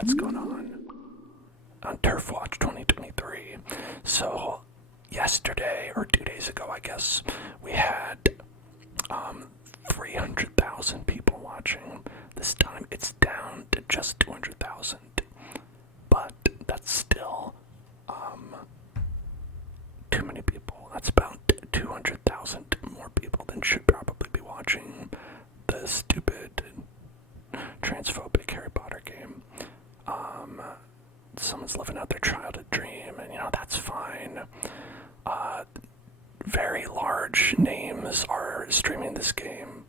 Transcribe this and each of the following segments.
what's going on Turf Watch 2023. So yesterday, or 2 days ago, I guess, we had 300,000 people watching. This time it's down to just 200,000, but that's still too many people. That's about 200,000 more people than should probably be watching the stupid transphobic Harry Potter game. Someone's living out their childhood dream, and that's fine. Very large names are streaming this game.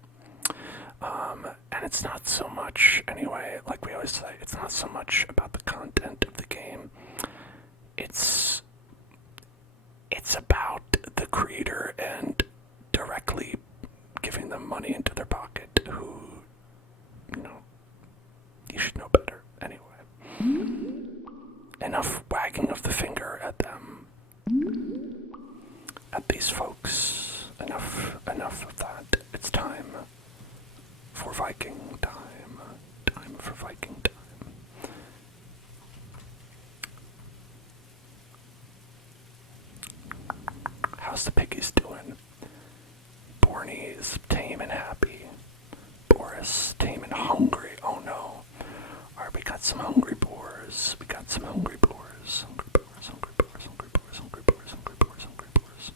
And it's not so much, anyway, like we always say, it's not so much about the content of the game. It's about the creator and directly giving them money into their pocket, who, you should know better. Anyway. Enough wagging of the finger at them. At these folks. Enough of that. It's time for Viking time. Time for Viking time. How's the piggies doing? Borny's tame and happy. Boris, tame and hungry. Oh no. Alright, we got some hungry boars. We got some hungry boars. Hungry boars, hungry boars, hungry boars, hungry boars, hungry boars, hungry boars.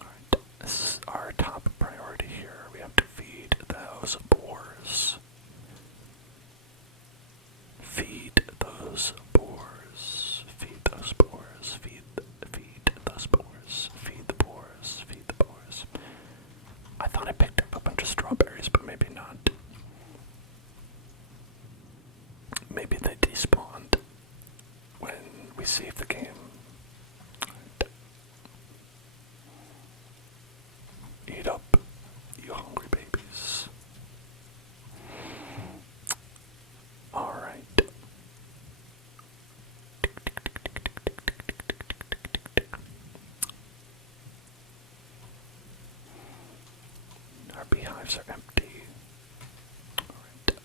Alright, this is our top priority here. We have to feed those boars. Feed those boars. Feed those boars. Feed those boars. Feed the boars. Feed the boars. I thought I picked up a bunch of strawberries, but maybe not. Maybe they despawned when we save the game. Eat up, you hungry babies. Alright. Our beehives are empty. Alright.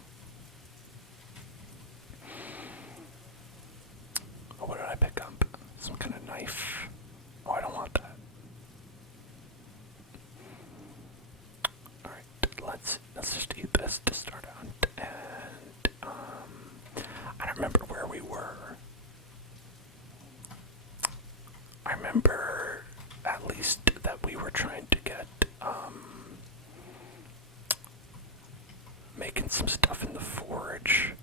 Oh, what did I pick up? Some kind of knife. Oh, I don't want that. Alright, let's just eat this to start out. And, I don't remember where we were. I remember at least that we were trying to get, making some stuff in the forge.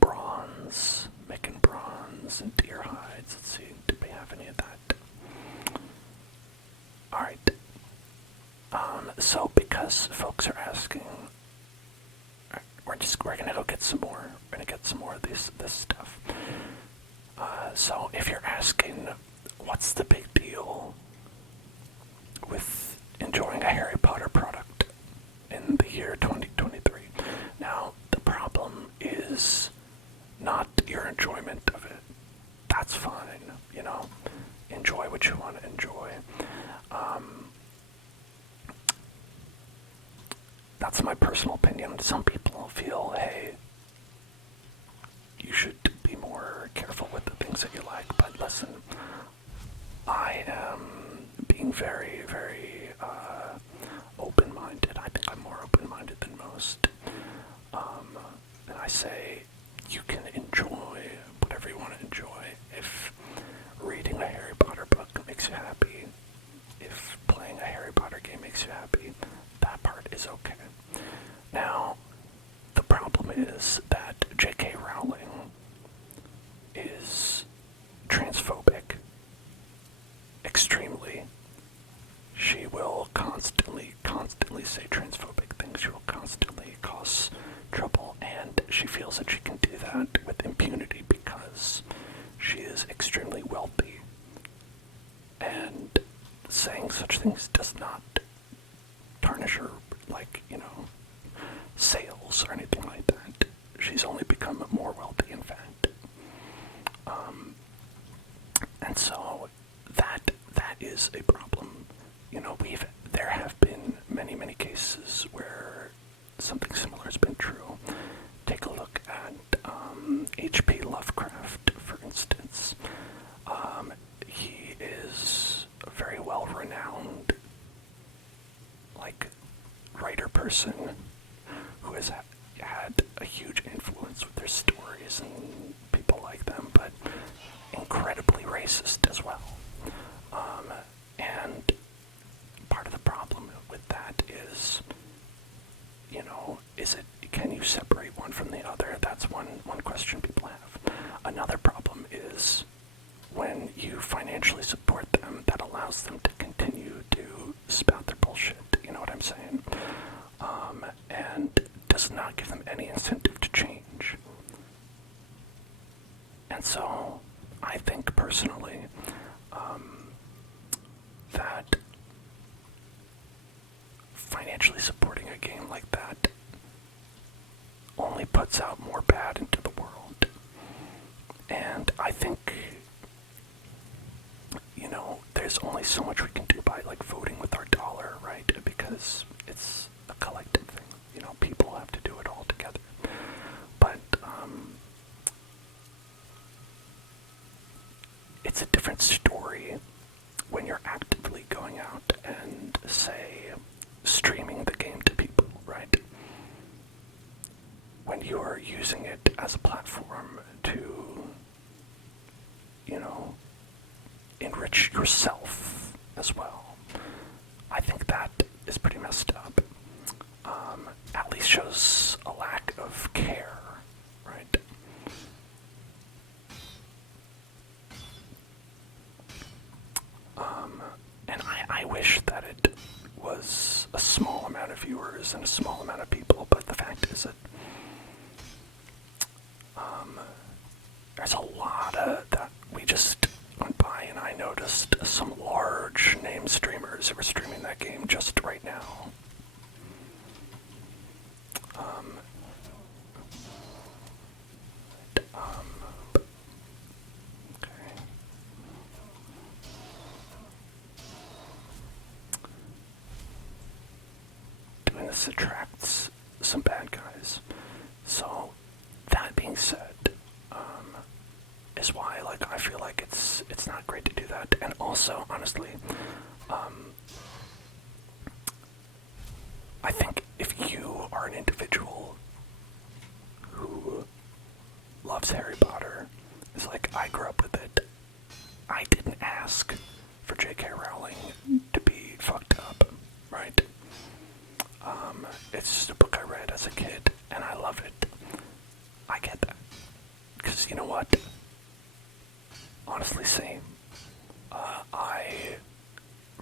Bronze. Making bronze and deer hides. Let's see, did we have any of that? Alright. So because folks are asking, we're gonna go get some more. We're gonna get some more of this stuff. So if you're asking, what's the big deal with enjoying a Harry Potter product in the year 2023? Now, the problem is not your enjoyment of it. That's fine, enjoy what you want to enjoy. That's my personal opinion. Some people feel, hey, you should be more careful with the things that you like, but listen, I am being very, very open-minded. I think I'm more open-minded than most. And I say, you can enjoy whatever you want to enjoy. If reading a Harry Potter book makes you happy, if playing a Harry Potter game makes you happy, that part is okay. Now, the problem is that J.K. Rowling is transphobic. Extremely. She will constantly say transphobic things. She will constantly cause trouble, and she feels that she can do that with impunity because she is extremely wealthy. And saying such things does not tarnish her, sales or anything like that. She's only become more wealthy, in fact. And so that is a problem. There have been many cases where something similar has been true. Take a look at person who has had a huge influence with their stories and people like them, but incredibly racist as well. And part of the problem with that is, can you separate one from the other? That's one question people have. Another problem is when you financially support them, that allows them to continue to spout their bullshit, you know what I'm saying? And does not give them any incentive to change. And so, I think personally, that financially supporting a game like that only puts out more bad into the world. And I think, there's only so much we can do by, voting with our dollar, right? Because it's a collective thing. People have to do it all together. But, it's a different story when you're actively going out and, say, streaming the game to people, right? When you are using it as a platform to, enrich yourself as well. I think that is pretty messed up. At least shows a lack of care, right? And I wish that it was a small amount of viewers and a small amount of people, but the fact is that there's a lot that we just went by, and I noticed some large name streamers who are streaming that game just right now. Okay. Doing this attracts some bad guys. So, that being said, is why, I feel like it's not great to do that. And also, honestly, I think if you are an individual who loves Harry Potter, it's like, I grew up with it. I didn't ask for J.K. Rowling to be fucked up, right? It's just a book I read as a kid, and I love it. I get that. Because you know what? Honestly, same. I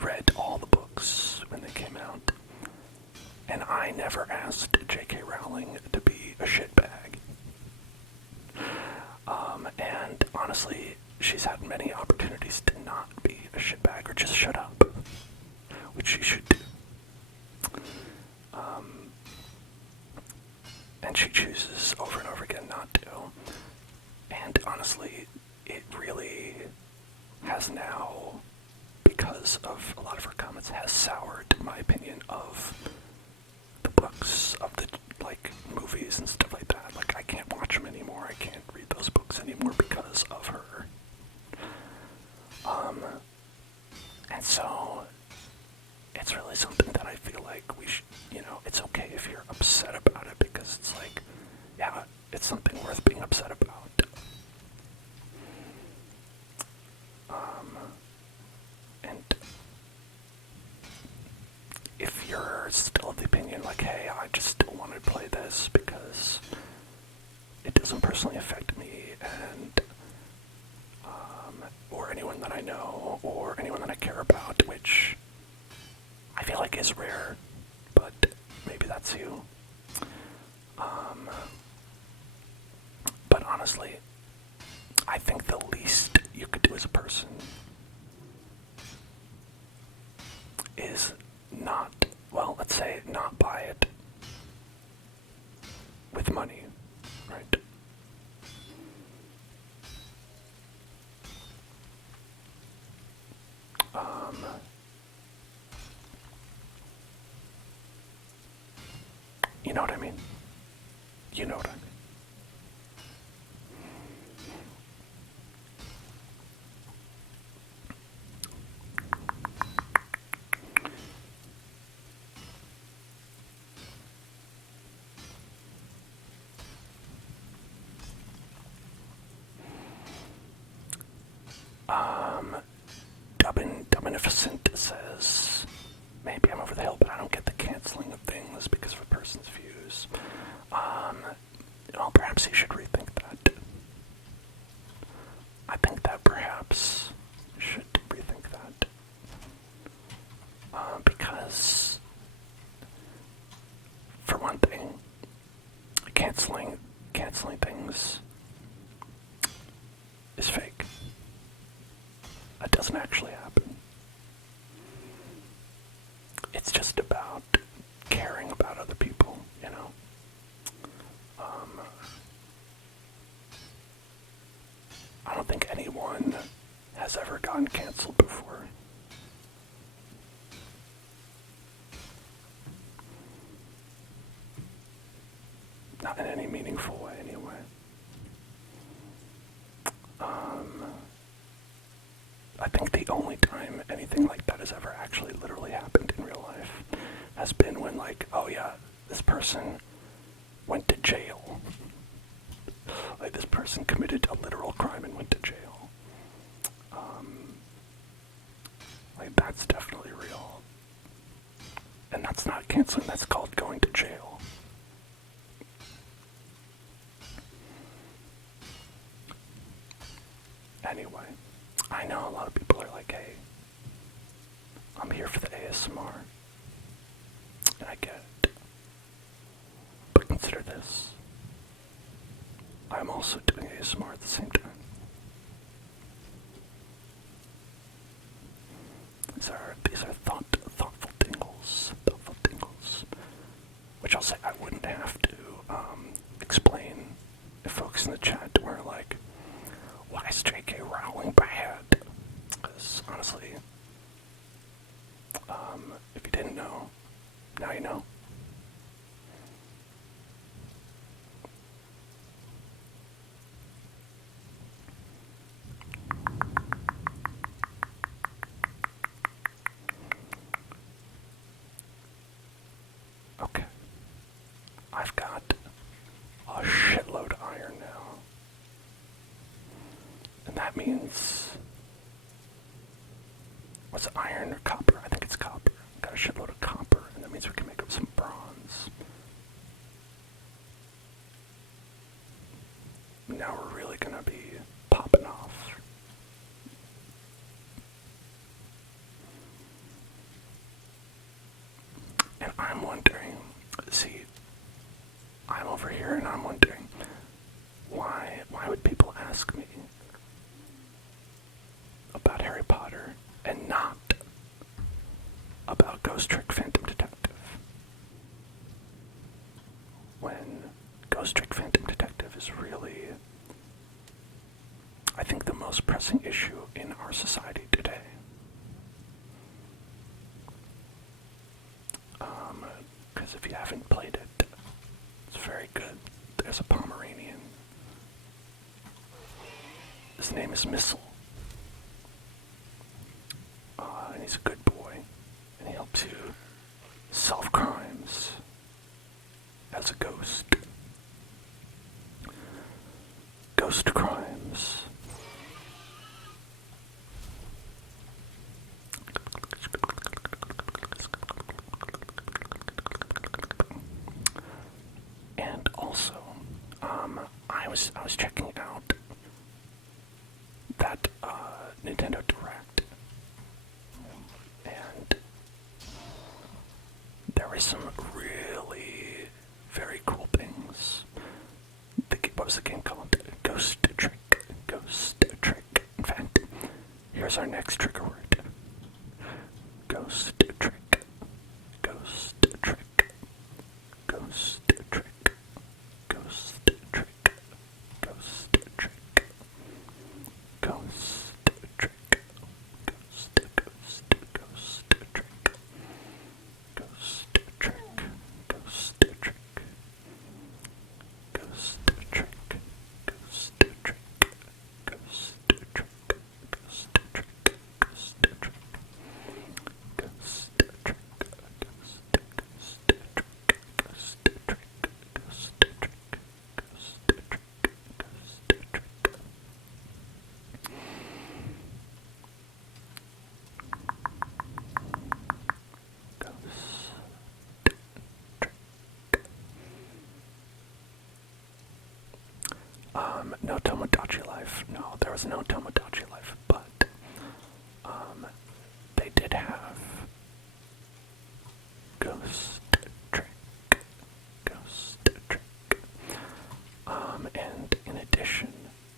read all the books when they came out, and I never asked J.K. Rowling to be a shitbag. And honestly, she's had many opportunities to not be a shitbag or just shut up, which she should do. And she chooses over and over again not to. And honestly, it really has now, because of a lot of her comments, has soured my opinion of the books, of the, movies and stuff like that. I can't watch them anymore. I can't read those books anymore because of her. And so, it's really something that I feel like we should, it's okay if you're upset about it, because it's yeah, it's something worth being upset about. And if you're still of the opinion, hey, I just still want to play this because it doesn't personally affect me, and or anyone that I know, or anyone that I care about, which I feel like is rare, but maybe that's you. But honestly, I think the least you could do as a person is let's say not buy it with money, right? You know what I mean? You know what I mean. Reminiscent says, maybe I'm over the hill, but I don't get the canceling of things because of a person's views. Perhaps you should rethink that. I think that perhaps you should rethink that. Because, for one thing, canceling things is fake. It doesn't actually happen. It's just about caring about other people, you know? I don't think anyone has ever gotten canceled before. Not in any meaningful way, anyway. I think the only time anything like that has ever actually literally happened in real life has been when, like, oh yeah, this person went to jail. Like, this person committed a literal crime and went to jail. Like, that's definitely real. And that's not canceling, that's called going to jail. Anyway, I know a lot of people are like, hey, I'm here for the ASMR. And I get it. But consider this. I'm also doing ASMR at the same time. These are thoughtful tingles, which I'll say I wouldn't have to explain if folks in the chat were like, why is JK Rowling bad? Because honestly, if you didn't know, now you know. Okay. I've got a shitload of iron now. And that means, what's it, iron or copper? I think it's copper. Got a shitload of copper, and that means we can make up some bronze. Now we're really gonna be popping off. And I'm wondering, see, I'm over here and I'm wondering, why would people ask me about Harry Potter and not about Ghost Trick Phantom Detective? When Ghost Trick Phantom Detective is really, I think, the most pressing issue in our society today. Because if you haven't played it, it's very good. There's a Pomeranian. His name is Missile. And he's a good boy. And he helps you solve crimes as a ghost. Ghost crimes. And also, I was checking out that Nintendo Direct, and there were some really very cool things. What was the game called? Ghost Trick. Ghost Trick. In fact, here's our next trigger word. Ghost Trick. Ghost Trick. Ghost Trick. Ghost Trick. Ghost Trick. Ghost Trick. Ghost Trick. Ghost Trick. Ghost Trick. Ghost Trick. Ghost Trick. Ghost Trick. Ghost Trick. Ghost Trick. Ghost No Tomodachi Life. No, there was no Tomodachi Life, but they did have Ghost Trick. Ghost Trick. And in addition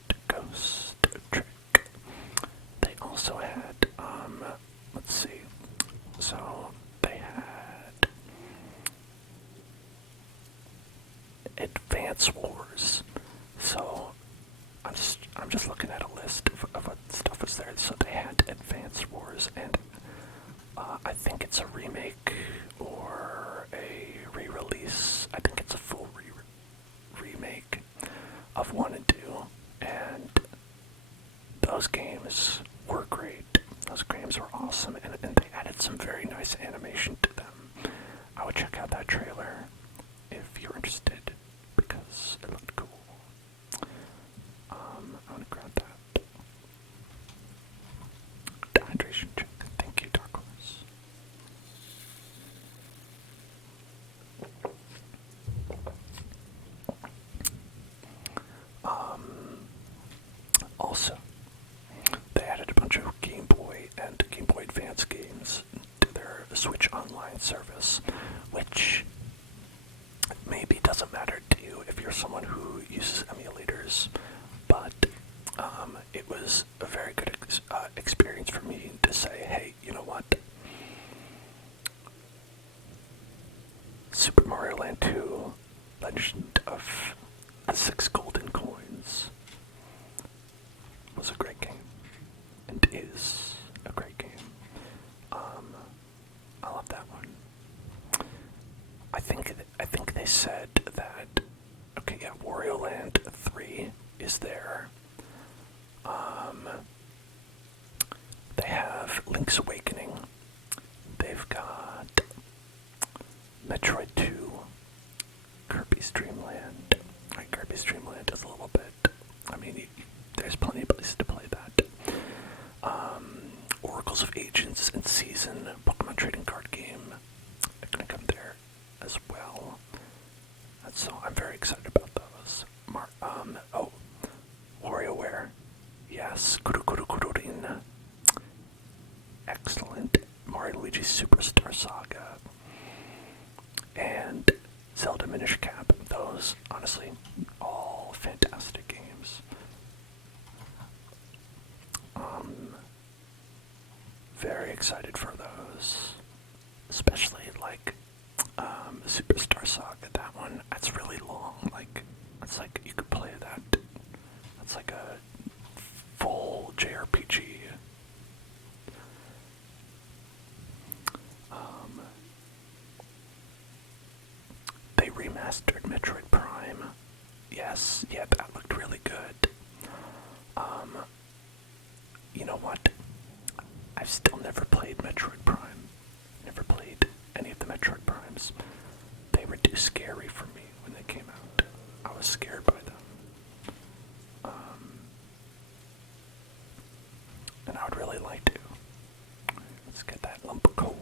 to Ghost Trick, they also had, let's see, so they had Advance Wars. So I'm just looking at a list of what stuff was there. So they had Advance Wars, and I think it's a remake or a re-release. I think it's a full remake of 1 and 2, and those games were great. Those games were awesome, and they added some very nice animation to them. I would check out that trailer if you're interested, because it looked cool. I'm gonna grab that. Hydration check. Thank you, Dark Horse. Also, they added a bunch of Game Boy and Game Boy Advance games to their Switch Online service, which maybe doesn't matter to you if you're someone who uses emulators, but it was a very good experience for me to say, hey, you know what? Super Mario Land 2, Legend of the Six Golden Coins was a great game, and is a great game. I love that one. I think they said that. Okay, yeah, Wario Land 3 is there. They have Link's Awakening. They've got Metroid 2, Kirby's Dream Land. Right, Kirby's Dream Land is a little bit. I mean, there's plenty of places to play that. Oracles of Agents and Season, Pokemon trading card game, are gonna come there as well. So I'm very excited about those. WarioWare. Yes, Kurukurukururin. Excellent. Mario Luigi Superstar Saga. And Zelda Minish Cap. Those, honestly, all fantastic games. Very excited for those. Especially, like, Superstar Saga. That one, that's really long. Like, it's like you could play that. That's like a full JRPG. They remastered Metroid Prime. Yes, yeah, that looked really good. You know what? I've still never played Metroid Prime. Never played any of the Metroid Primes. They were too scary for me when they came out. I was scared by them. And I would really like to. Let's get that lump of coal.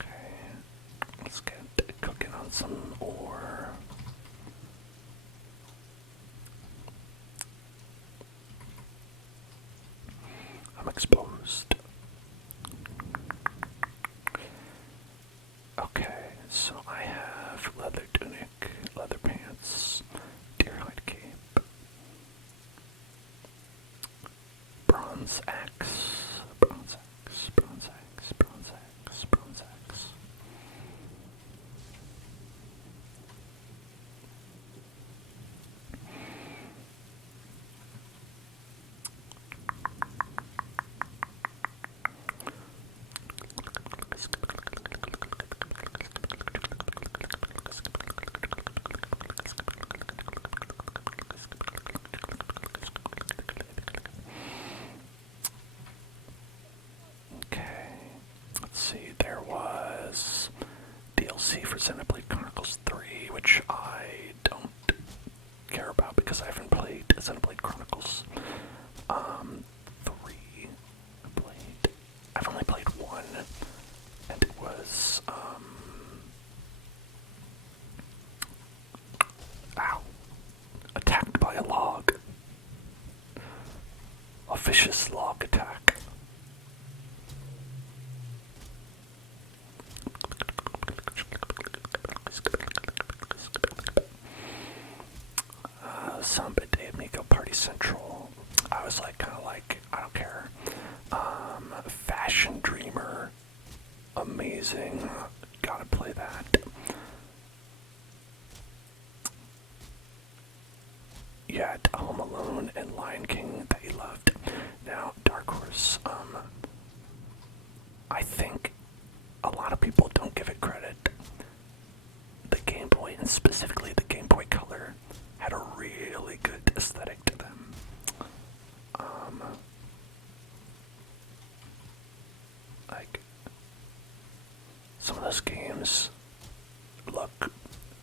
Okay. Let's get cooking on some ore. I'm exposed. Okay, so I have leather tunic, leather pants, deerhide cape, bronze axe, bronze axe, bronze axe, bronze axe, bronze axe. There was DLC for Xenoblade Chronicles 3, which I don't care about because I haven't played Xenoblade Chronicles 3. I've only played 1, and it was A vicious log attack. Samba Dave Nico Party Central. I was like, kind of like, I don't care. Fashion Dreamer. Amazing. Gotta play that. You had Home Alone and Lion King that you loved. Now, Dark Horse, I think a lot of people don't give it credit. The Game Boy, and specifically the Game Boy Color, had a really good aesthetic to them. Like, some of those games look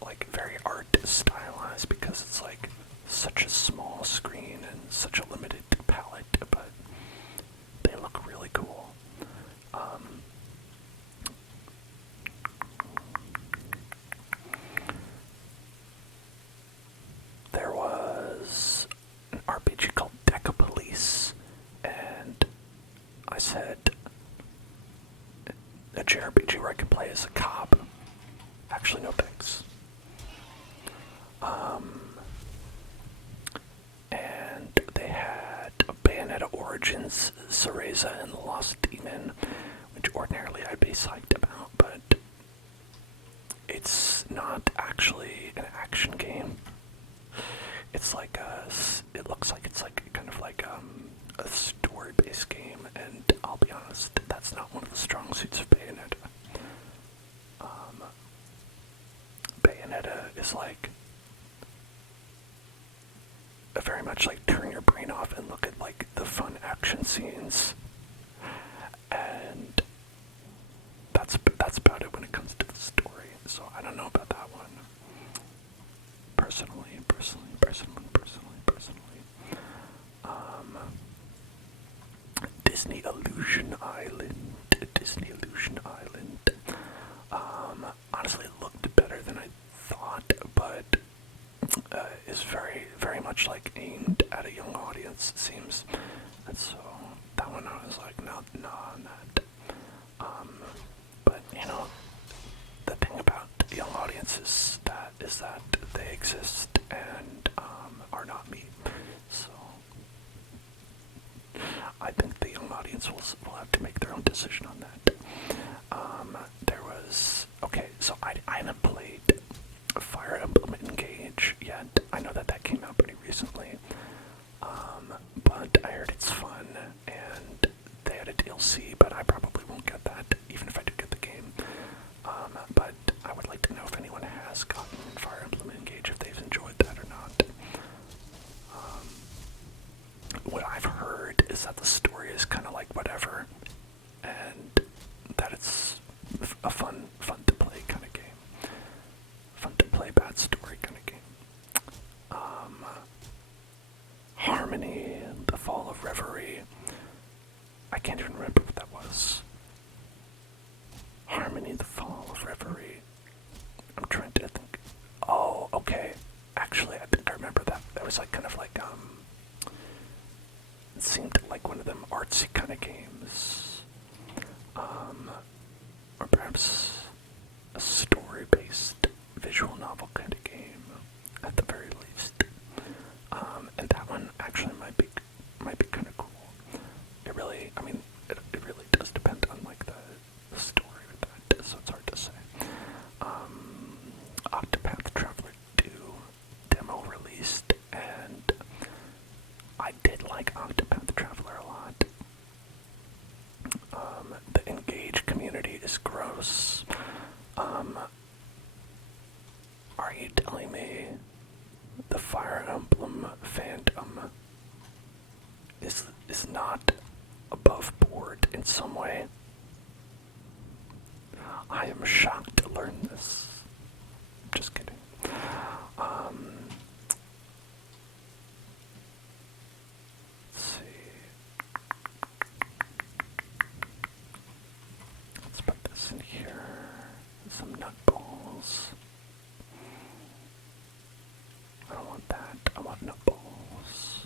like very art stylized because it's like such a small screen and such a limited palette, but they look really cool. There was an RPG called Deca Police, and I said a JRPG where I can play as a cop. Actually, no thanks. And they had Bayonetta Origins, Cereza, and the Lost Demon, which ordinarily I'd be psyched about, but it's not actually an action game. It's like it looks like it's like kind of like a story-based game, and I'll be honest, that's not one of the strong suits of Bayonetta. Bayonetta is like very much like turn your brain off and look at like the fun action scenes, and that's about it when it comes to the story. So I don't know about that one. Personally. Disney Illusion Island. Honestly, it looked better than I thought, but is very, very much like aimed at a young audience, it seems. And so that one I was like, no, not. But you know, the thing about young audiences is that they exist and are not me. So I think the young audience will have to make their own decision on that. So I haven't played Fire Emblem Engage yet. I know that came out pretty recently, but I heard it's fun, and they had a DLC, but I probably won't get that, even if I do get the game. But I would like to know if anyone has gotten Fire Emblem Engage, if they've enjoyed that or not. What I've heard is that the story is kind of like whatever, and that it's a fun to play kind of game. Fun to play bad story kind of game. Harmony, The Fall of Reverie. I can't even remember what that was. Harmony, The Fall of Reverie. I'm trying to think. Oh, okay. Actually, I think I remember that. That was like kind of like, it seemed like one of them artsy kind of games. Or perhaps a story-based visual novel kind of game, at the very least. And that one actually might be kind of cool. It really, it really does depend on like the story with that, so it's hard to say. Octopath Traveler 2 demo released, and I did like Octopath Traveler a lot. The Engage community is gross. Are you telling me the Fire Emblem fandom is not above board in some way? I am shocked to learn this. Just kidding. Let's see. Let's put this in here. Some nutballs. I don't want that. I want nutballs.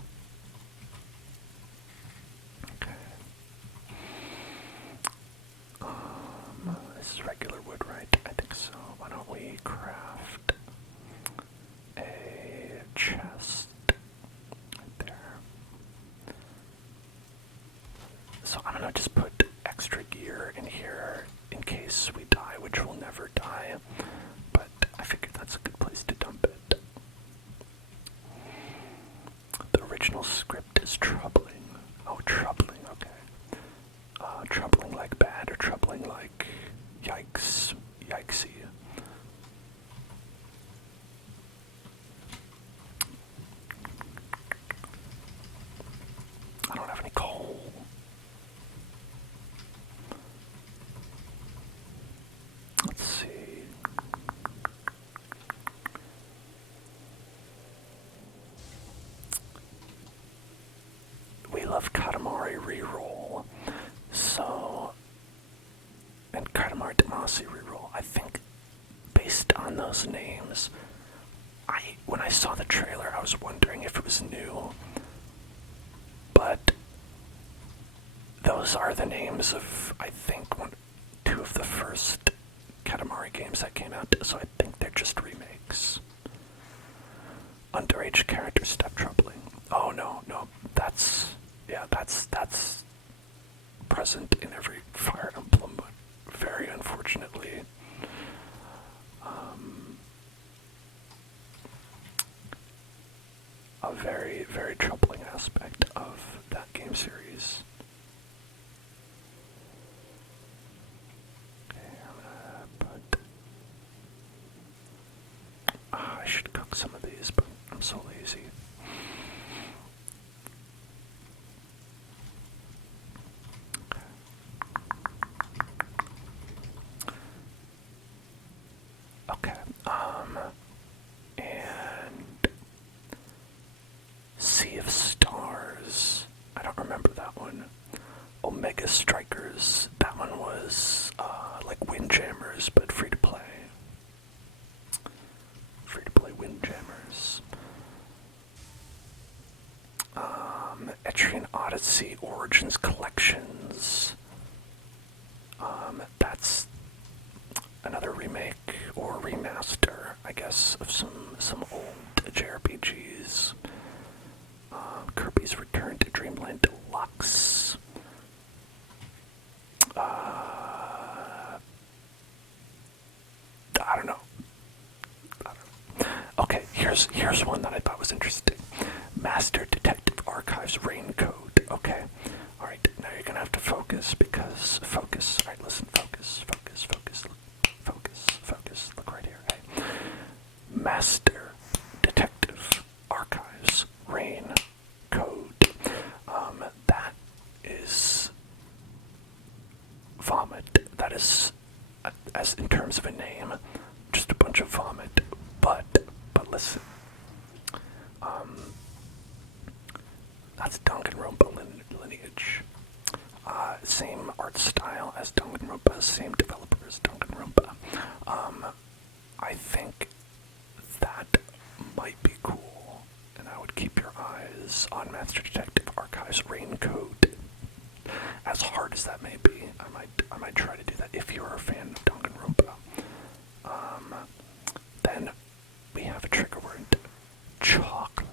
gonna just put extra gear in here in case we die, which we'll never die. But I figured that's a good place to dump it. The original script is troubling. Oh, troubling, okay. Troubling like bad or troubling like yikes, yikesy. I don't have any coal. Let's see. We love Katamari reroll. So, and Katamari Damacy reroll. I think based on those names, when I saw the trailer, I was wondering if it was new. But those are the names of, I think, two of the first Katamari games that came out, so I think they're just remakes. Underage characters, step troubling. Oh no, that's present in every Fire Emblem, but very unfortunately. A very, very troubling aspect of that game series. Okay, I'm gonna put... I should cook some of these, but I'm so lazy. Okay, and Sea of Stars. I don't remember that one. Omega Strikers. That one was like Windjammers, but free to play. Free to play Windjammers. Etrian Odyssey Origins Collections. That's another remake or remaster, I guess, of some old JRPGs. Kirby's Return to Dreamland Deluxe. I don't know. Okay, here's one that I thought was interesting. Master Detective Archives Raincoat. Okay. Alright, now you're gonna have to focus because alright, listen, focus, look right here, hey. Master Detective Archives Raincoat. That is vomit. That is, as in terms of a name, just a bunch of vomit. But listen, that's Danganronpa lineage. Same art style as Danganronpa, same developer as Danganronpa. I think that might be cool, and I would keep your eyes on Master Detective Archives Raincoat. As hard as that may be, I might try to do that if you're a fan of Danganronpa. Then we have a trigger word. Chocolate.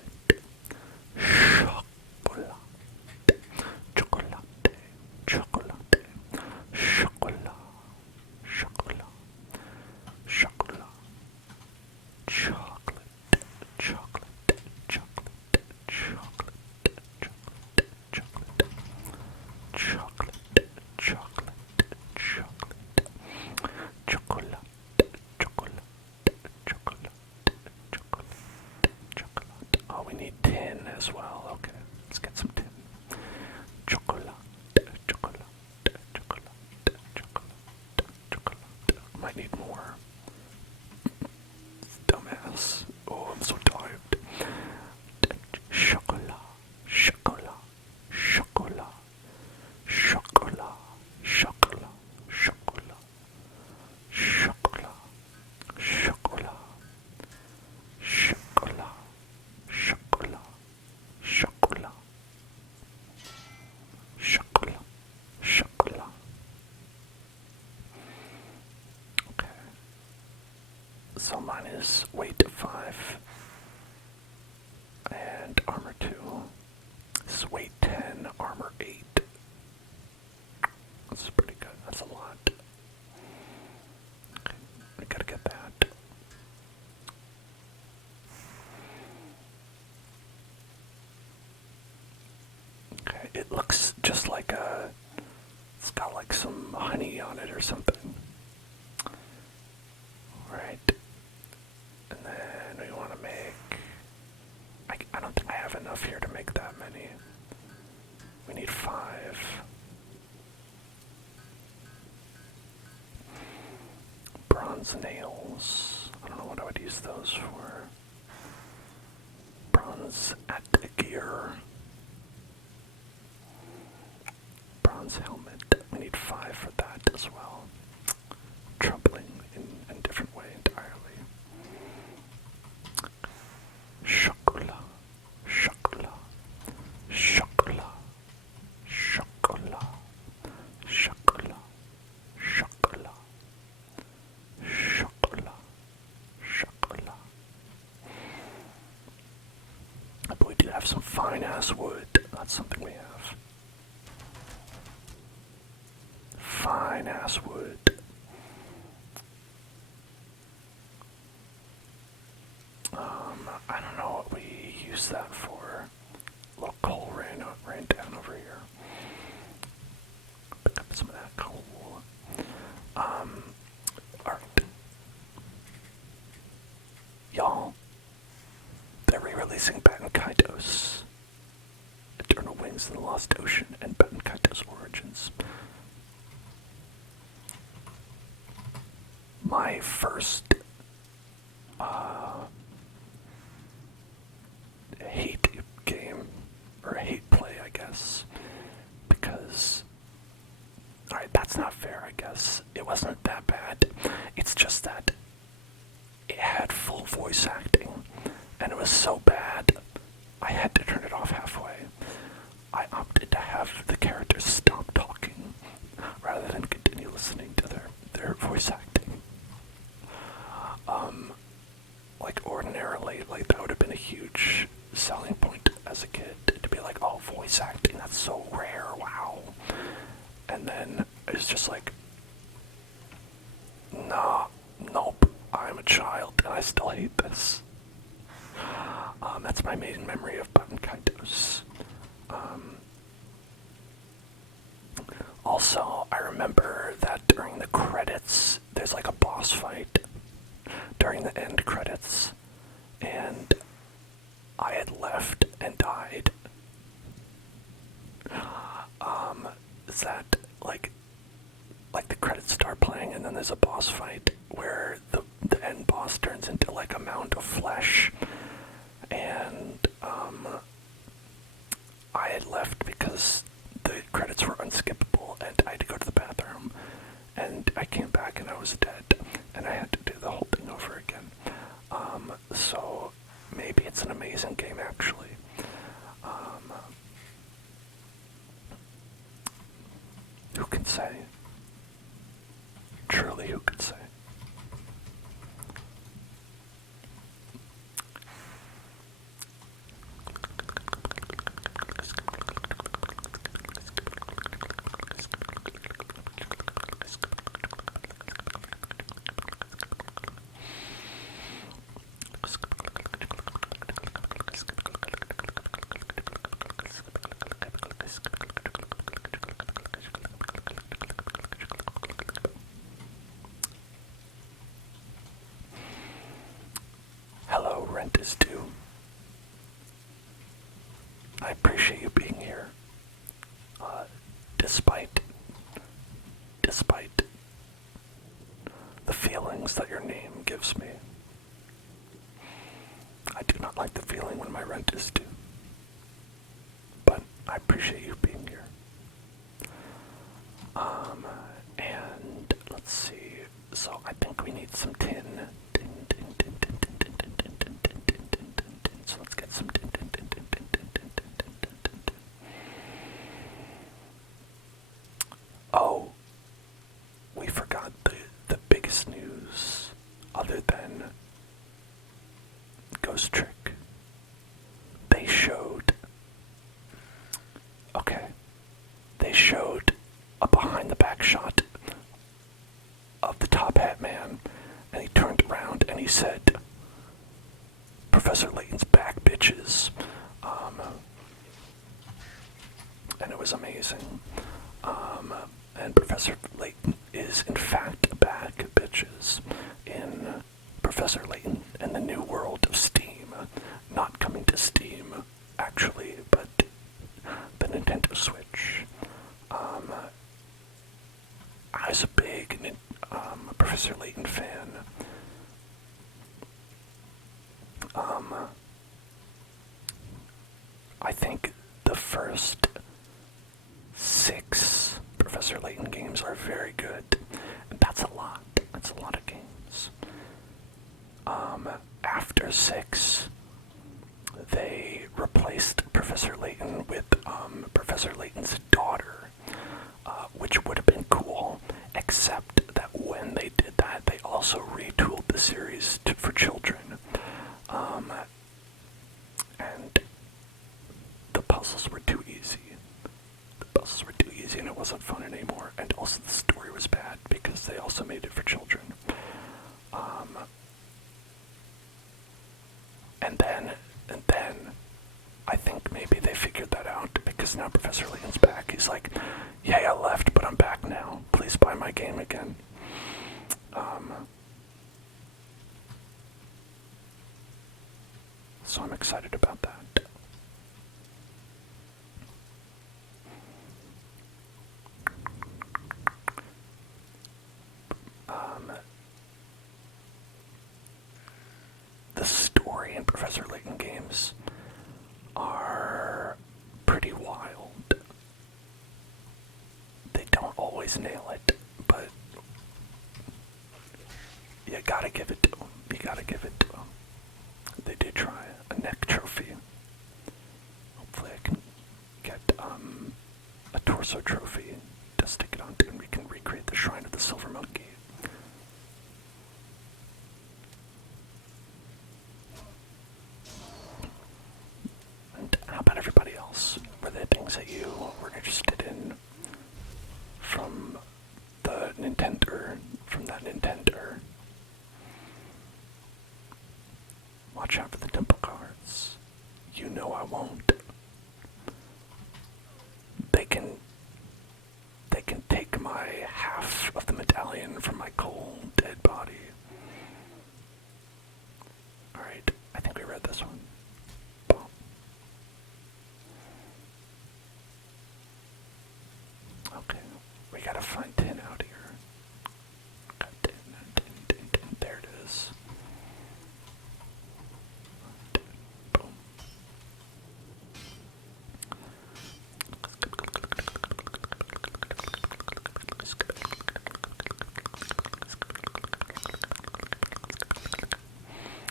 Oh, we need tin as well. Okay, let's get some tin. Chocolate. Might need more. Dumbass. Oh, I'm so tired. Chocolate. So mine is weight 5 and armor 2. This is weight 10, armor 8. That's pretty good. That's a lot. Okay, we gotta get that. Okay, it looks just like it's got like some honey on it or something. Alright. And then we want to make... I don't think I have enough here to make that many. We need 5. Bronze nails. I don't know what I would use those for. Bronze at gear. Bronze helmet. We need 5 for that as well. Troubling in a different way entirely. Chocolat. Chocolat. Chocolat. Chocolat. Chocolat. Chocolat. Chocolat. Chocolat. But we do have some fine-ass wood. That's something we have. Fine-ass wood. I don't know what we use that for. A little coal ran down over here. Pick up some of that coal. Alright. Y'all, they're re-releasing Baten Kaitos. Eternal Wings in the Lost Ocean and Baten Kaitos Origins. My first hate game, or hate play, I guess, because, alright, that's not fair, I guess. It wasn't that bad. It's just that it had full voice acting, and it was so bad, I had to turn it off halfway. I opted to have the characters stop talking, rather than continue listening to their voice acting. Like, ordinarily, like, that would have been a huge selling point as a kid, to be like, oh, voice acting, that's so rare, wow. And then it's just like, nah, nope, I'm a child and I still hate this. That's my main memory of Baten Kaitos. Also, I remember that during the credits, there's like a boss fight during the end credits, and I had left and died. Is that like the credits start playing and then there's a boss fight where the end boss turns into like a mound of flesh, and I had left because the credits were unskippable and I had to go to the bathroom, and I came back and I was dead, and I had to do the whole thing over again. So maybe it's an amazing game, actually. Who can say? Truly, who could say? Hello, rent is due. I appreciate you being here. Despite the feelings that your name gives me. I do not like the feeling when my rent is due. But I appreciate you being here. And let's see. So I think we need some tin. So let's get some tin. Oh, we forgot the biggest news other than Ghost Trick. They showed a behind the back and it was amazing. And Professor Layton is in fact back, bitches, in Professor Layton and the New World of Steam. Not coming to Steam, actually, but the Nintendo Switch. I was a big Professor Layton fan. I think the first 6 Professor Layton games are very good. And that's a lot. That's a lot of games. After 6, they replaced Professor Layton with Professor Layton's daughter, which would have been cool, except that when they did that, they also retooled the series for children. And the puzzles were too easy. And it wasn't fun anymore. And also the story was bad because they also made it for children. And then I think maybe they figured that out because now Professor Layton's back. He's like, yeah, I left, but I'm back now. Please buy my game again. So I'm excited about that. The story in Professor Layton games are pretty wild. They don't always nail it, but you gotta give it to them. They did try a neck trophy. Hopefully I can get a torso trophy to stick it onto and we can recreate the Shrine of the Silver Monkey. And how about everybody else? Were there things that you were interested in from that Nintendo? Watch out for the temple cards. You know I won't. They can take my half of the medallion from my cold, dead body. Alright, I think we read this one. Boom. Okay, we gotta find 10 out here. Got 10. There it is. Boom.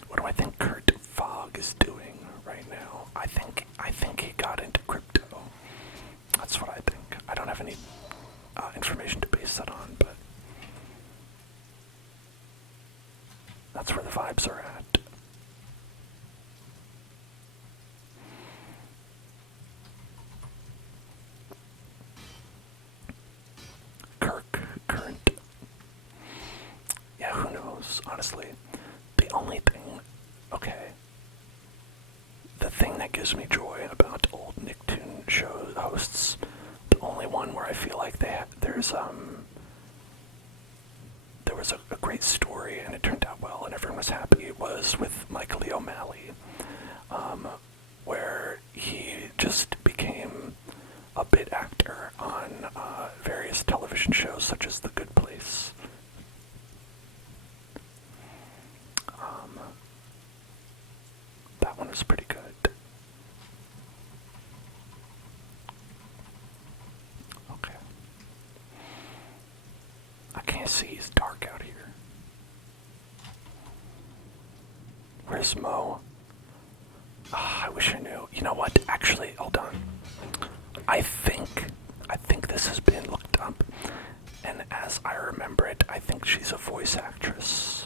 What do I think Kurt Fogg is doing right now? I think he got into crypto. That's what I think. I don't have any information to base that on, but that's where the vibes are at. Current. Yeah, who knows, honestly. The only thing, okay, the thing that gives me joy about old Nicktoon show hosts, the only one where I feel like there was a great story and it turned out well and everyone was happy, was with Michael Lee O'Malley, where he just became a bit actor on various television shows such as The Good Place. That one was pretty good. Okay. I can't see, it's dark out here. Where's Mo? I wish I knew. You know what? Actually, hold on. I think this has been looked up, and as I remember it, I think she's a voice actress.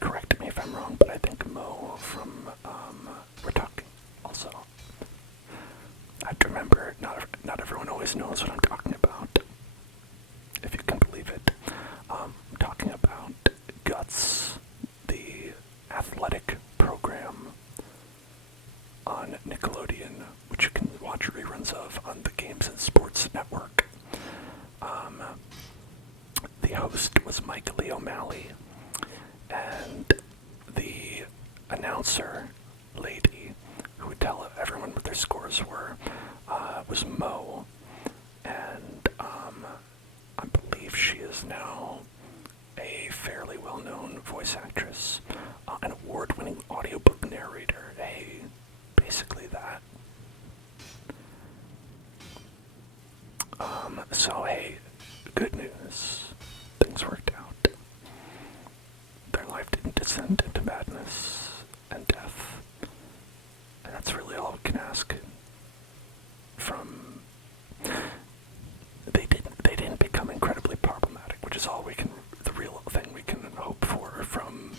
Correct me if I'm wrong, but I think Mo from We're Talking also. I have to remember, not everyone always knows what I'm talking about, if you can believe it. I'm talking about Guts, the athletic program finale, and the announcer lady who would tell everyone what their scores were was Mo, and I believe she is now a fairly well-known voice actress, an award-winning audiobook narrator, basically that. So hey, good news. Things worked out. Their life didn't descend into madness and death. And that's really all we can ask from... They didn't become incredibly problematic, which is all the real thing we can hope for from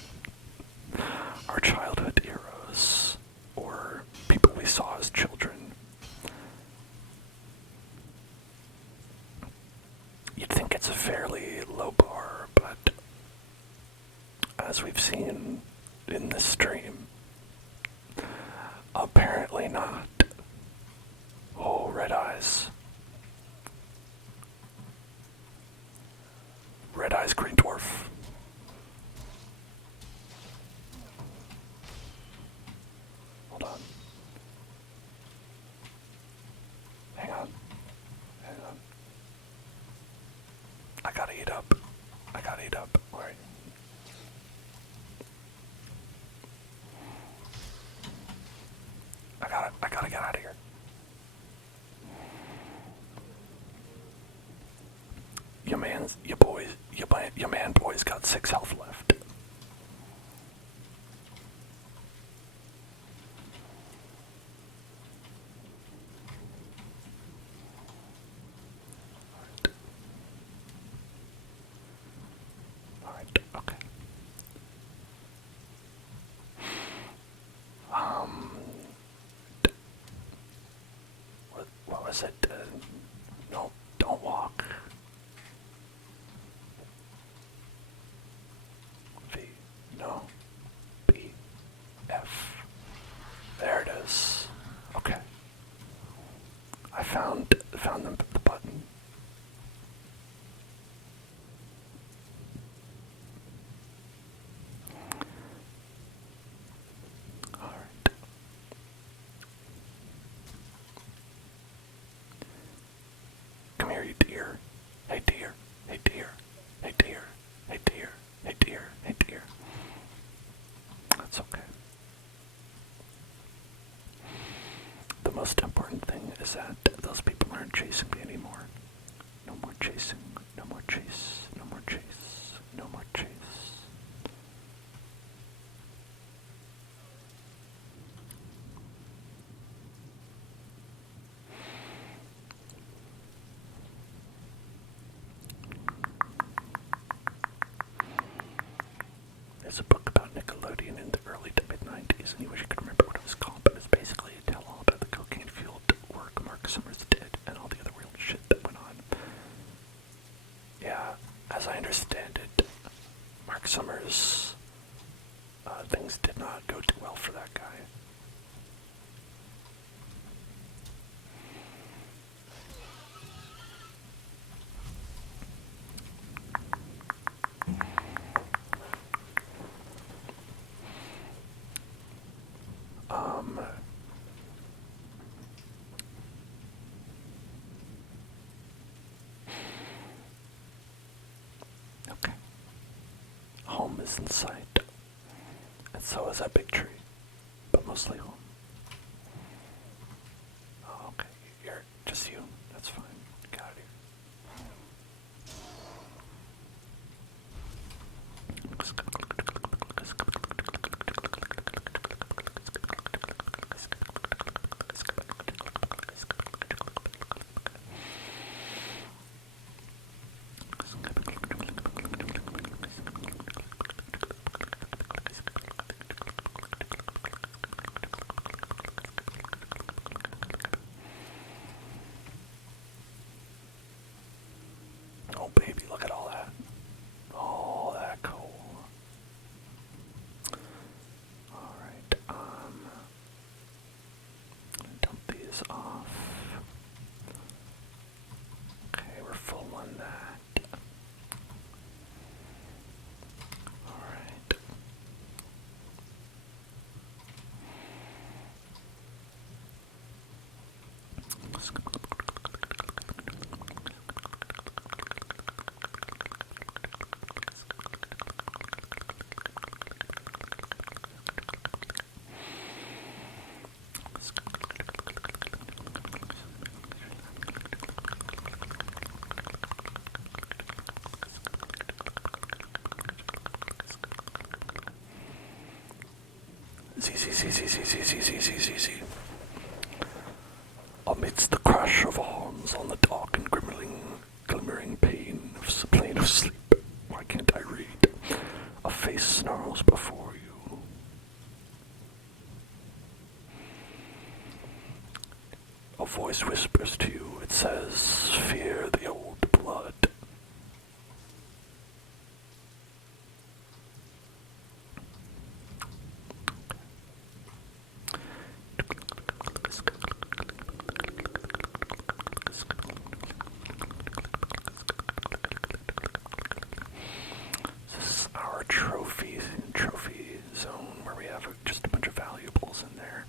our childhood heroes, or people we saw as children. You'd think it's a fairly low bar, but as we've seen in this stream, apparently not. Oh, red eyes. Red eyes, green dwarf. Hold on. Hang on. I gotta eat up. Alright. I gotta get out of here. Your man boy's got 6 health left. Alright, okay. What was it? No, don't walk. V, no, B, F. There it is. Okay. I found the button. All right. Come here, you deer. Hey deer. Hey deer. Hey deer. Hey deer. Hey deer. Hey deer. That's okay. The most important thing is that those people aren't chasing me anymore. No more chasing. No more chase. No more chase. No more chase. There's a book about Nickelodeon in the early to mid-90s, and you wish you could remember what it was called, but it's basically a tell-all about the cocaine-fueled work Mark Summers did and all the other weird shit that went on. Yeah, as I understand it, Mark Summers, things did not go too well for that guy. Okay. Home is in sight. And so is that big tree. But mostly home. Oh, okay. You're just you. That's fine. Get out of here. Oh baby, look at all that. All that coal. Alright, dump these off. Okay, we're full on that. Z. Amidst the crash of arms on the dark and glimmering plane of sleep, why can't I read? A face snarls before you. A voice whispers to you, it says, fear the old blood. Trophy zone where we have just a bunch of valuables in there.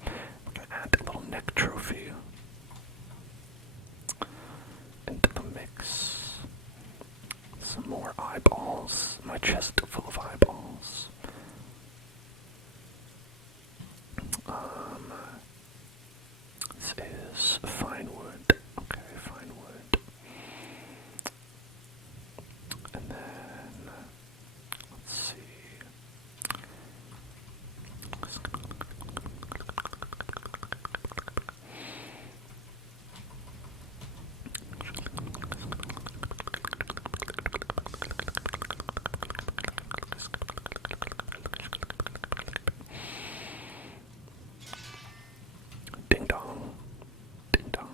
We're going to add a little neck trophy into the mix. Some more eyeballs. My chest full of eyeballs. This is fine wood. Okay, fine wood. And then let's see. Ding dong, ding dong,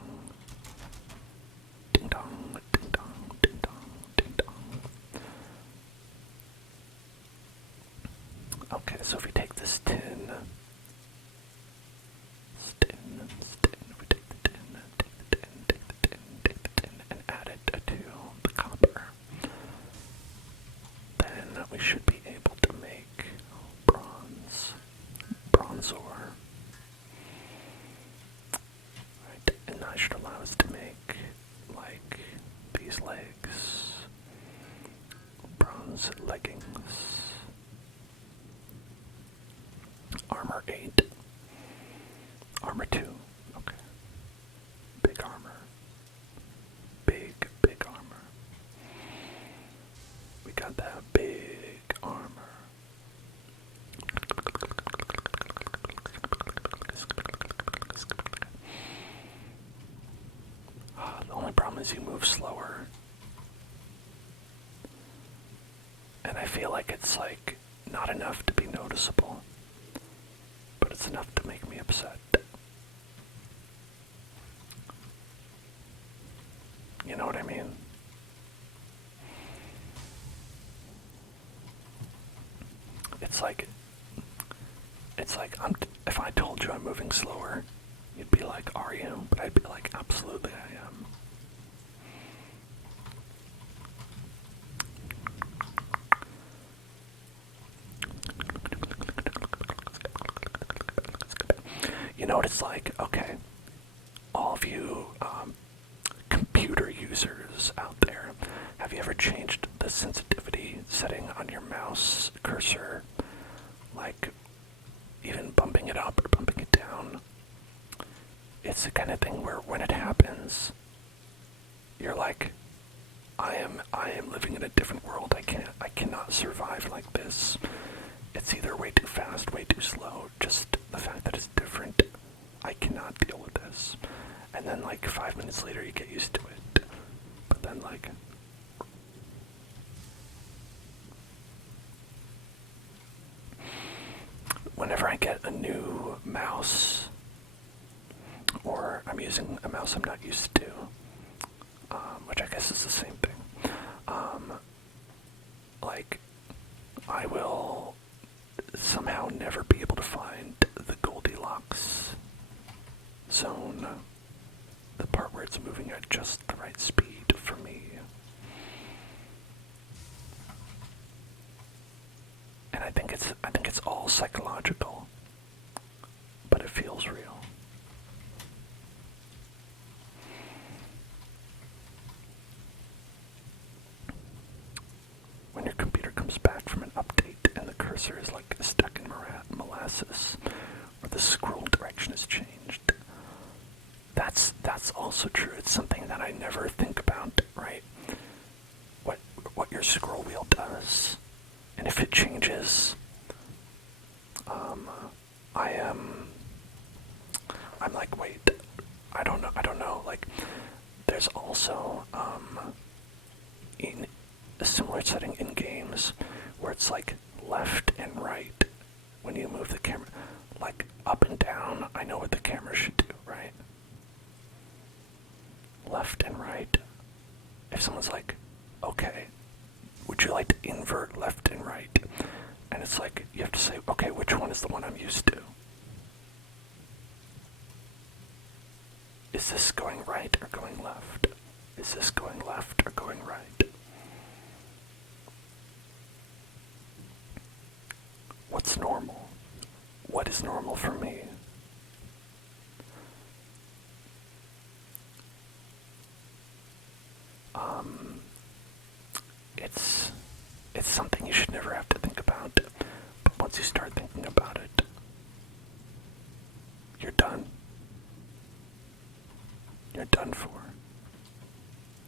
ding dong, ding dong, ding dong, ding dong. Okay, so if we take this tin, we take the tin, and add it to the copper, then we should be able to make bronze ore. Right, and that should allow us to make, like, these legs, bronze leggings. Armor 8. Armor 2. Okay. Big armor. Big armor. We got that big armor. The only problem is you move slower. And I feel like it's like not enough to be noticeable. But it's enough to make me upset. You know what I mean? It's like if I told you I'm moving slower, you'd be like, are you? But I'd be like, absolutely I am. You know what it's like? Okay, all of you computer users out there, have you ever changed the sensitivity setting on your mouse cursor? Like, even bumping it up or bumping it down? It's the kind of thing where when it happens, you're like, I am living in a different world. I cannot survive like this. It's either way too fast, way too slow. Just the fact that it's different, I cannot deal with this. And then like 5 minutes later you get used to it. But then like, whenever I get a new mouse, or I'm using a mouse I'm not used to, which I guess is the same thing, like, I will somehow never be able to find the Goldilocks zone, the part where it's moving at just the right speed for me. And I think it's all psychological, but it feels real. resolution has changed. That's also true. It's something that I never think about, right? What your scroll wheel does, and if it changes, I'm like, wait, I don't know. Like, there's also in a similar setting in games where it's like left and right when you move the camera, like up and down. I know what the camera should do, right? Left and right. If someone's like, okay, would you like to invert left and right? And it's like, you have to say, okay, which one is the one I'm used to? Is this going right or going left? Is this going left or going right? What's normal? What is normal for me? It's something you should never have to think about, but once you start thinking about it, you're done. You're done for.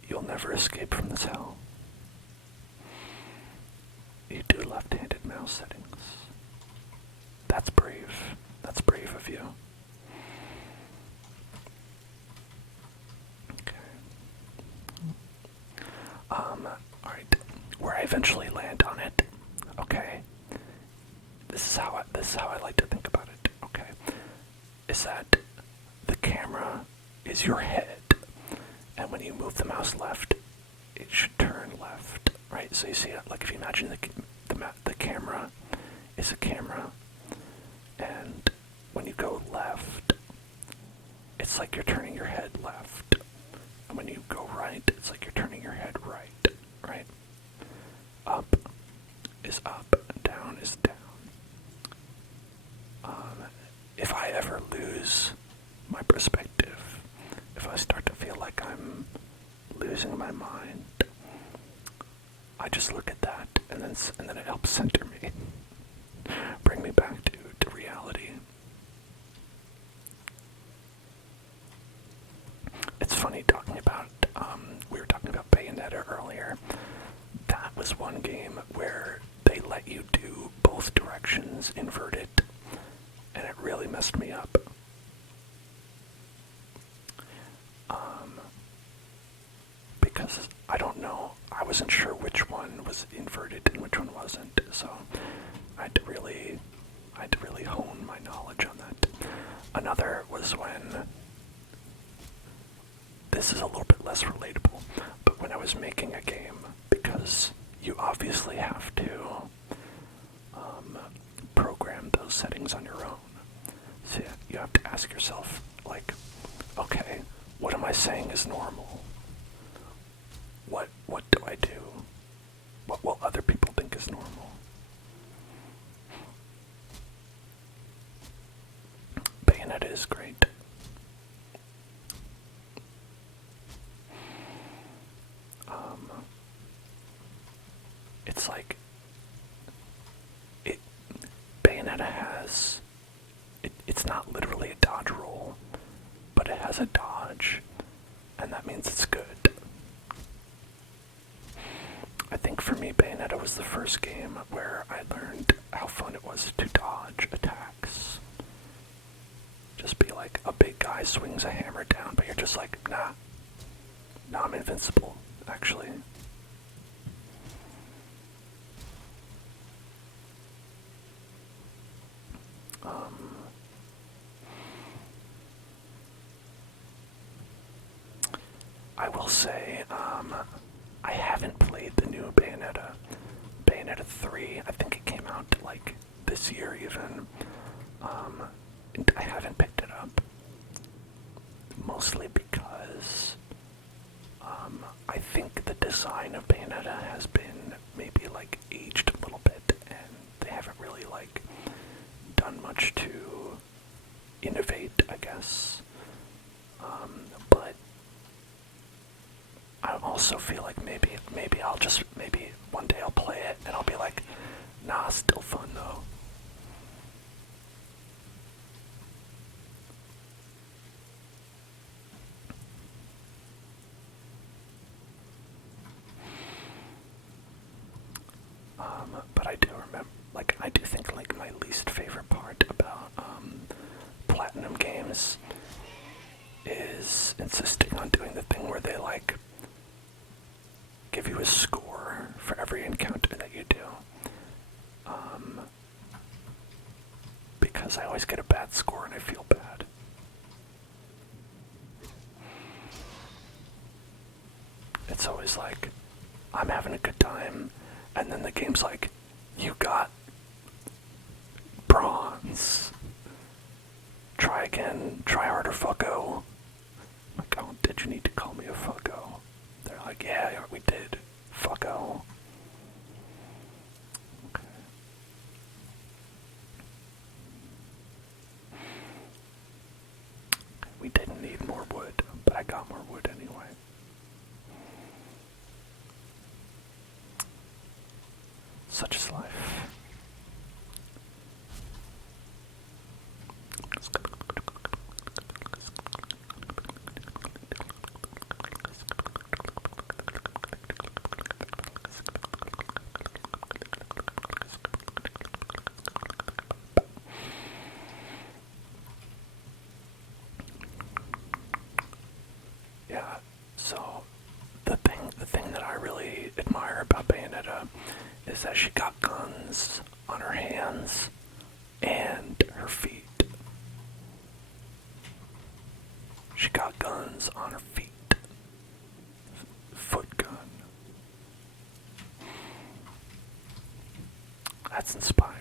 You'll never escape from this hell. You do left-handed mouse settings. That's brave. That's brave of you. Alright. Where I eventually land on it, okay. This is how I like to think about it, okay. Is that the camera is your head, and when you move the mouse left, it should turn left, right? So you see it, like if you imagine the camera is a camera, and when you go left, it's like you're turning your head left. And when you go right, it's like you're turning your head right, right? Up is up, and down is down. If I ever lose my perspective, if I start to feel like I'm losing my mind, I just look at that, and then it helps center me, bring me back to reality. It's funny talking about, we were talking about Bayonetta earlier. That was one game where they let you do both directions inverted, and it really messed me up. Because I don't know, I wasn't sure which one was inverted and which one wasn't, so I had to really hone my knowledge on that. Another was when, this is a little bit less relatable, but when I was making a game, because you obviously have to program those settings on your own. So you have to ask yourself, like, okay, what am I saying is normal? What do I do? What will other people think is normal? Bayonetta is great. It's like Bayonetta has it's not literally a dodge roll, but it has a dodge, and that means it's good. I think for me, Bayonetta was the first game where I learned how fun it was to dodge attacks. Just be like, a big guy swings a hammer down, but you're just like, nah, I'm invincible, actually. I will say, I haven't played the new Bayonetta. Bayonetta 3, I think it came out like this year even. I haven't picked it up. Mostly because I think the design of Bayonetta has been maybe like aged a little bit, and they haven't really like done much to innovate, I guess. But I also feel like maybe one day I'll play it and I'll be like, nah, still fun though. I do remember, like, I do think, like, my least favorite part about, Platinum games is insisting on doing the thing where they, like, give you a score for every encounter that you do. Because I always get a bad score and I feel bad. It's always like, I'm having a good time, and then the game's like, you got bronze. Try again, try harder, fucko. I'm like, oh, did you need to call me a fucko? They're like, yeah, we did, fucko. Okay. We didn't need more wood, but I got more wood anyway. Such is life. Yeah, so the thing that I really admire about Bayonetta is that she got guns on her hands and her feet. She got guns on her feet. Foot gun. That's inspired.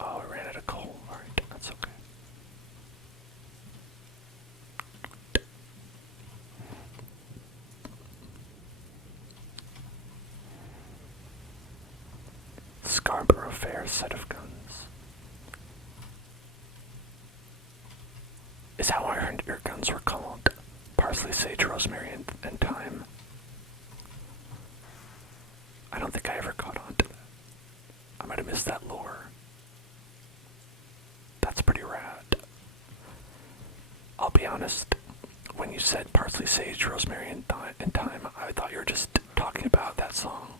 Oh, I ran out of coal. Alright, that's okay. Scarborough Fair set of guns. Is how I heard your guns were called. Parsley, sage, rosemary, and thyme. I don't think I ever caught on to that. I might have missed that lore. That's pretty rad. I'll be honest, when you said parsley, sage, rosemary, and thyme, I thought you were just talking about that song.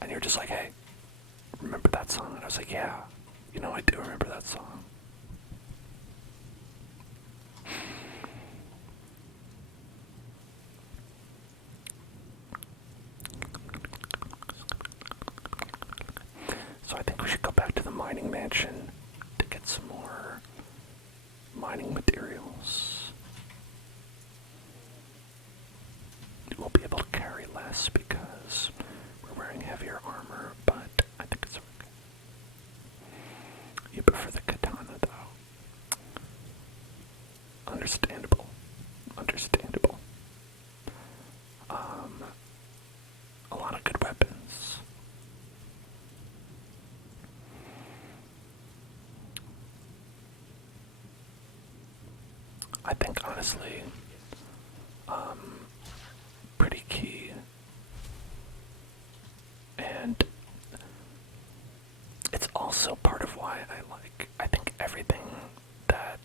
And you're just like, hey, remember that song? And I was like, yeah, you know, I do remember that song. So I think we should go back to the mining mansion to get some more mining materials. We'll be able to carry less because we're wearing heavier armor, but I think it's okay. You prefer the katana, though. Understandable. Understandable. A lot of good weapons. I think, honestly, pretty key. And it's also part of why I think everything that,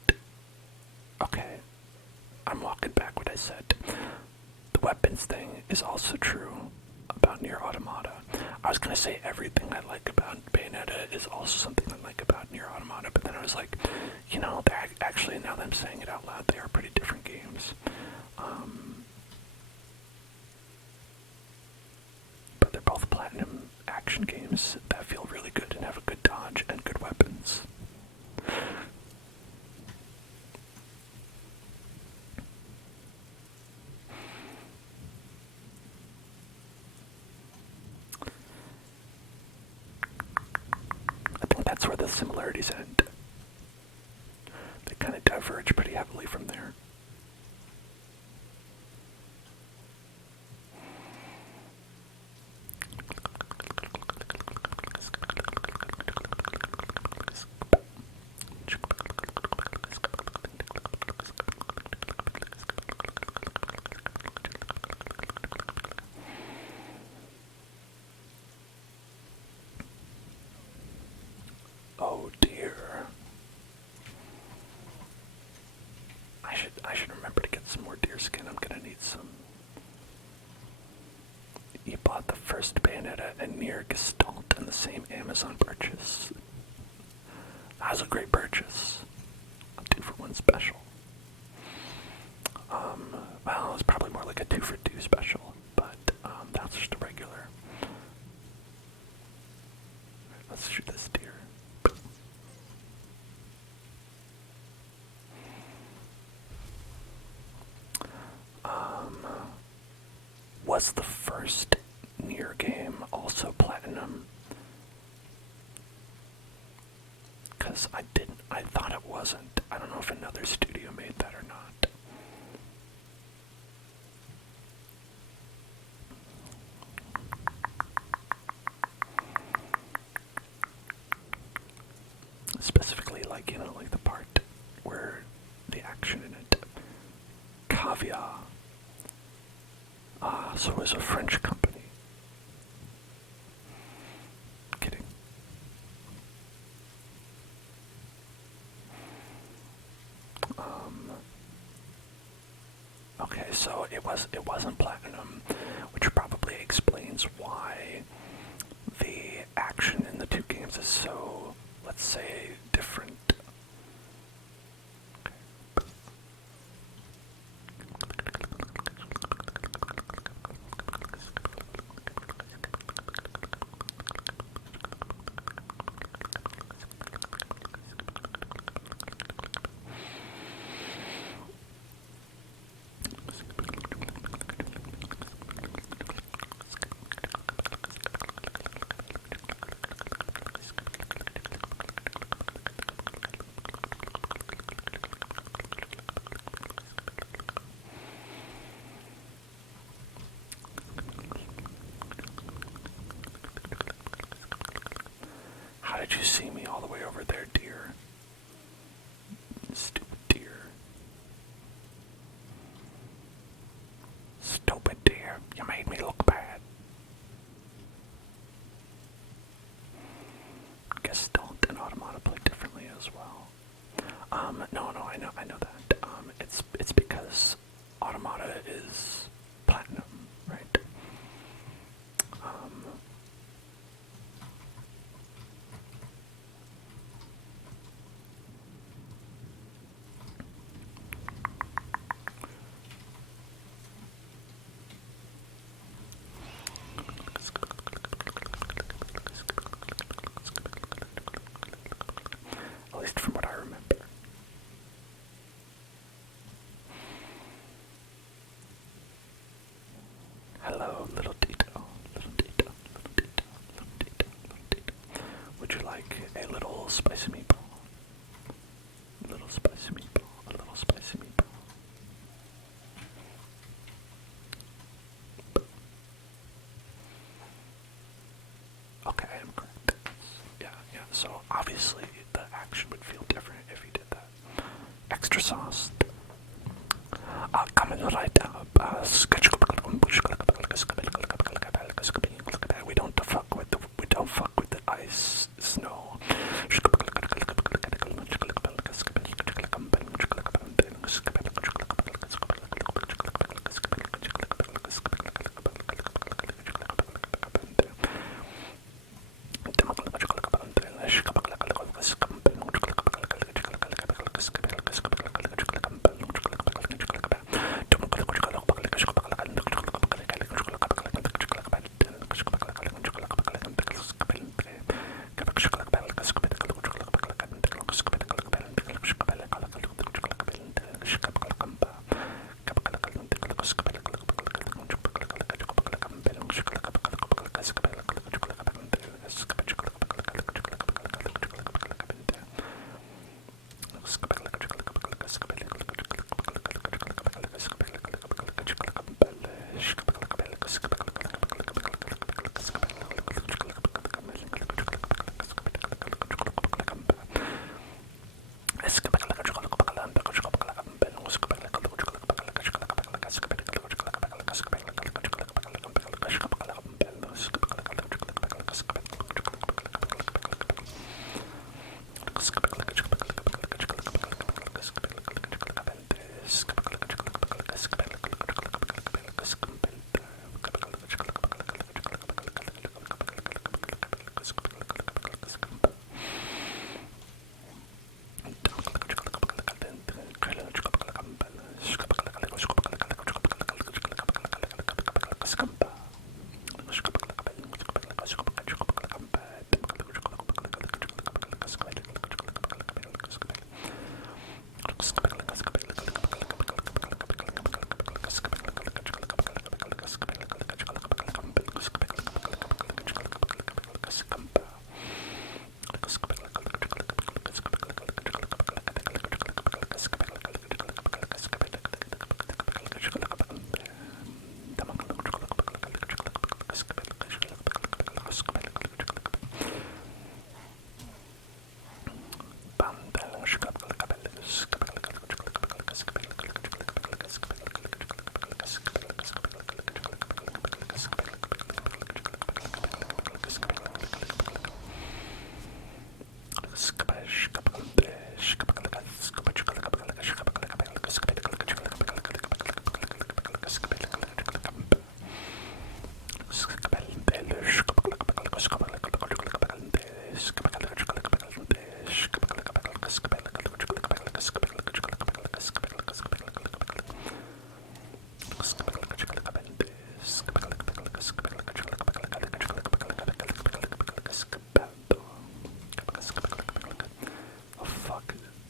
okay, I'm walking back what I said. The weapons thing is also true about Nier Automata. I was going to say everything I like about Bayonetta is also something I like about Nier Automata, but then I was like, you know, they're actually, now that I'm saying it out loud, they are pretty different games. But they're both platinum action games that feel really good and have a good dodge and good weapons. I think that's where the similarities end. They kind of diverge pretty heavily from there. should remember to get some more deer skin. I'm gonna need some. You bought the first Bayonetta and near Gestalt in the same Amazon purchase. That was a great purchase. A 2-for-1 special. Well, it's probably more like a 2-for-2 special, but that's just a regular. Let's shoot this deer. Was the first Nier game also platinum? Because I thought it wasn't. I don't know if another studio made that or not. Specifically, like the part where the action in it. Caviar. So it was a French company. Kidding. Okay, so it wasn't platinum, which probably explains why the action in the two games is so, let's say, different. How did you see me all the way over there, dear? Stupid deer. Stupid deer. You made me look bad. Gestalt and Automata play differently as well. No, I know that. It's because Automata is platinum, right? At least from what I remember. Hello, little Tito. Little Tito. Little Tito. Little Tito. Little Tito. Would you like a little spicy meatball? A little spicy meatball. A little spicy meatball. Okay, I am correct. Yeah. So obviously the action would feel different if you did that. Extra sauce. Coming right up. We don't fuck with the ice, snow.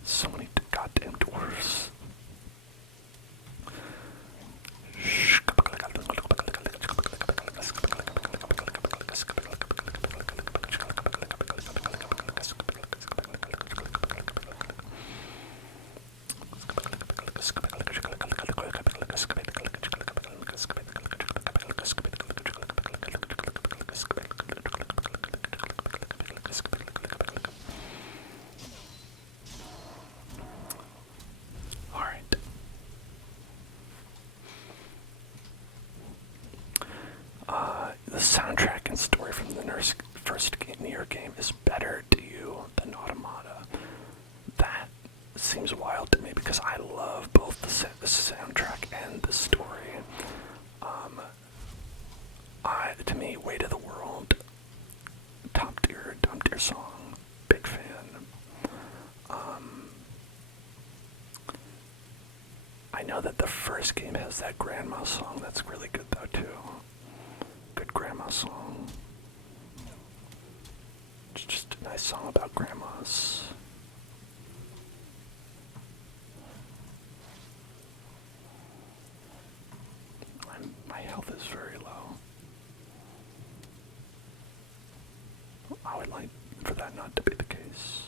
So many goddamn dwarves. Alright. The soundtrack and story from the Norse first Nier game is better to you than Automata. That seems wild to me because I love both the soundtrack and the story. To me, Weight of the World, top tier song, big fan. I know that the first game has that grandma song that's really good though too. Good grandma song. It's just a nice song about grandmas. My health is very low. I would like for that not to be the case.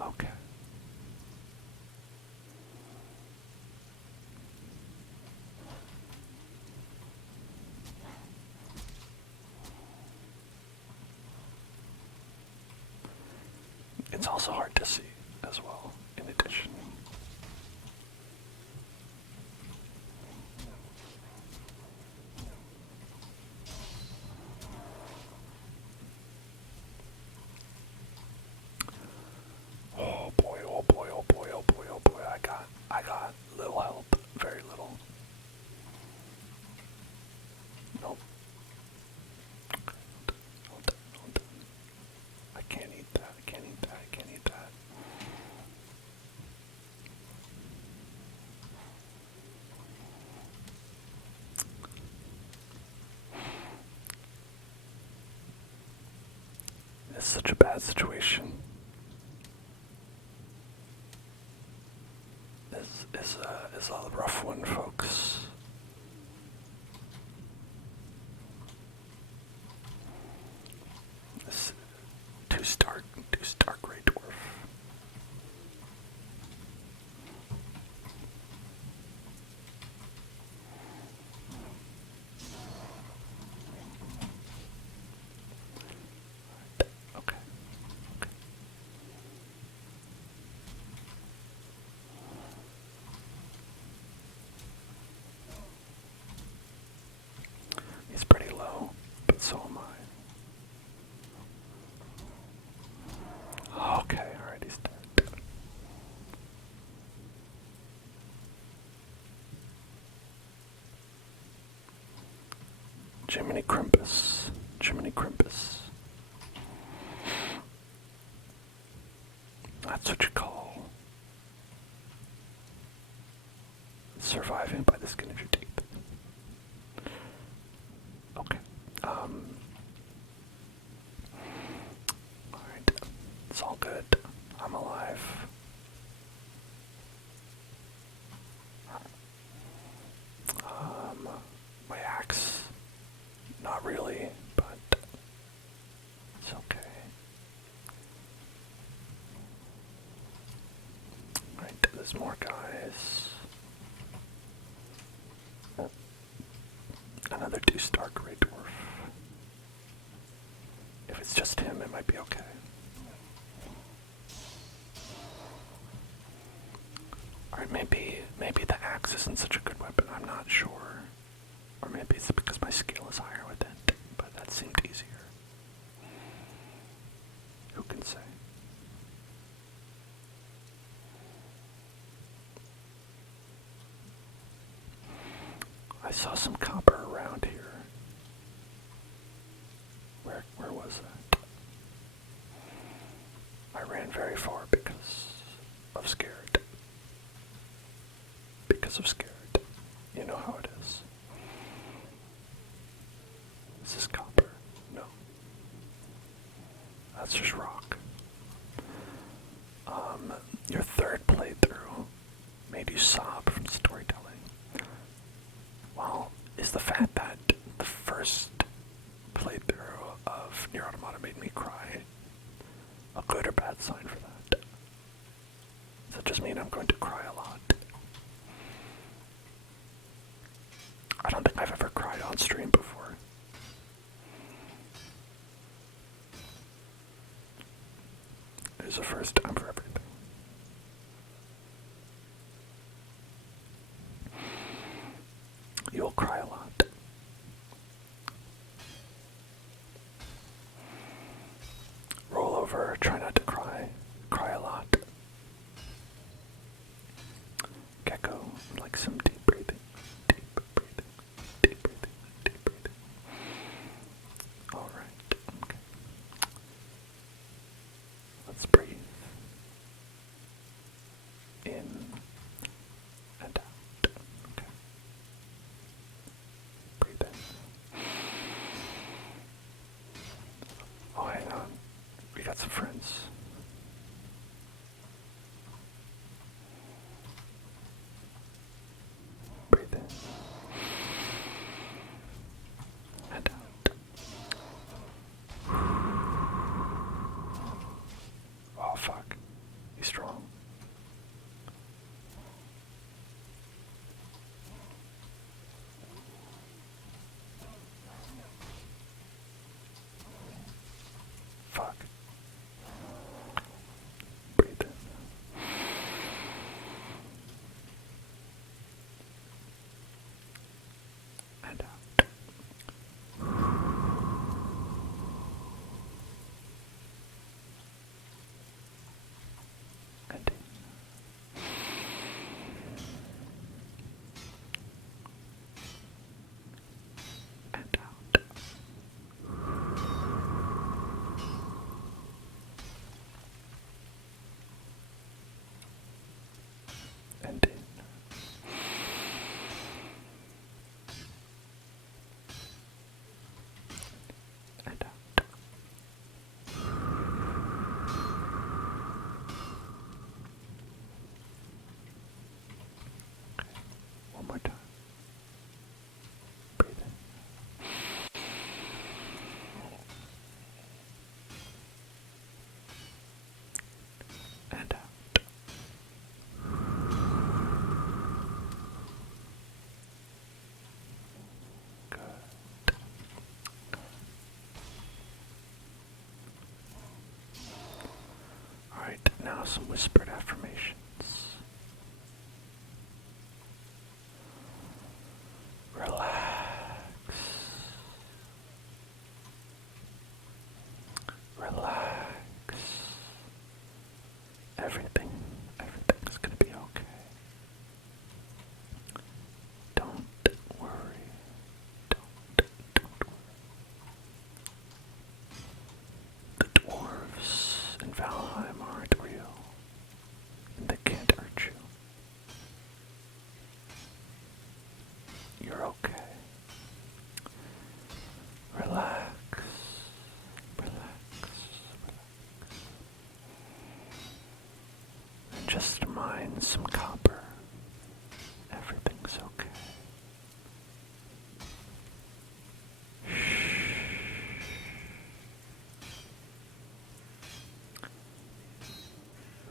Okay. It's also hard to see as well, in addition. Oh boy, oh boy, oh boy, oh boy, oh boy, I got little help, very little. Nope. Hold on. I can't eat that, I can't eat that, I can't eat that. It's such a bad situation. This is a rough one, folks. This two-star Grey Dwarf. Okay. He's pretty low, but so am I. Okay, alright, he's dead. Jiminy Crimpus. That's what you call surviving by the skin of your teeth. Okay. Alright. It's all good. I'm alive. My axe. Not really, but it's okay. Alright, there's more guys. Another two-star Grey Dwarf. If it's just him, it might be okay. Alright, maybe the axe isn't such a good weapon, I'm not sure. Or maybe it's because my skill is higher with it, but that seemed easier. Who can say? I saw some copper around here. Where was that? I ran very far because of scared. You know how it is. Is this copper? No. That's just rock. Your third playthrough made you sob from storytelling. Well, is the fact that the first playthrough of Nier Automata made me cry a good or bad sign for that? Does that just mean I'm going to cry a lot? I don't think I've ever cried on stream before. It's the first time for everything. You'll cry a lot. Roll over, try not to cry. Cry a lot. Gecko, like some deep breathing. Deep breathing. Deep breathing. Deep breathing. Alright, okay. Let's breathe. In and out. Okay. Breathe in. Oh, hang on. We got some friends. Breathe in. And out. Oh, fuck. He's strong. Fuck. Breathe in. And out. And in. And out. And in. And out. One more time. Breathe in. And out. Good. Alright, now some whispered affirmations. Relax. Relax. Everything's gonna be okay. Don't worry. Don't worry. The dwarves in Valheim aren't real, and they can't hurt you. You're okay. Relax. Relax. And just mine some copper. Everything's okay.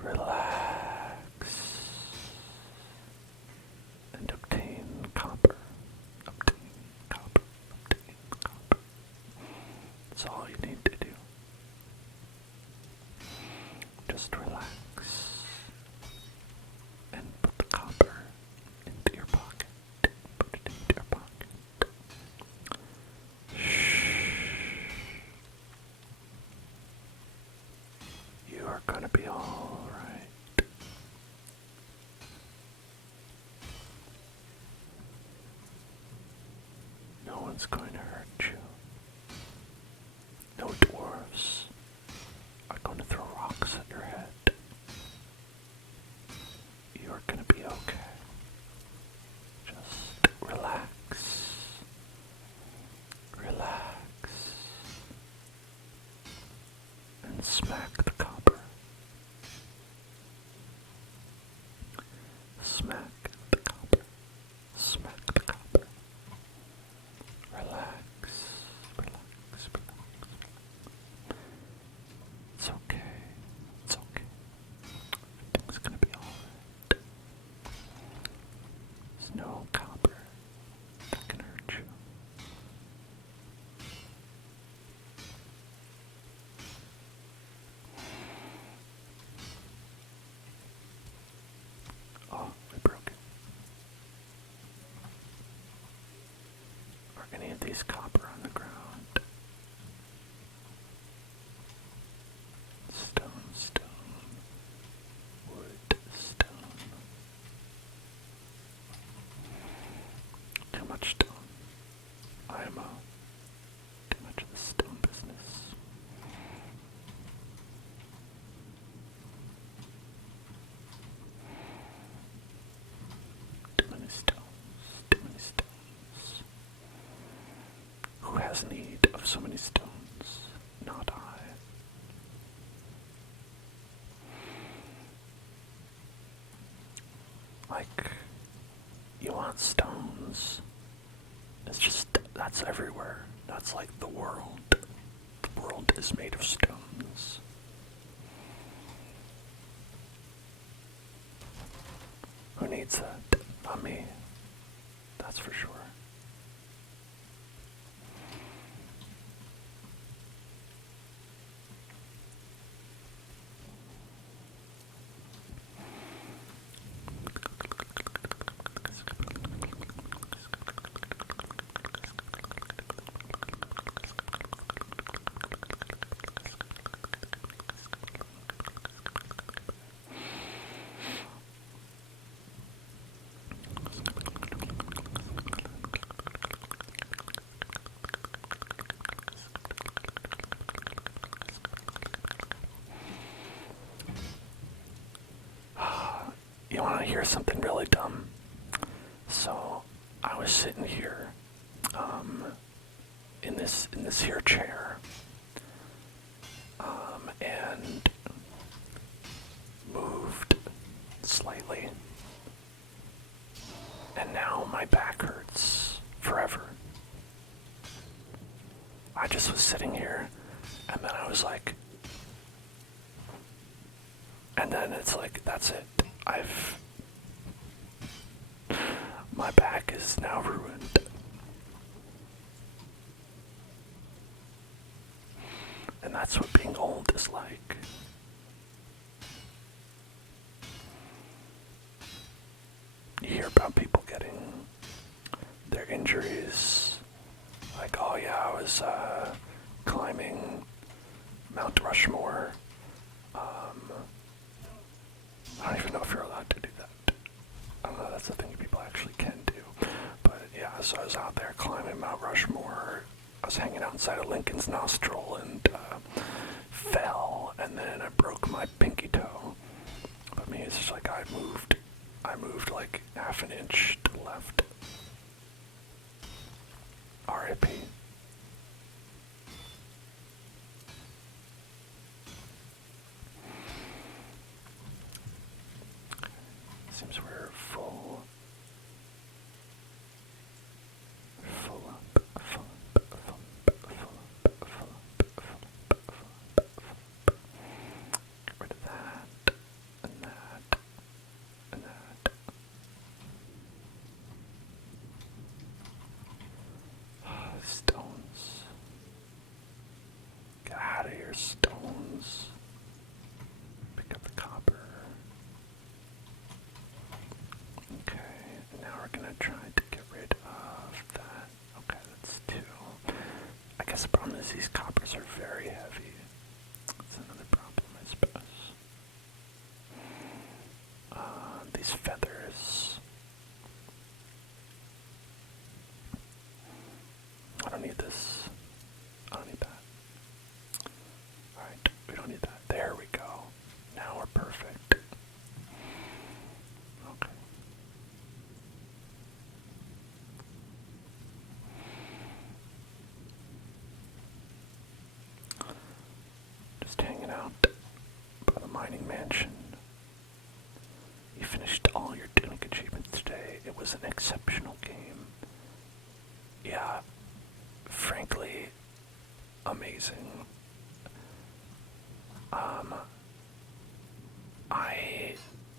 Relax and obtain copper. Obtain copper. Obtain copper. That's all you need to do. Just relax and put the copper into your pocket. Put it into your pocket. You are gonna be all right. No one's going to hurt you. No dwarves are going to throw rocks at your head. You are going to be okay. Just relax. Relax. Smack the copper. Smack the copper. Smack the copper. Relax. Relax. Relax. It's okay. It's okay. Everything's gonna be alright. There's no copper that can hurt you. Oh, we broke it. Are any of these copper on the ground? Stone, stone, wood, stone. Too much stone. IMO. Too much of the stone business. Too many stones. Too many stones. Who has need of so many stones? Not I. Like, you want stones. It's just, that's everywhere. That's like the world. The world is made of stones. Who needs that? Not me. That's for sure. You want to hear something really dumb? So, I was sitting here, in this here chair, and moved slightly, and now my back hurts forever. I just was sitting here, and then I was like, and then it's like, that's it. My back is now ruined. And that's what being old is like. You hear about people getting their injuries. Like, oh yeah, I was climbing Mount Rushmore. I don't even know if you're allowed to do that. I don't know, that's the thing people actually can do. But yeah, so I was out there climbing Mount Rushmore. I was hanging out inside of Lincoln's nostril and fell, and then I broke my pinky toe. But me, it's just like I moved like half an inch to the left. R.I.P. Seems we're full up. Get rid of that, and that, and that. Stones. Get out of here, stones. Pick up the copper. Okay, now we're gonna try to get rid of that. Okay, that's two. I guess the problem is these coppers are very heavy. That's another problem, I suppose. These feathers. I don't need this. I don't need that. Alright, we don't need that. There we go. Now we're perfect. Okay. Shining Mansion. You finished all your Tunic achievements today. It was an exceptional game. Yeah, frankly, amazing.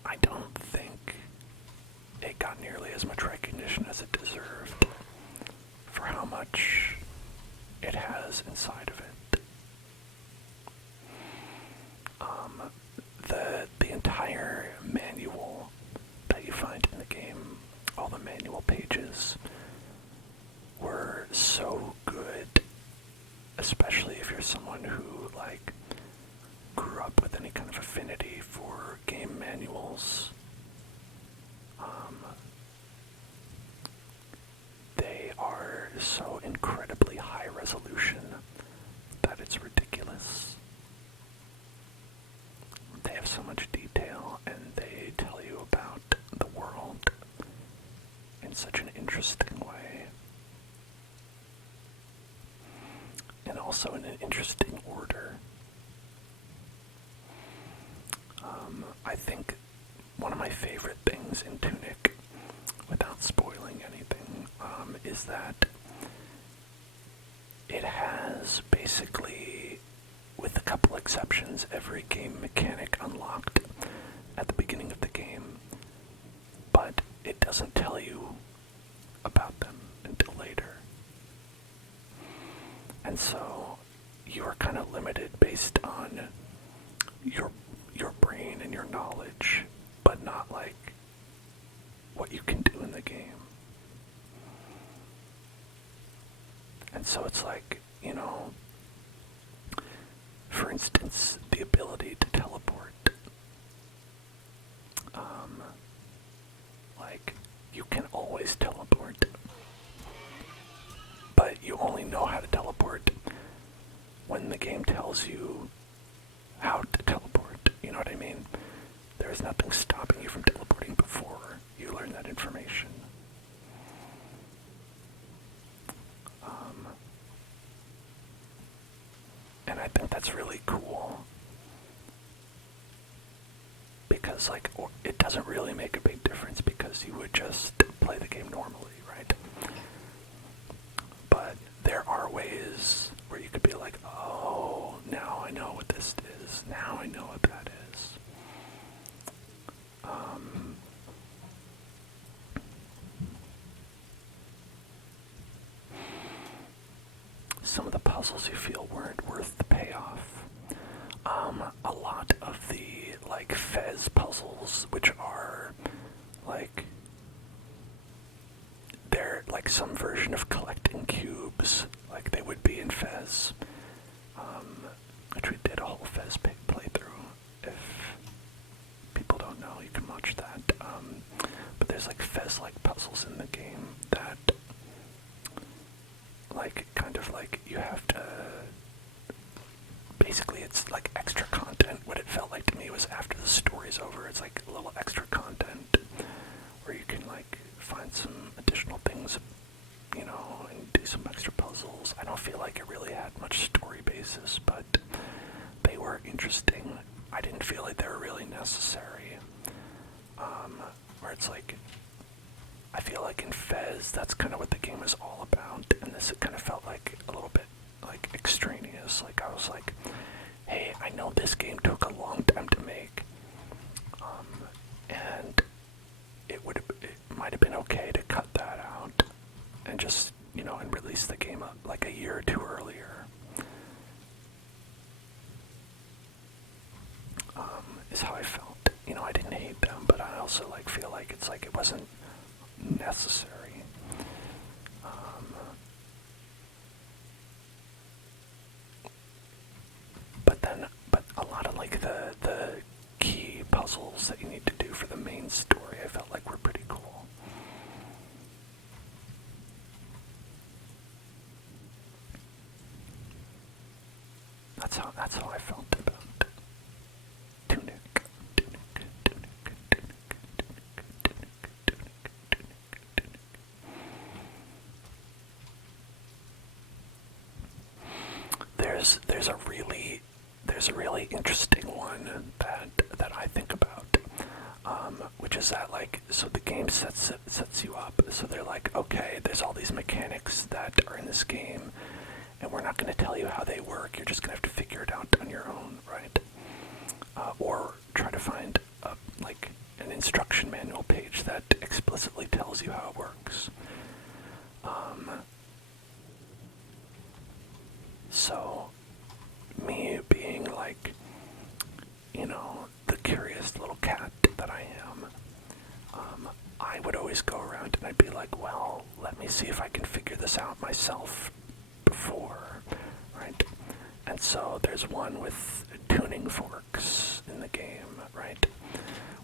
I don't think it got nearly as much recognition as it deserved for how much it has inside of it. The entire manual that you find in the game, all the manual pages, were so good, especially if you're someone who, like, grew up with any kind of affinity for game manuals. They are so incredibly high resolution that it's ridiculous. They have so much detail, and they tell you about the world in such an interesting way. And also in an interesting order. I think one of my favorite things in Tunic, without spoiling anything, is that it has basically, with a couple exceptions, every game mechanic unlocked at the beginning of the game, but it doesn't tell you about them until later. And so you are kind of limited based on your brain and your knowledge, but not like what you can do in the game. And so it's like, for instance, the ability to teleport. Like, you can always teleport, but you only know how to teleport when the game tells you how to teleport. You know what I mean? There's nothing stopping you from teleporting before you learn that information. And I think that's really cool. Because, like, it doesn't really make a big difference because you would just play the game normally, right? But there are ways where you could be like, oh, now I know what this is. Now I know what that is. Some of the puzzles you feel weren't worth the payoff. A lot of the, like, Fez puzzles, which are, like, they're like some version of collecting cubes, like they would be in Fez, which we did a whole Fez playthrough. If people don't know, you can watch that. But there's like Fez-like puzzles in the game that, like, kind of like you have to. Basically, it's like extra content. What it felt like to me was after the story's over, it's like a little extra content where you can, like, find some additional things, and do some extra puzzles. I don't feel like it really had much story basis, but they were interesting. I didn't feel like they were really necessary. Where it's like, I feel like in Fez, that's kind of what the game is all about, and this, it kind of felt like a little bit, like, extraneous. Like, I was like, hey, I know this game took a long time to make, and it might have been okay to cut that out and just, and release the game like a year or two earlier. Is how I felt. I didn't hate them, but I also, like, feel like it's like it wasn't necessary. But a lot of, like, the key puzzles that you need to do for the main story, I felt like were pretty cool. That's how I felt about Tunic. There's a really interesting one that that I think about, which is that, like, so the game sets you up. So they're like, okay, there's all these mechanics that are in this game, and we're not going to tell you how they work. You're just going to have to figure it out on your own, right? Or try to find like an instruction manual page that explicitly tells you how it works. So me being like, the curious little cat that I am, I would always go around and I'd be like, well, let me see if I can figure this out myself before, right? And so there's one with tuning forks in the game, right?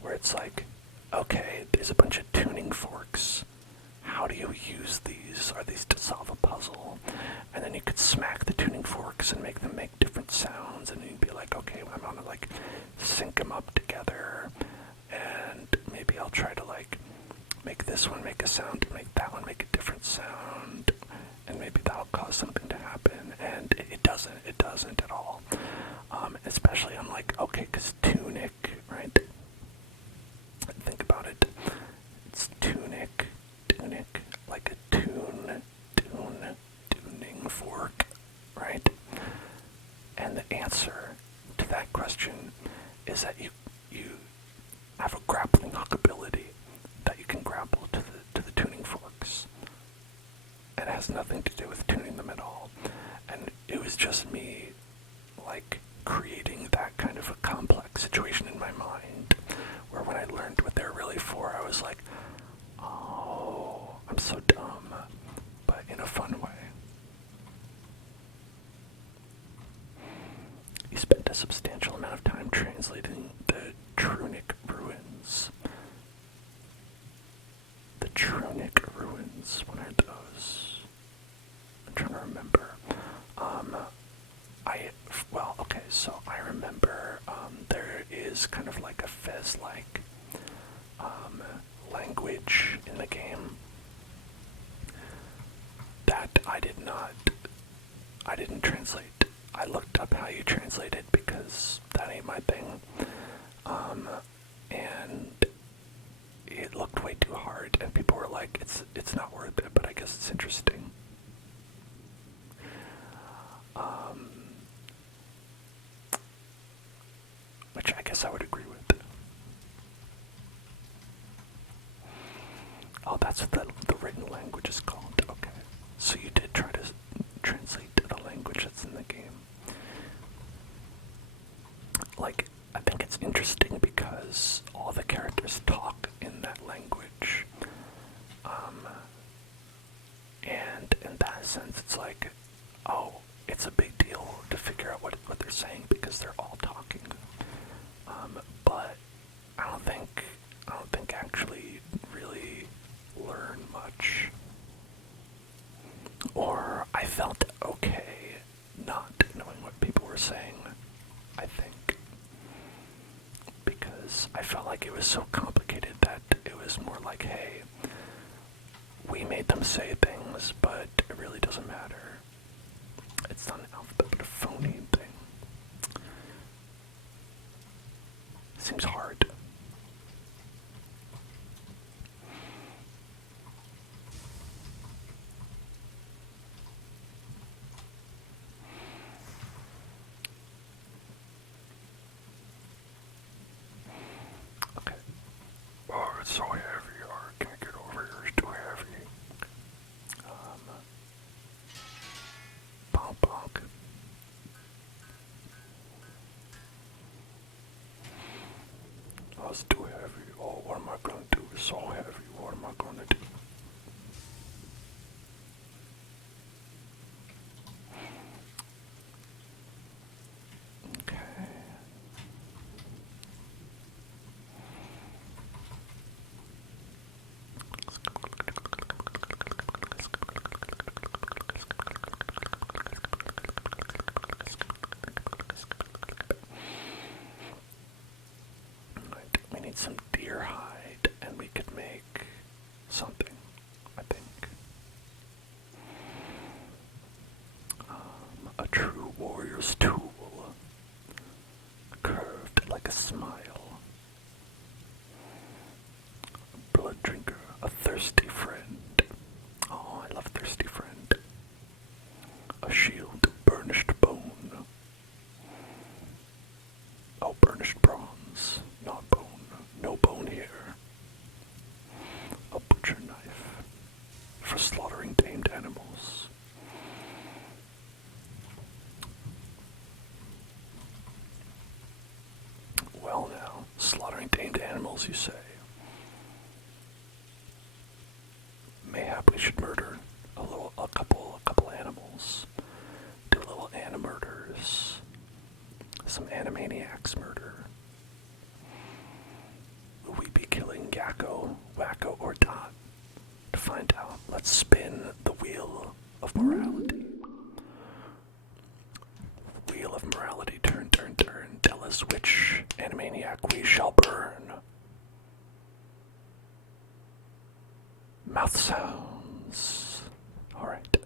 Where it's like, okay, there's a bunch of tuning forks. How do you use these? Are these to solve a puzzle? And then you could smack the tuning forks and make them make different sounds, and you'd be like, okay, I'm gonna like sync them up together, and maybe I'll try to like make this one make a sound, make that one make a different sound, and maybe that'll cause something to happen. And it doesn't at all. Especially I'm like, okay, because tunic, right? Think about it. It's tunic, like a tuning fork, right? And the answer to that question is that you have a grappling hook ability that you can grapple to the tuning forks. It has nothing to do with tuning them at all. And it was just me, like, creating that kind of a complex situation in my mind, where when I learned what they're really for, I was like, oh, I'm so dumb, but in a fun way. You spent a substantial amount of time translating the Trunic ruins. The Trunic ruins, what are those? I'm trying to remember. So I remember there is kind of like a Fez-like language in the game that I didn't translate. I looked up how you translate it because that ain't my thing. And it looked way too hard, and people were like, it's not worth it, but I guess it's interesting. Which I guess I would agree with. Oh, that's what the written language is called. Okay. So you did try to translate the language that's in the game. Like, I think it's interesting because all the characters talk in that language. And in that sense, it's like, oh, it's a big deal to figure out what they're saying because they're all talking. But I don't think actually really learn much. Or I felt okay not knowing what people were saying, I think. Because I felt like it was so complicated that it was more like, hey, we made them say things, but it really doesn't matter. It's not an alphabet, but a phoneme thing. Seems hard. Okay. Oh, it's so heavy. I can't get over here. It's too heavy. Bonk bonk. Oh, it's too heavy. Oh, what am I gonna do? It's so heavy. What am I gonna do? Okay. We need some deer hide, and we could make something, I think. A true warrior's tool, curved like a smile. tingles, you say? Mayhap we should murder a couple animals. Do little animurders. Some animaniacs murder. Will we be killing Yakko, Wacko, or Dot? To find out, let's spin the wheel of morality. Wheel of morality, turn, turn, turn. Tell us which animaniac we shall burn. Mouth sounds. Alright.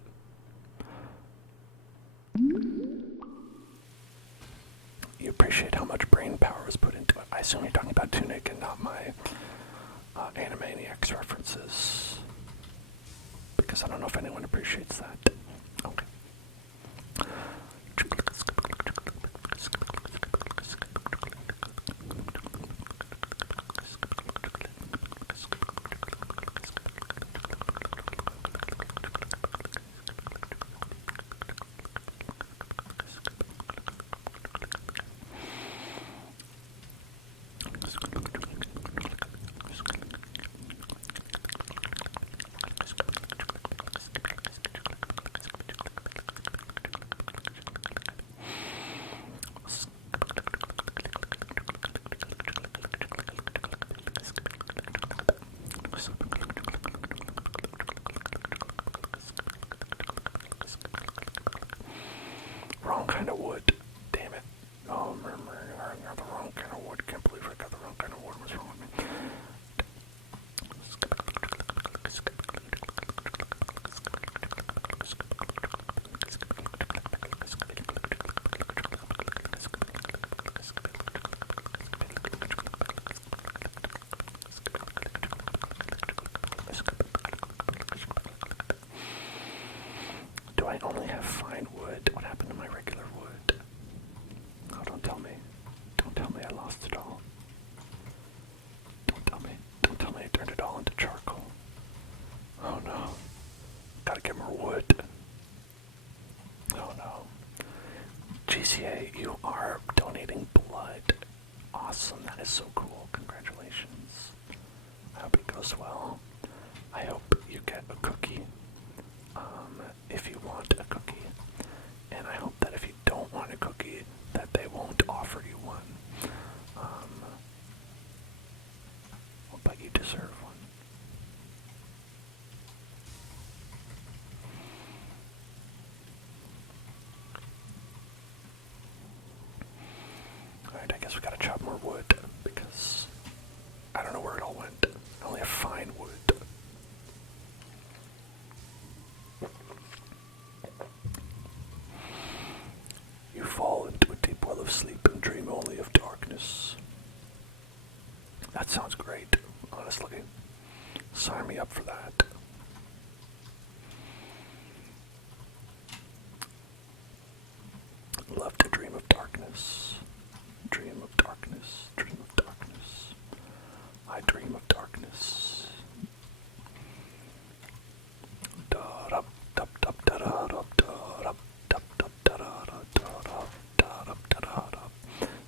You appreciate how much brain power was put into it. I assume you're talking about Tunic and not my Animaniacs references. Because I don't know if anyone appreciates that. Okay. Wrong kind of wood. Damn it. Oh, the wrong kind of wood. Can't believe I got the wrong kind of wood. What's wrong with me? Do I only have fine wood? What happened to my regular wood? Oh, don't tell me. Don't tell me I lost it all. Don't tell me. Don't tell me I turned it all into charcoal. Oh no. Gotta get more wood. Oh no. GCA, you are donating blood. Awesome. That is so cool. Congratulations. I hope it goes well. I hope you get a cookie. If you want a cookie. And I hope that if you don't want a cookie, that they won't offer you one. But you deserve one. Alright, I guess we gotta chop more wood, because I don't know where it all went. I only have fine wood. You fall into a deep well of sleep and dream only of darkness. That sounds great, honestly. Sign me up for that. Love to dream of darkness. Dream of darkness. Dream of darkness. I dream of darkness.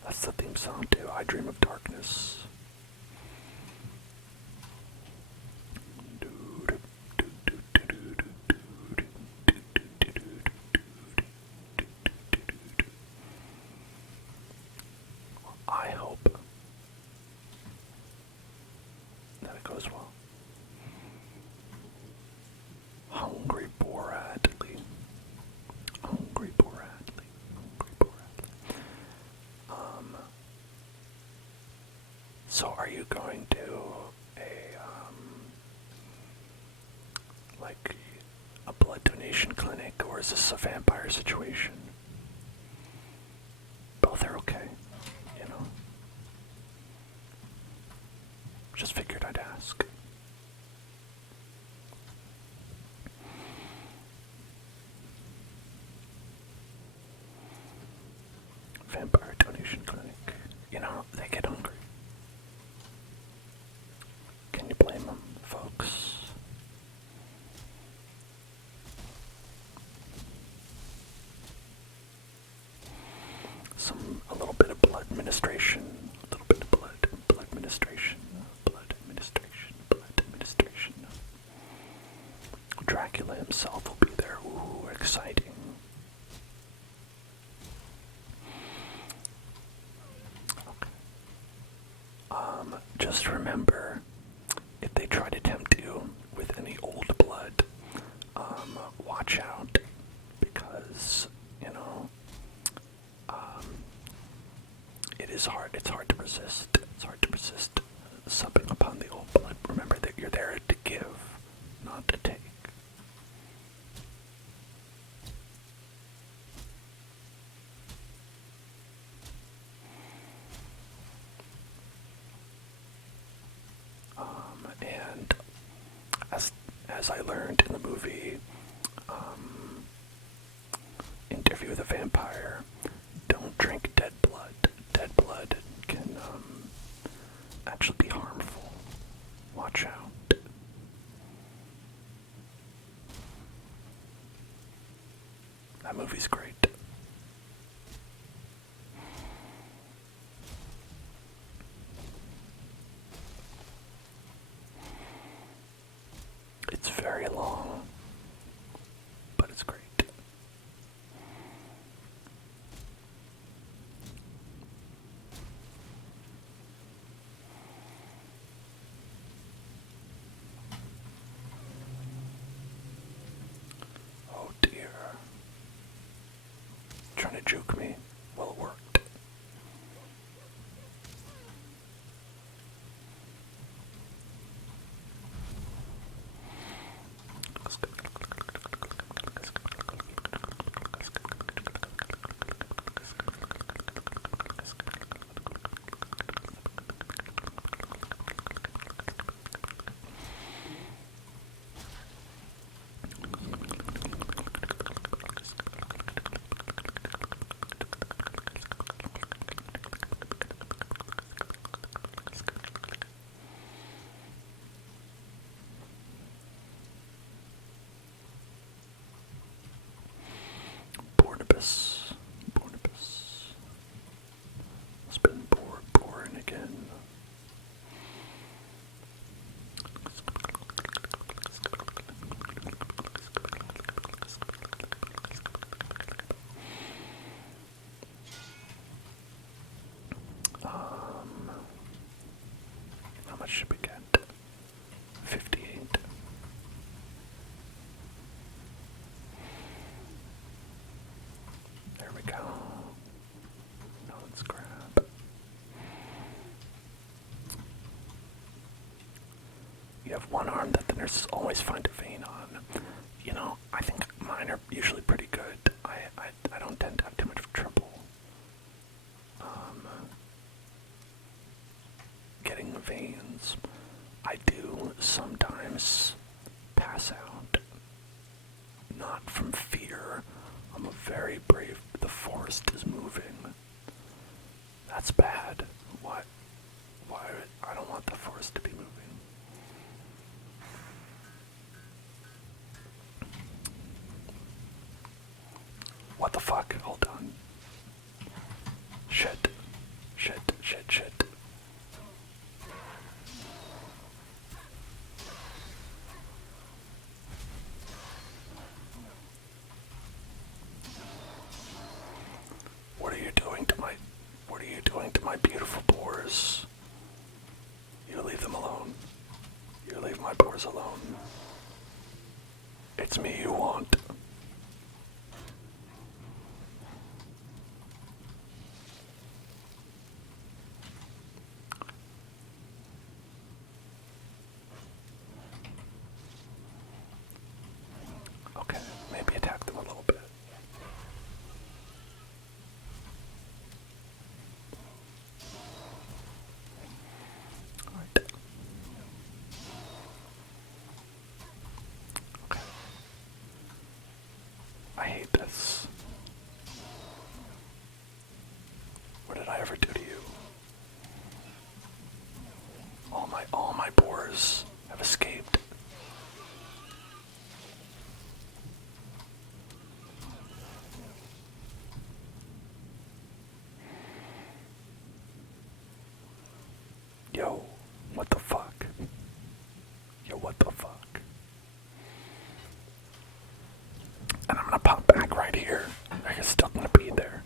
That's the theme song too. I dream of darkness. I hope that it goes well. Hungry Boradley. Hungry Boradley. Hungry Boradley. So are you going to like a blood donation clinic, or is this a vampire situation? Both are okay, you know. Just figured I'd ask. Vampire donation clinic. You know, they get hungry. Can you blame them, folks? A little bit of blood administration. A little bit of blood administration. just remember, if they try to tempt you with any old blood, watch out, because, it is hard. It's hard to resist. It's hard to resist supping upon the old blood. Remember that you're there to give, not to take. And as I learned in the movie Interview with a Vampire, don't drink dead blood. Dead blood can actually be harmful. Watch out. That movie's great. It's very long, but it's great. Oh dear. Trying to juke me. Well, it worked. Bornibus. It's been born again. How much should we get? 58. There we go. Now let's grab. You have one arm that the nurses always find a vein on. I think mine are usually pretty good. I don't tend to have too much trouble getting veins. I do sometimes pass out. Not from fear. I'm a very brave. The forest is moving. That's bad. Why? I don't want the forest to be moving. What the fuck? Hold on. Shit. What are you doing to my beautiful boars? You leave them alone. You leave my boars alone. It's me you want. Okay, maybe attack them a little bit. Alright. Okay. I hate this. What did I ever do to you? All my boars have escaped. Yo, what the fuck? And I'm gonna pop back right here. They're still gonna be there.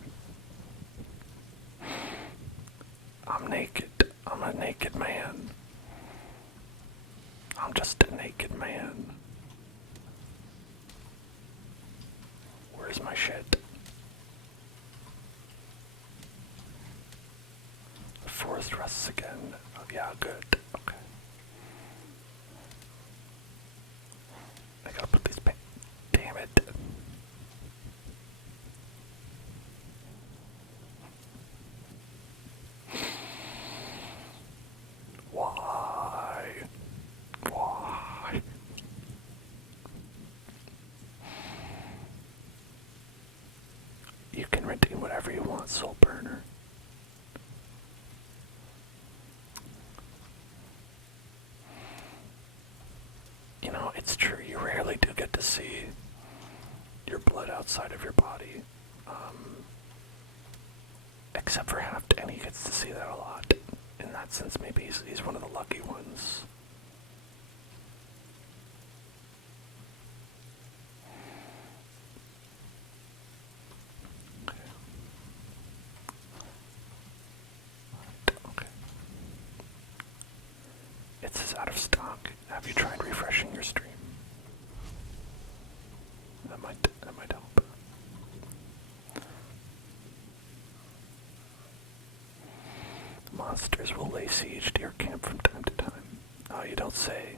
rust rusts again. Oh, yeah, good. Okay. I gotta put these back. Damn it. Why? Why? You can redeem whatever you want, Soul Burner. You know, it's true, you rarely do get to see your blood outside of your body. Except for Haft, and he gets to see that a lot. In that sense, maybe he's one of the lucky ones. Okay. Okay. It says out of stock. Have you tried refreshing your stream? That might help. Monsters will lay siege to your camp from time to time. Oh, you don't say.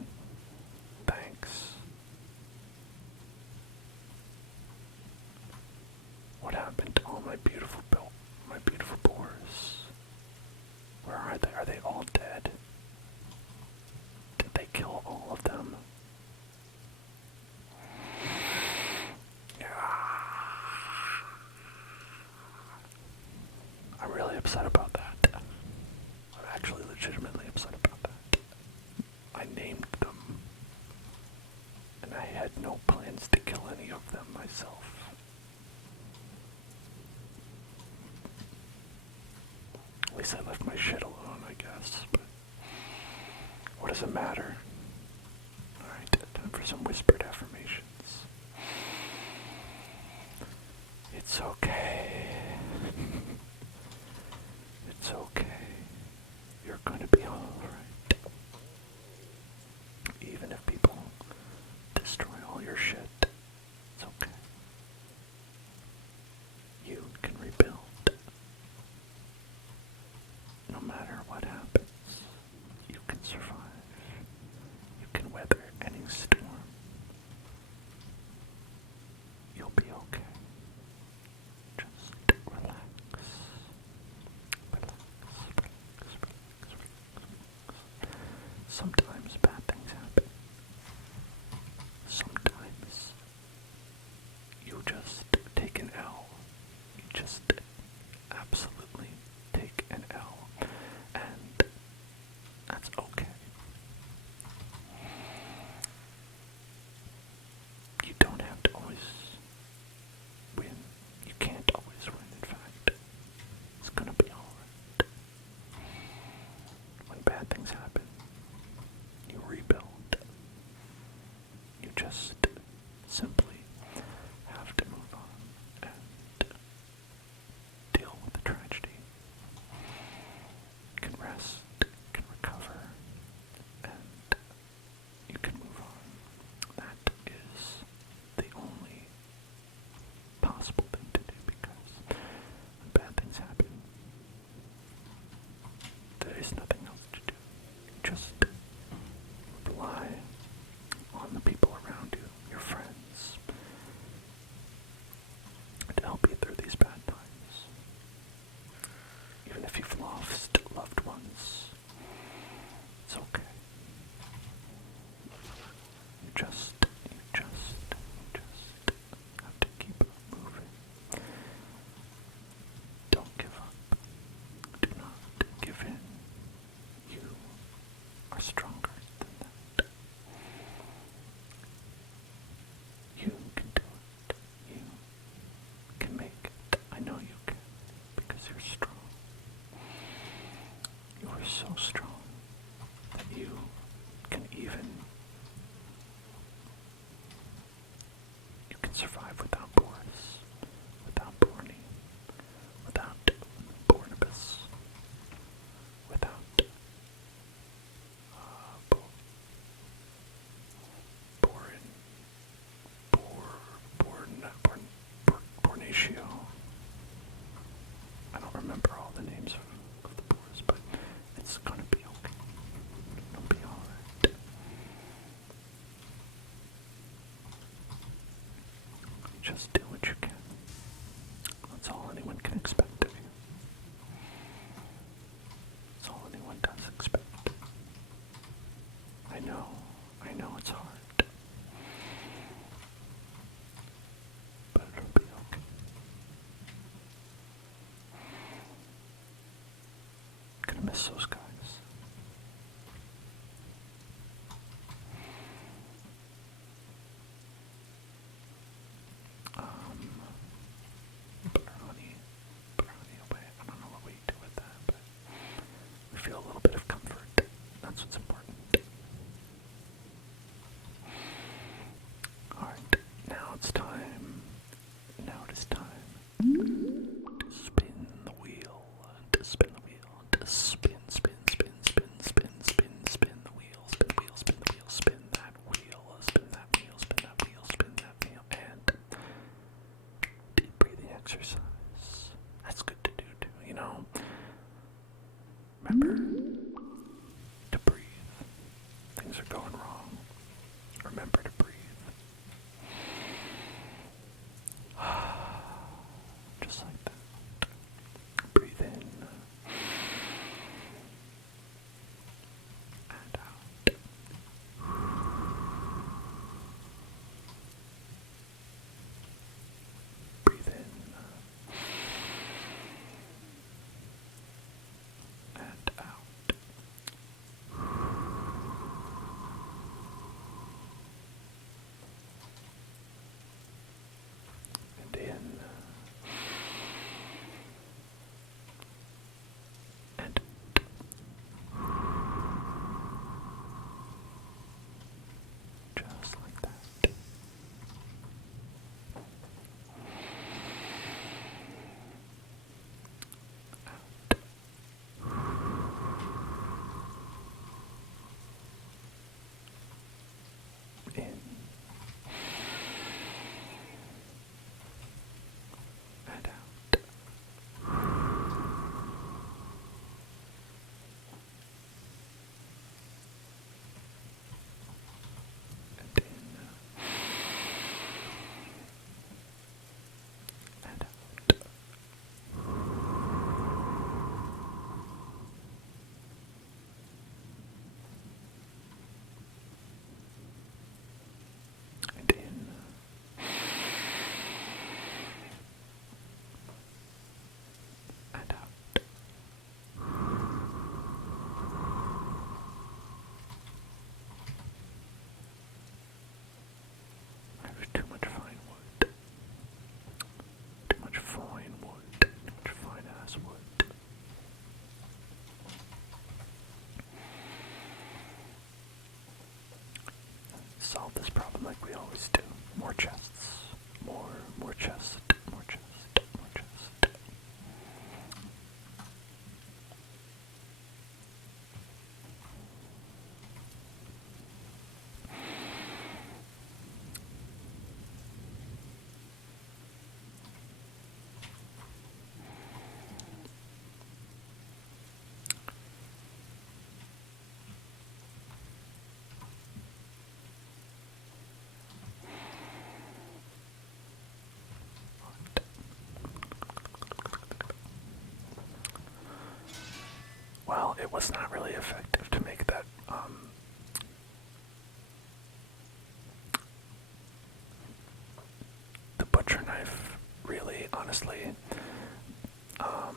Thanks. What happened to all my beautiful boars? Where are they? Are they all dead? Did they kill all of them? I'm really upset about that. I'm actually legitimately upset about that. I named them, and I had no plans to kill any of them myself. At least I left my shit alone, I guess, but what does it matter? Alright, time for some whispered affirmations. It's okay. It's okay. You're gonna be alright. Even if people destroy all your shit, it's okay. You can rebuild. No matter what happens, you can survive. You can weather any storm. You'll be okay. Just relax. Relax. Sometimes bad things happen. Sometimes you just take an L. You just absolutely take an L. And that's okay. You don't have to always win. You can't always win, in fact. It's gonna be alright. When bad things happen, you rebuild. You just simply have to move on and deal with the tragedy. You can rest, you can recover, and you can move on. That is the only possible thing to do, because when bad things happen, there is nothing else to do. Just rely on the people around you, your friends, to help you through these bad times. Even if you've lost loved ones, it's okay. You just have to keep moving. Don't give up. Do not give in. You are stronger than that. You can do it. You can make it. I know you can, because you're strong. You are so strong that you can survive without Boris, without Borny, without Bornabas, without Bornatio. I don't remember all the names of the Boars, but Just do what you can. That's all anyone can expect of you. That's all anyone does expect. I know it's hard. But it'll be okay. Gonna miss those guys. Brownie away. I don't know what we do with that, but we feel a little bit of comfort. That's what's important. Alright, now it's time. Now it is time to spin the wheel. To spin the wheel. To spin the wheel. Spin the wheel, spin the wheel, spin that wheel. Spin that wheel, spin that wheel, spin that wheel. And deep breathing exercise. That's good to do too, you know. Remember to breathe. Things are going wrong. Remember to breathe. Just like that. Breathe in and out. Breathe in and out. And in and just like that. In and out. And in and out. And in and out. There's too much fine wood. Too much fine wood. Too much fine ass wood. Solve this problem like we always do. More chests. More chests. More chests. More chests. Well, it was not really effective to make that, the butcher knife, really, honestly. I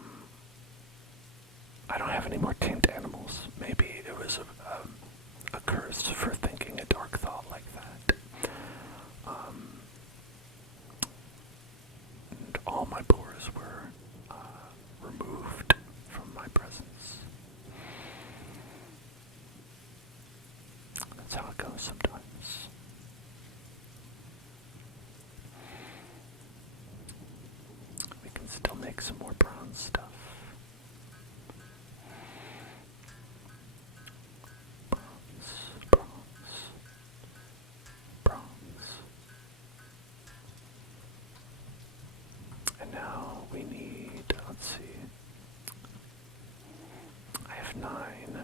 don't have any more tamed animals. Maybe it was a curse for thinking a dark thought like that. And all my pores were removed from my presence. That's how it goes sometimes. We can still make some more bronze stuff. Bronze. And now we need, let's see, I have 9.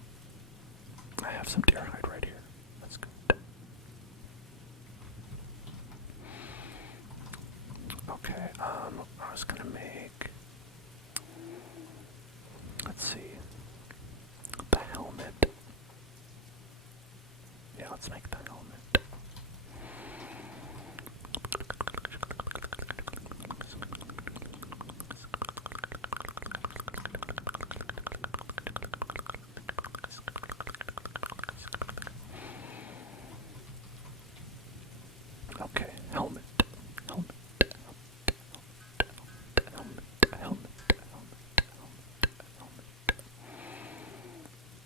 have some deer hide right here. That's good. Okay, I was gonna make, let's see, the helmet. Yeah, let's make the helmet. Okay, helmet, helmet, helmet, helmet, helmet.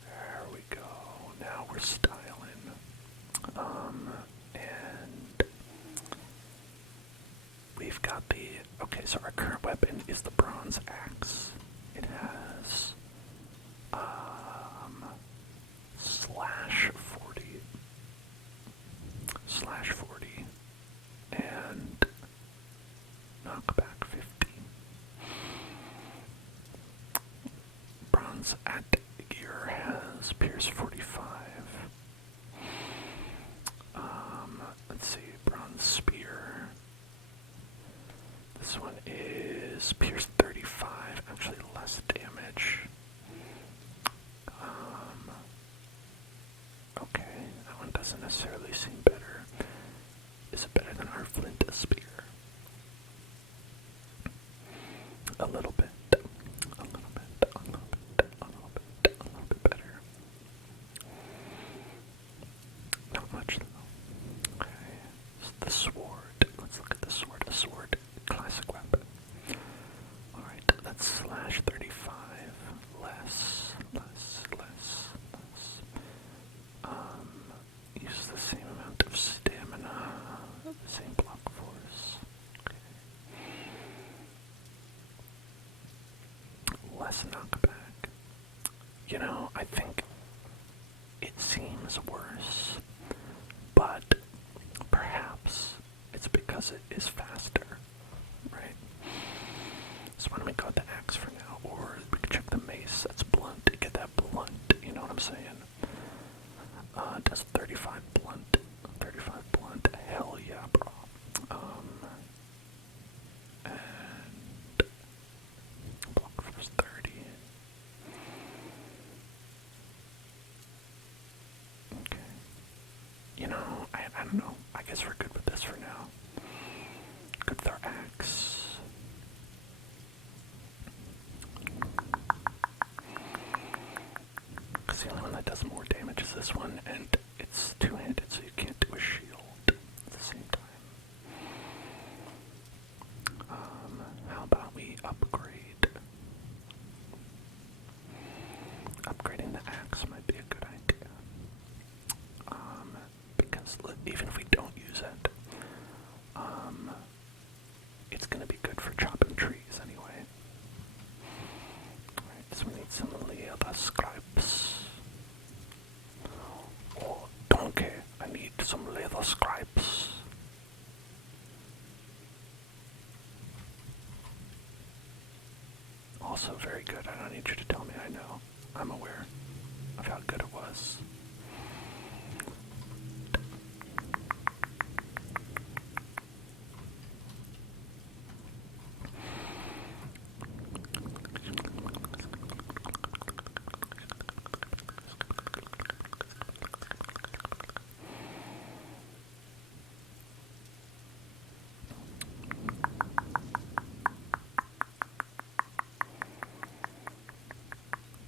There we go. Now we're styling. And we've got the, okay, so our current weapon is the bronze axe. It has, slash 40, and knockback 50. Bronze at gear has pierce 45. Let's see, bronze spear. This one is pierce 35, actually less damage. Okay, that one doesn't necessarily seem better. Is it better than our flint spear? A little bit. A little bit. A little bit. A little bit. A little bit better. Not much though. Okay. So the sword. Let's look at the sword. A sword. Classic weapon. Alright, that's slash 35. Less. Use the same amount of stamina. The same block force. Okay. Less knockback. You know, I think it seems worse, but perhaps it's because it is faster, right? So why don't we go with the axe for now, or we could check the mace. That's blunt. Get that blunt. You know what I'm saying? Does 35 blunt? 35 blunt. Hell yeah, bro. And block force 30. Okay. You know, I don't know. I guess we're good with this for now. Good with our axe. Because the only one that does more damage is this one, and it's two-handed, so you can't do a shield at the same time. How about we upgrade? Upgrading the axe might be a good idea. Because even if we don't use it, it's going to be good for chopping trees anyway. Alright, so we need some leather scraps. Oh, donkey, I need some leather scraps. Also very good. I don't need you to tell me I know. I'm aware of how good it was.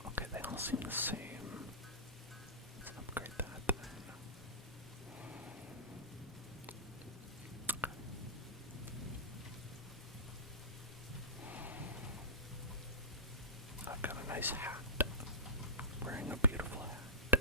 Okay, they all seem the same. Let's upgrade that then. I've got a nice hat. Wearing a beautiful hat.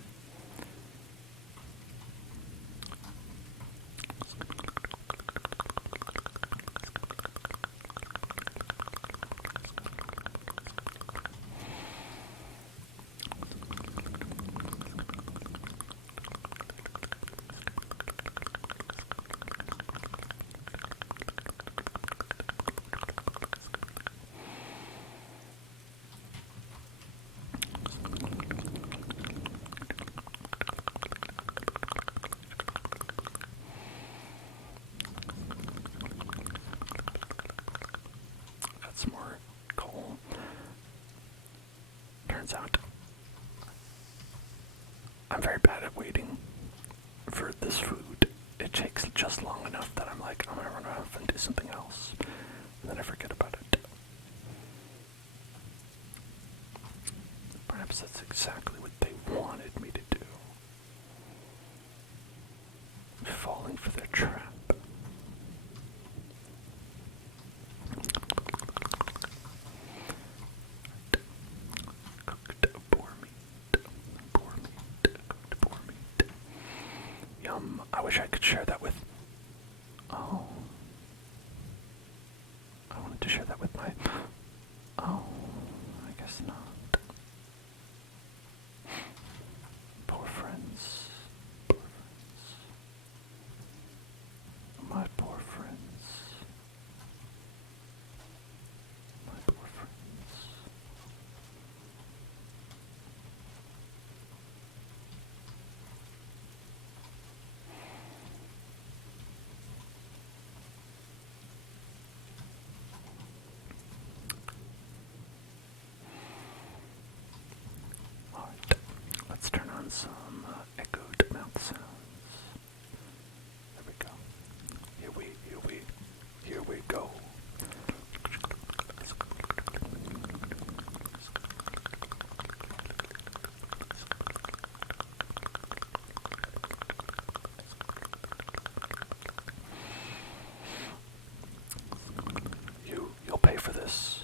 I'm very bad at waiting for this food. It takes just long enough that I'm like, I'm gonna run off and do something else. And then I forget about it. Perhaps that's exactly what they wanted me to do. Falling for their trap. Cooked boar meat. Cooked boar meat. Yum. I wish I could share that with... Oh. I wanted to share that with my... Oh. I guess not. Poor friends. Poor friends. My poor friends. My poor friends. Alright, let's turn on some echoed mouth sounds. There we go. Here we go. You'll pay for this.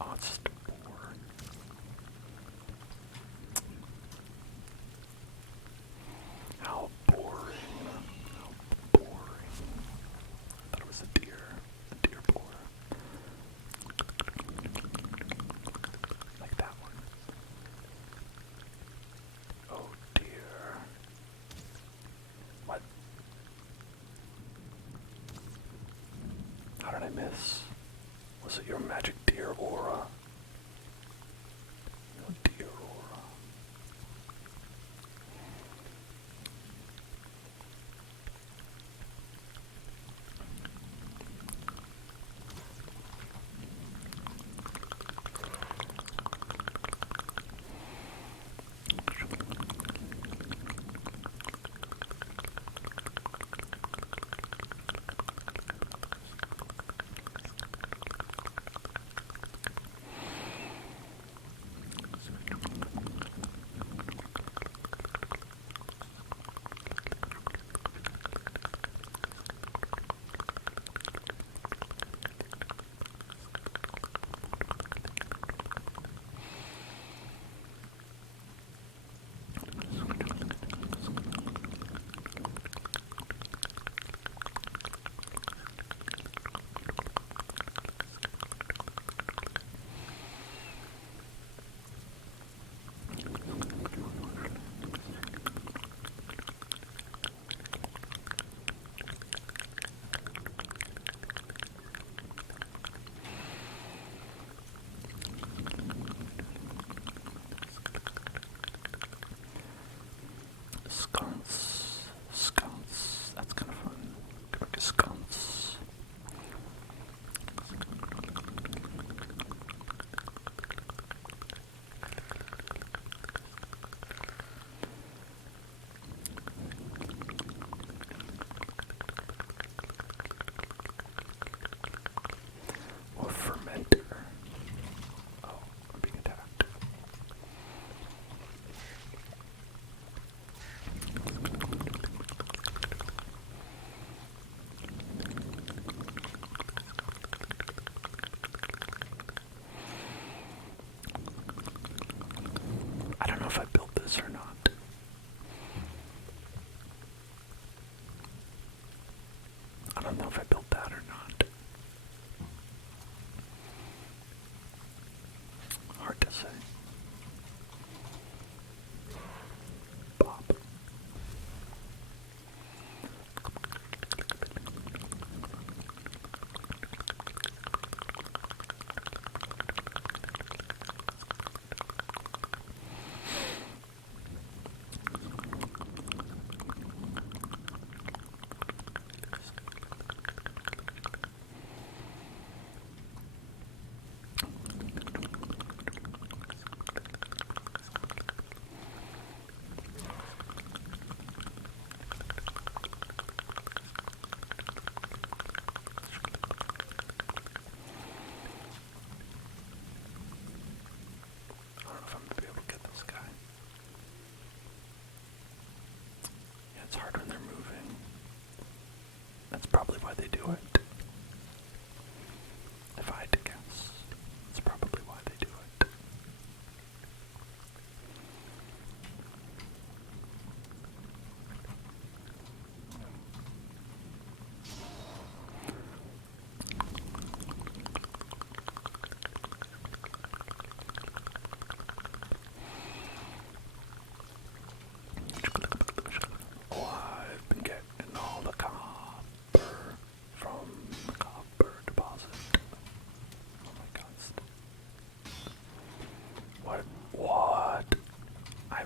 Oh, it's just boring. How boring. How boring. I thought it was a deer. A deer boar. Like that one. Oh dear. What? How did I miss? Was it your magic deer aura? No deer aura.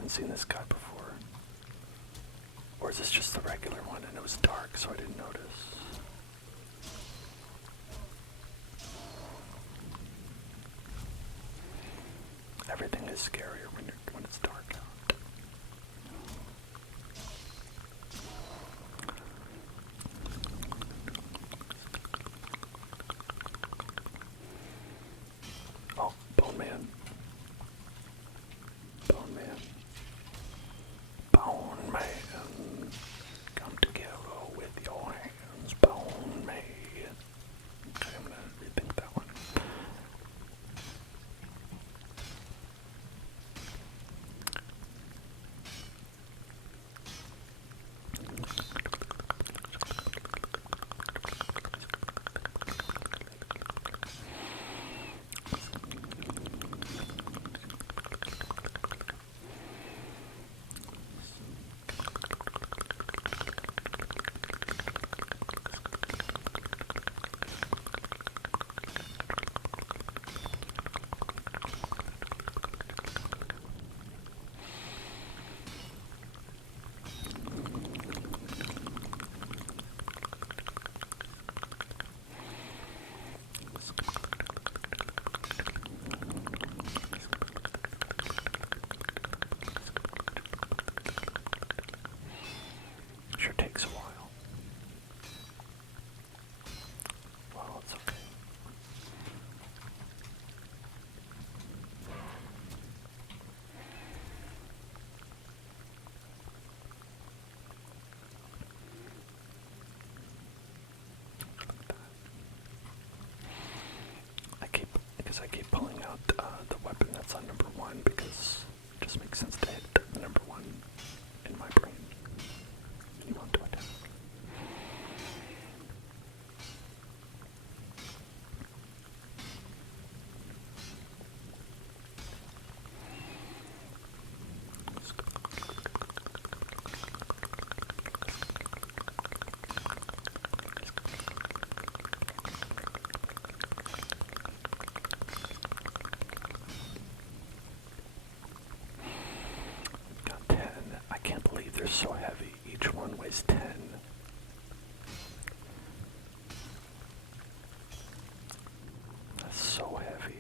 haven't seen this guy before. Or is this just the regular one and it was dark so I didn't notice? Everything is scarier when it's dark out. Oh, Bone Man. Bone Man. Bone Man. Come together with your hands, Bone Man. Okay, I'm gonna rethink that one. Sure takes a while. Well, it's okay. I keep pulling out the weapon that's on number 1 because it just makes sense to hit the number 1 in my brain. You want to attack. Got 10. I can't believe they're so heavy. Each one weighs 10. That's so heavy.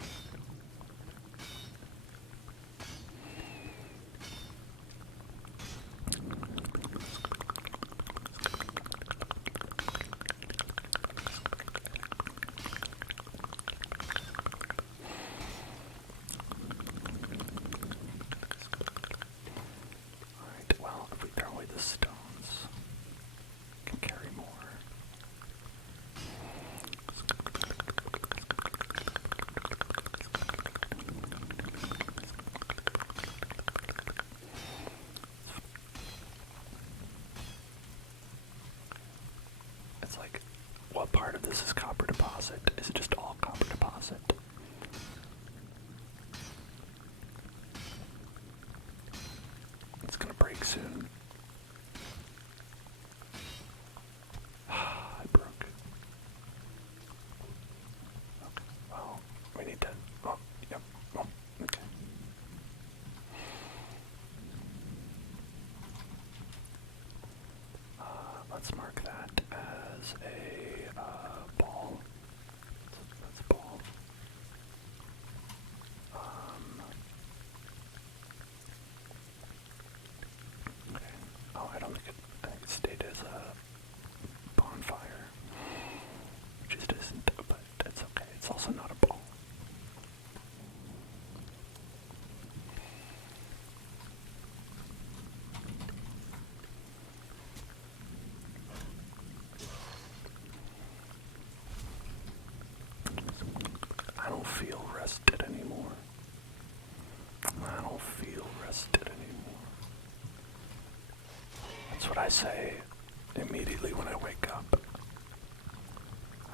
Alright, well, if we throw away the stones, we can carry more. It's like, what part of this is copper deposit? Is it just all copper deposit? It's gonna break soon. I broke. Okay, well, we need to. Oh, yep. Oh, okay. Let's mark that as a ball. That's a ball. Okay. Oh, I think it stayed as a bonfire, which it isn't, but it's okay. It's also not a ball. I don't feel rested anymore. I don't feel rested anymore. That's what I say immediately when I wake up.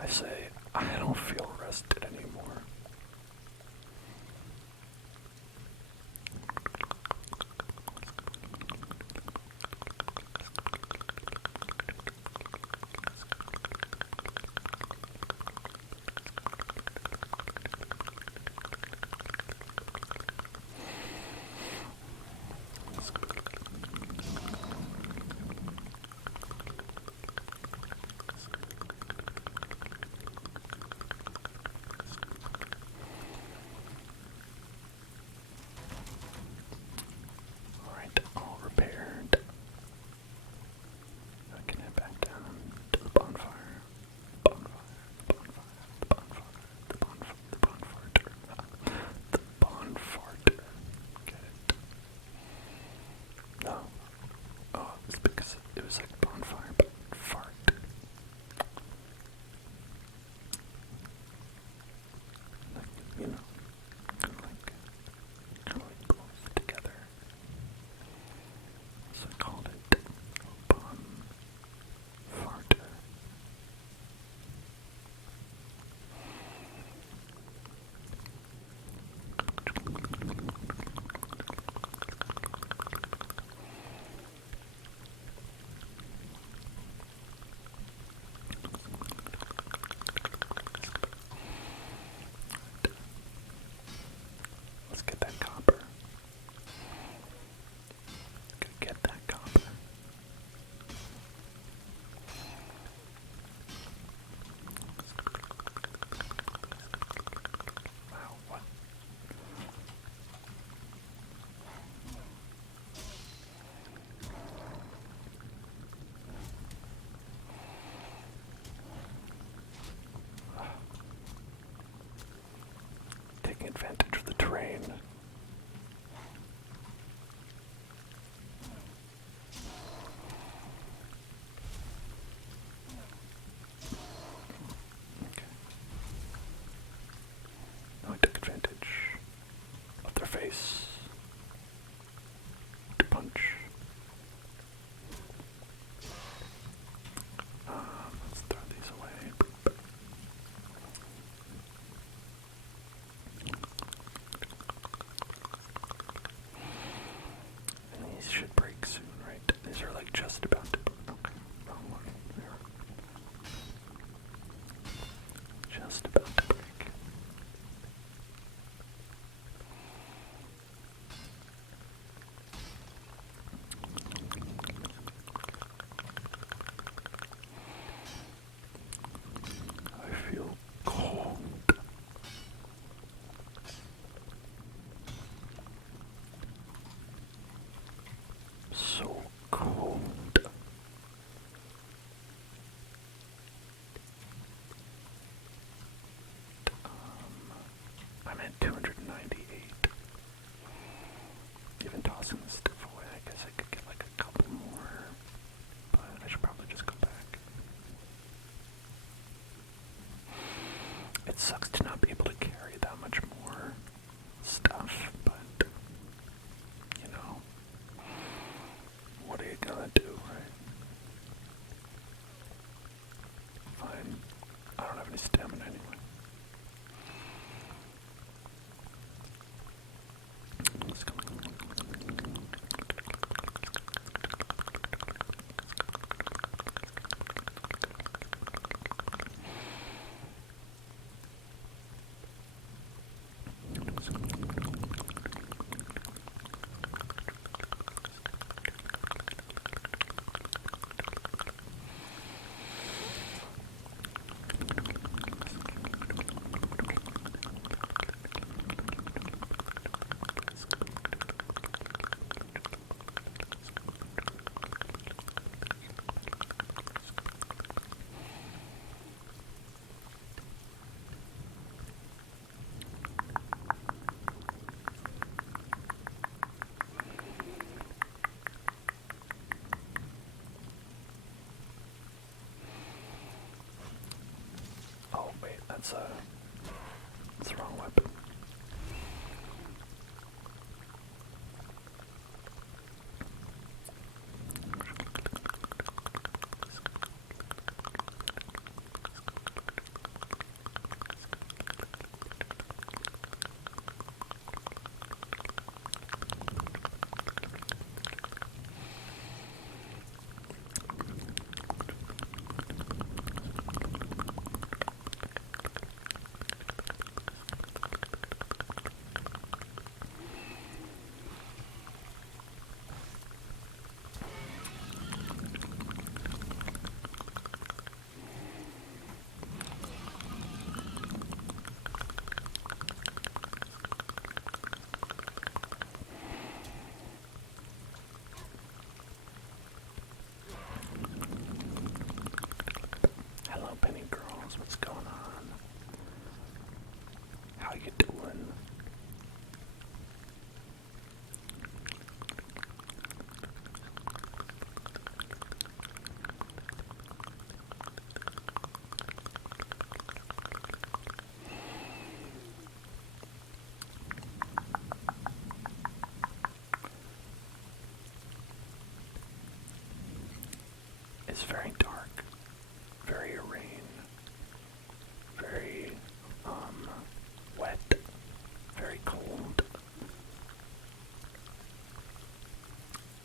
I say, I don't feel rested anymore. just about to break. Okay, wrong one. There. Just about to break. I feel cold. So cold. I'm at 298. Even tossing this stuff away, I guess I could get like a couple more, but I should probably just go back. It sucks to not be able to carry that much more stuff, but, you know, what are you gonna do, right? Fine. I don't have any stamina anyway. Let's go. Oh wait, that's the wrong weapon. Hello, Penny Girls. What's going on? How you doing? It's very dark, very rain, very wet, very cold.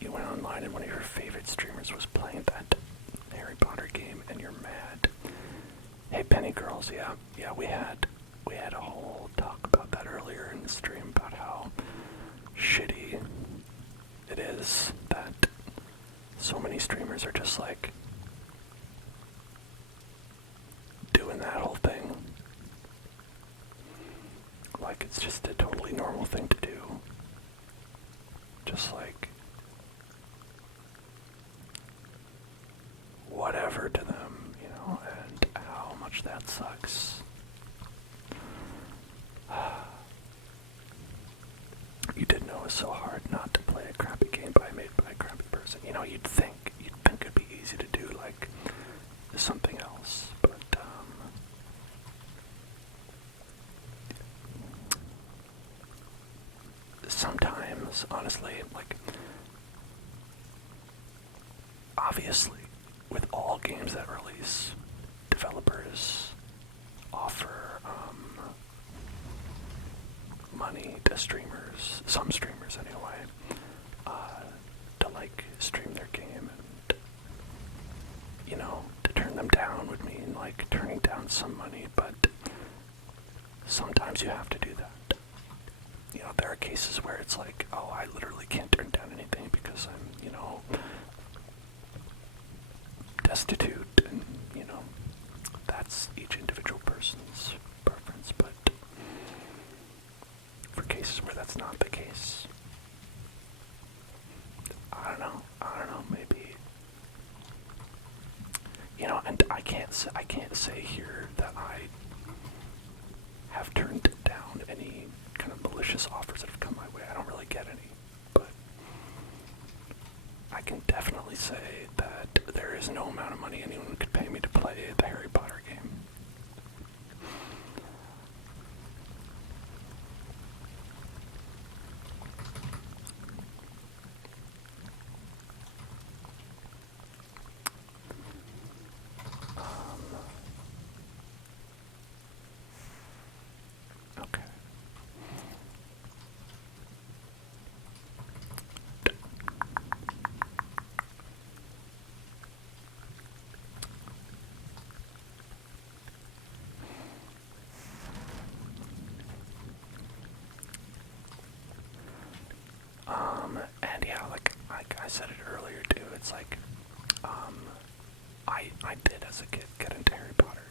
You went online and one of your favorite streamers was playing that Harry Potter game and you're mad. Hey Penny Girls, yeah, we had a whole talk about that earlier in the stream about how shitty it is that so many streamers are just like doing that whole thing. Like it's just a totally normal thing to do. Just like whatever to them, you know, and how much that sucks. You did know it's so hard not to play a crappy game made by a crappy person. You know, you'd think it'd be easy to do like something else, but sometimes, honestly, like obviously with all games that release, developers offer money to streamers, some streamers anyway, to like stream their game to turn them down would mean, like, turning down some money, but sometimes you have to do that. There are cases where it's like, oh, I literally can't turn down anything because I'm, destitute, and, that's each individual person's preference, but for cases where that's not the case, I don't know, maybe, and I can't say here that I have turned down any kind of malicious offers that have come my way. I don't really get any, but I can definitely say that there is no amount of money anyone could pay me to play the Harry Potter game. Okay. And yeah, like I said it earlier too, it's like, I did as a kid get into Harry Potter.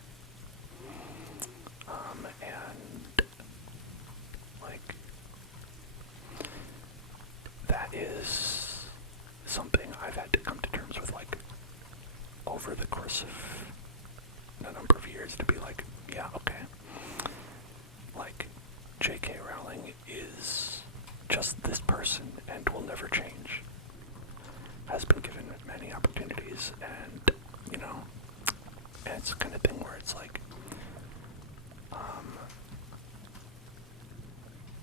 And like, that is something I've had to come to terms with, like, over the course of a number of years, to be like, yeah, okay. Like, J.K. Rowling is just this person and will never change. Has been given many opportunities, and, and it's the kind of thing where it's like,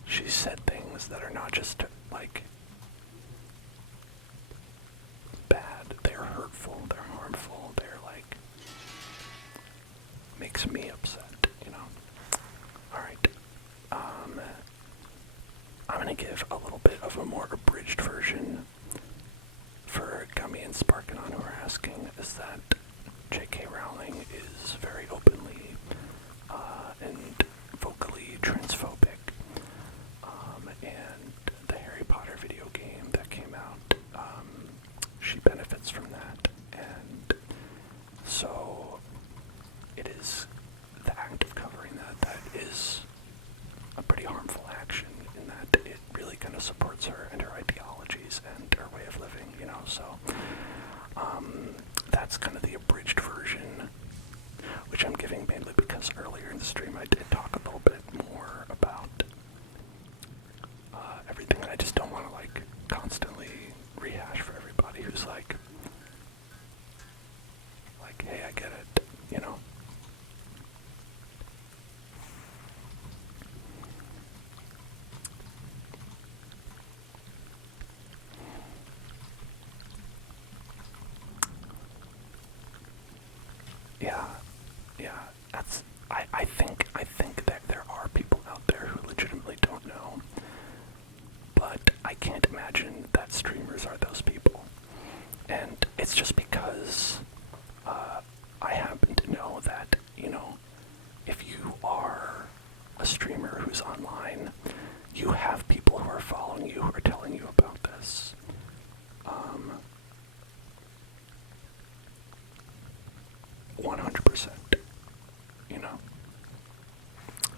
she said things that are not just, like, bad, they're hurtful, they're harmful, they're, like, makes me upset, Alright, I'm gonna give a little bit of a more abridged version for Gummy and Sparkanon, who are asking, is that J.K. Rowling is very openly and vocally transphobic. And the Harry Potter video game that came out, she benefits from that. And so it is the act of covering that is a pretty harmful action, in that it really kind of supports her and her ideologies and her way of living, so that's kind of the abridged version, which I'm giving mainly because earlier in the stream I did talk a little bit more about everything, and I just don't want to, like, constantly rehash for everybody who's like, hey, I get it, Yeah, that's, I think that there are people out there who legitimately don't know, but I can't imagine that streamers are those people. And it's just because, I happen to know that, if you are a streamer who's online, you have people who are following you, who are telling you about this. 100%,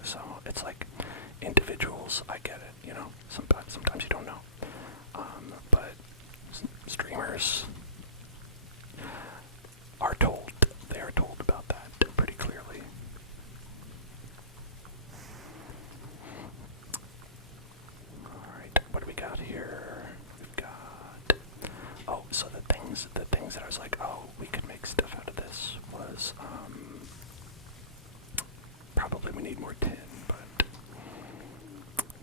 So it's like, individuals, I get it, sometimes you don't know. But streamers are told, they are told about that pretty clearly. Alright, what do we got here? We've got, oh, so the things that I was like, oh, we could make stuff out of this was, probably we need more tin, but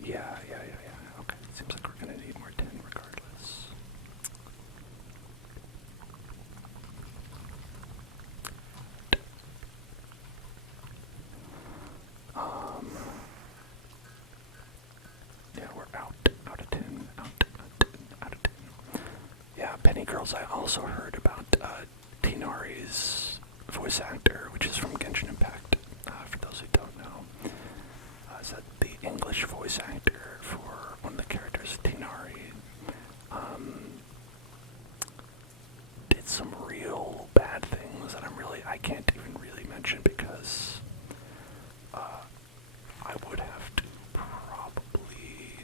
yeah, okay, seems like we're gonna need more tin regardless. Yeah, we're out of tin, out of tin. Yeah, Penny Girls, I also heard about, Tino Tinari's voice actor, which is from Genshin Impact, for those who don't know, is that the English voice actor for one of the characters, Tinari, did some real bad things that I can't even really mention because I would have to probably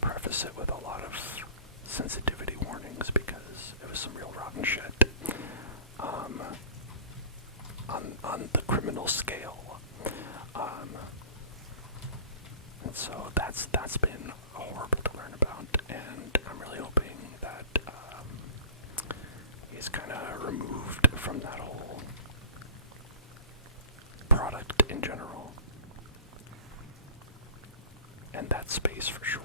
preface it with a lot of sensitivity warnings because it was some real rotten shit on the criminal scale. And so that's been horrible to learn about, and I'm really hoping that he's kind of removed from that whole product in general, and that space for sure.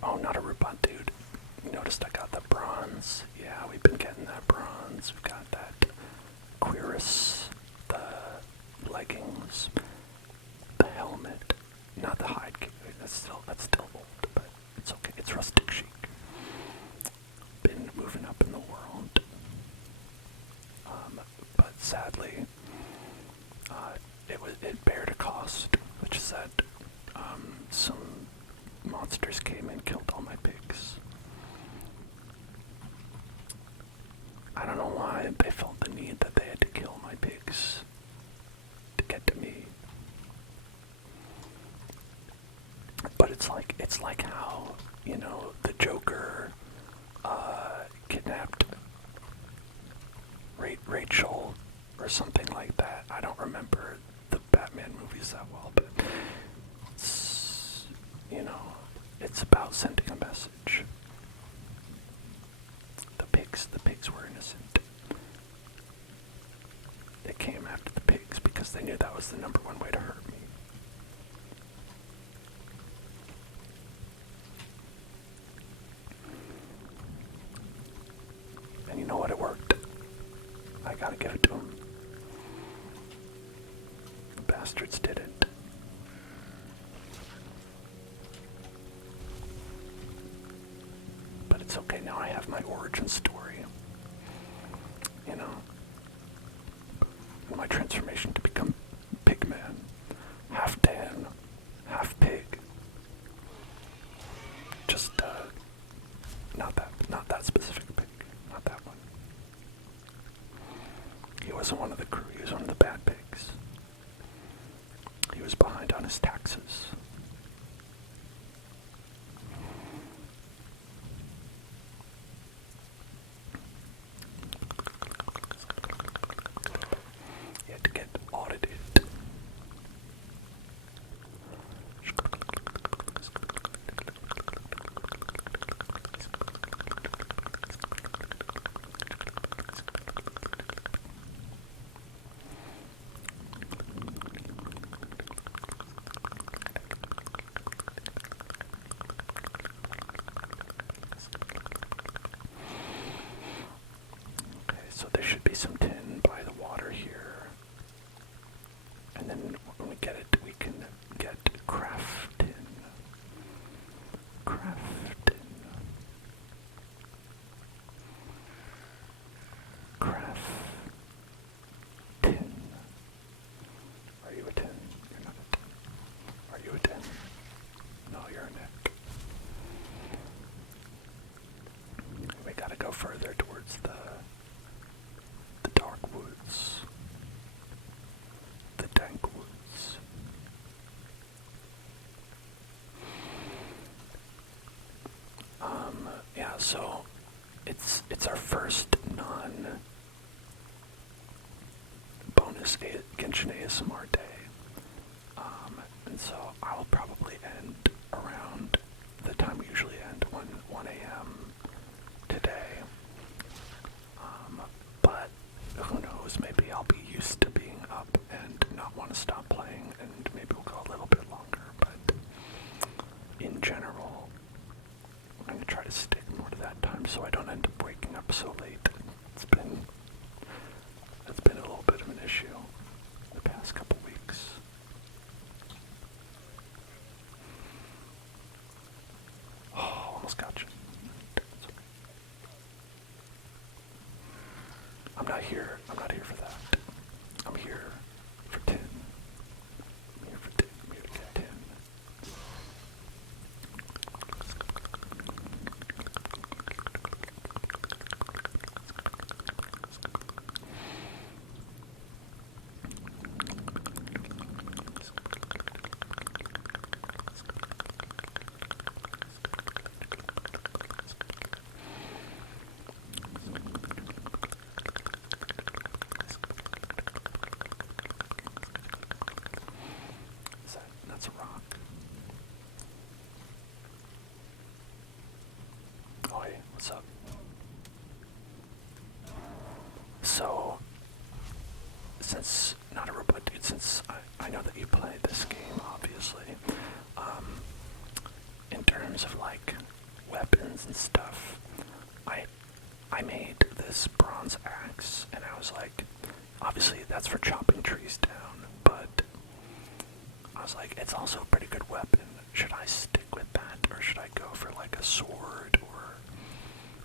Oh, not a robot, dude. You noticed I got the bronze? Yeah, we've been getting that bronze. We've got that cuirass, the leggings, the helmet, not the hide cape. That's still old, but it's okay. It's rustic chic. Been moving up in the world. But sadly, it bared a cost, which is that some monsters came and killed all my pigs. I don't know why they felt the need that they had to kill my pigs to get to me. But it's like how, the Joker kidnapped Rachel or something like that. I don't remember the Batman movies that well, but it's about sending a message. The pigs were innocent. They came after the pigs because they knew that was the number one way to hurt me. And you know what? It worked. I gotta give it to them. The bastards did it. But it's okay, now I have my origin story. My transformation to become Pigman. Half tan, half pig. Just, not that specific pig. Not that one. He wasn't one of the crew, he was one of the bad pigs. He was behind on his taxes. He had to get audited. So there should be some tin by the water here. And then when we get it, we can get craft tin. Craft tin. Craft tin. Are you a tin? You're not a tin. Are you a tin? No, you're a neck. We gotta go further towards the dark woods. The dank woods. Yeah, so it's our first non-bonus Genshin ASMR day. And so I will probably end around the time we usually end, 1 a.m. today. But who knows, maybe I'll be used to being up and not want to stop playing, and maybe we'll go a little bit longer, but in general, I'm going to try to stick more to that time so I don't end up waking up so late. That's been a little bit of an issue the past couple weeks. not here. I'm not here for that. I'm here for tin. I'm here for tin. I'm here to get tin. That's a rock. Oh, hey, what's up? So, since, not a robot dude, since I know that you play this game, obviously, in terms of, like, weapons and stuff, I made this bronze axe, and I was like, obviously that's for chopping trees down, but I was like, it's also a pretty good weapon. Should I stick with that, or should I go for like a sword or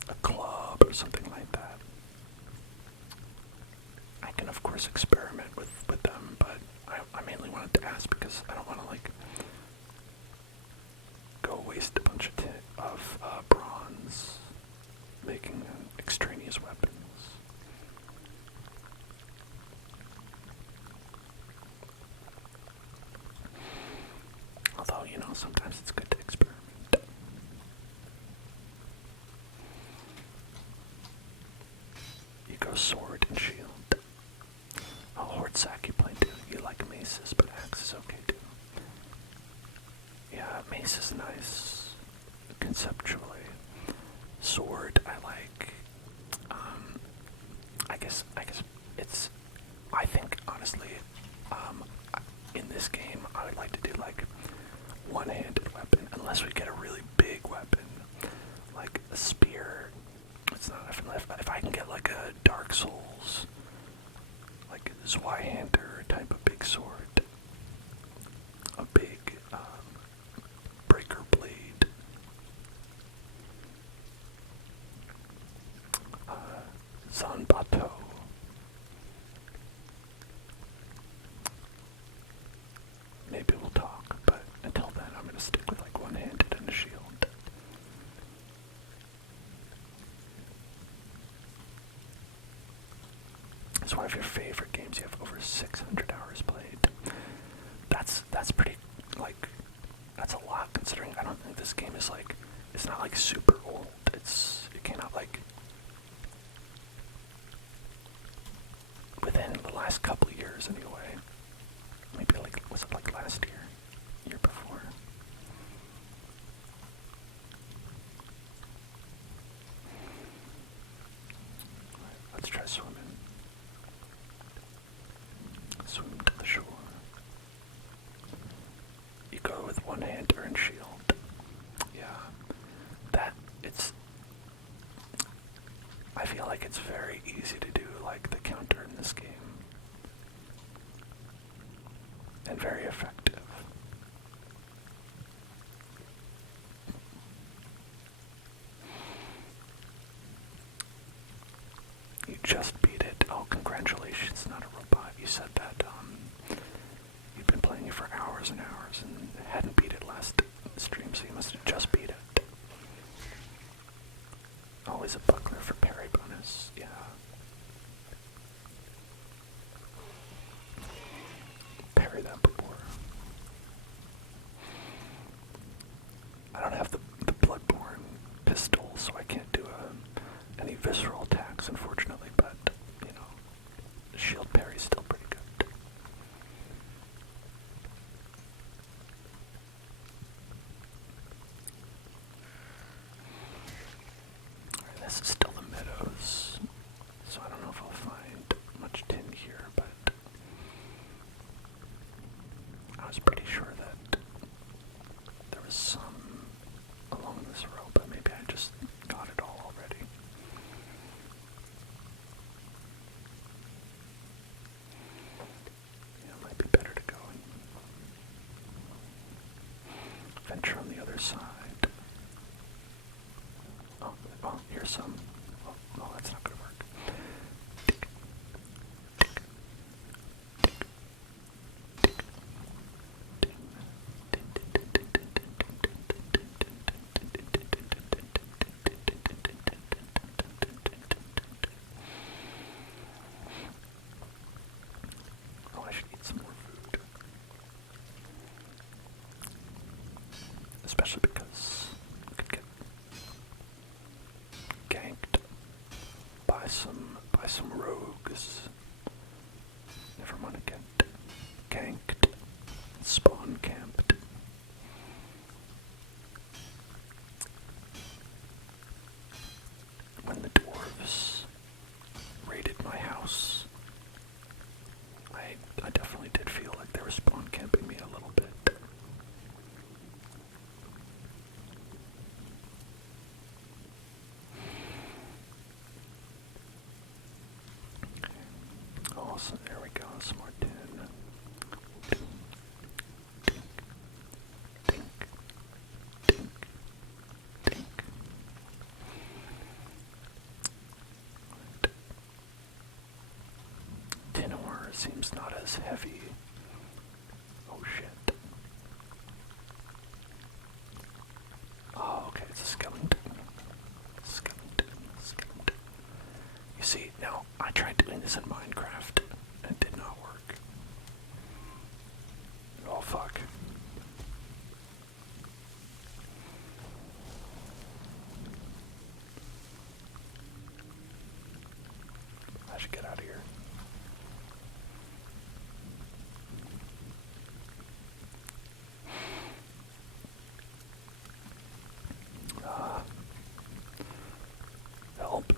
a club or something like that? I can of course experiment with them, but I mainly wanted to ask because I don't want to like go waste a bunch of bronze making extraneous weapons. Although, you know, sometimes it's good to experiment. You go sword and shield. Oh, horde sack you play too. You like maces, but axe is okay too. Yeah, mace is nice, conceptually. Sword, I like. I guess it's. I think honestly, in this game, I would like to do like one-handed weapon, unless we get a really big weapon, like a spear. It's not if I can get like a Dark Souls, like Zweihander type of big sword, a big breaker blade, Zanbato. Maybe we'll talk, but until then I'm gonna stick with like one-handed and a shield. It's one of your favorite games. You have over 600 hours played. That's pretty, like, that's a lot considering I don't think this game is like, it's not like super old. It came out like within the last couple of years anyway. Maybe like, was it like last year? Year before? Let's try swimming. Swim to the shore. You go with one hand or in shield. Yeah. I feel like it's very easy to do like the counter in this game. And very effective. You just beat it. Oh, congratulations, not a robot. You said that you've been playing it for hours and hours and hadn't beat it last stream, so you must have just beat it. Always a buckler for parry bonus, yeah. Parry that before. I don't have the Bloodborne pistol, so I can't do any visceral attacks, unfortunately, but, you know, shield parry's still pretty good. Alright, this is still the meadows, so I don't know if I'll find much tin here, but I was pretty sure that there was some along this road, but maybe I just got it all already. Yeah, it might be better to go and venture on the other side. Oh, here's some. Oh, that's not gonna work. some rogues. Never mind again. Ganked. Spawn camped. When the dwarves raided my house, I definitely did feel like they were spawn camping me a little bit. Oh, so there we go, some more tin. Dink, dink, dink. Tin ore seems not as heavy. Oh shit. Oh, okay, it's a skeleton. Skeleton. You see, now, I tried doing this in Minecraft, and it did not work. Oh, fuck. I should get out of here. Help.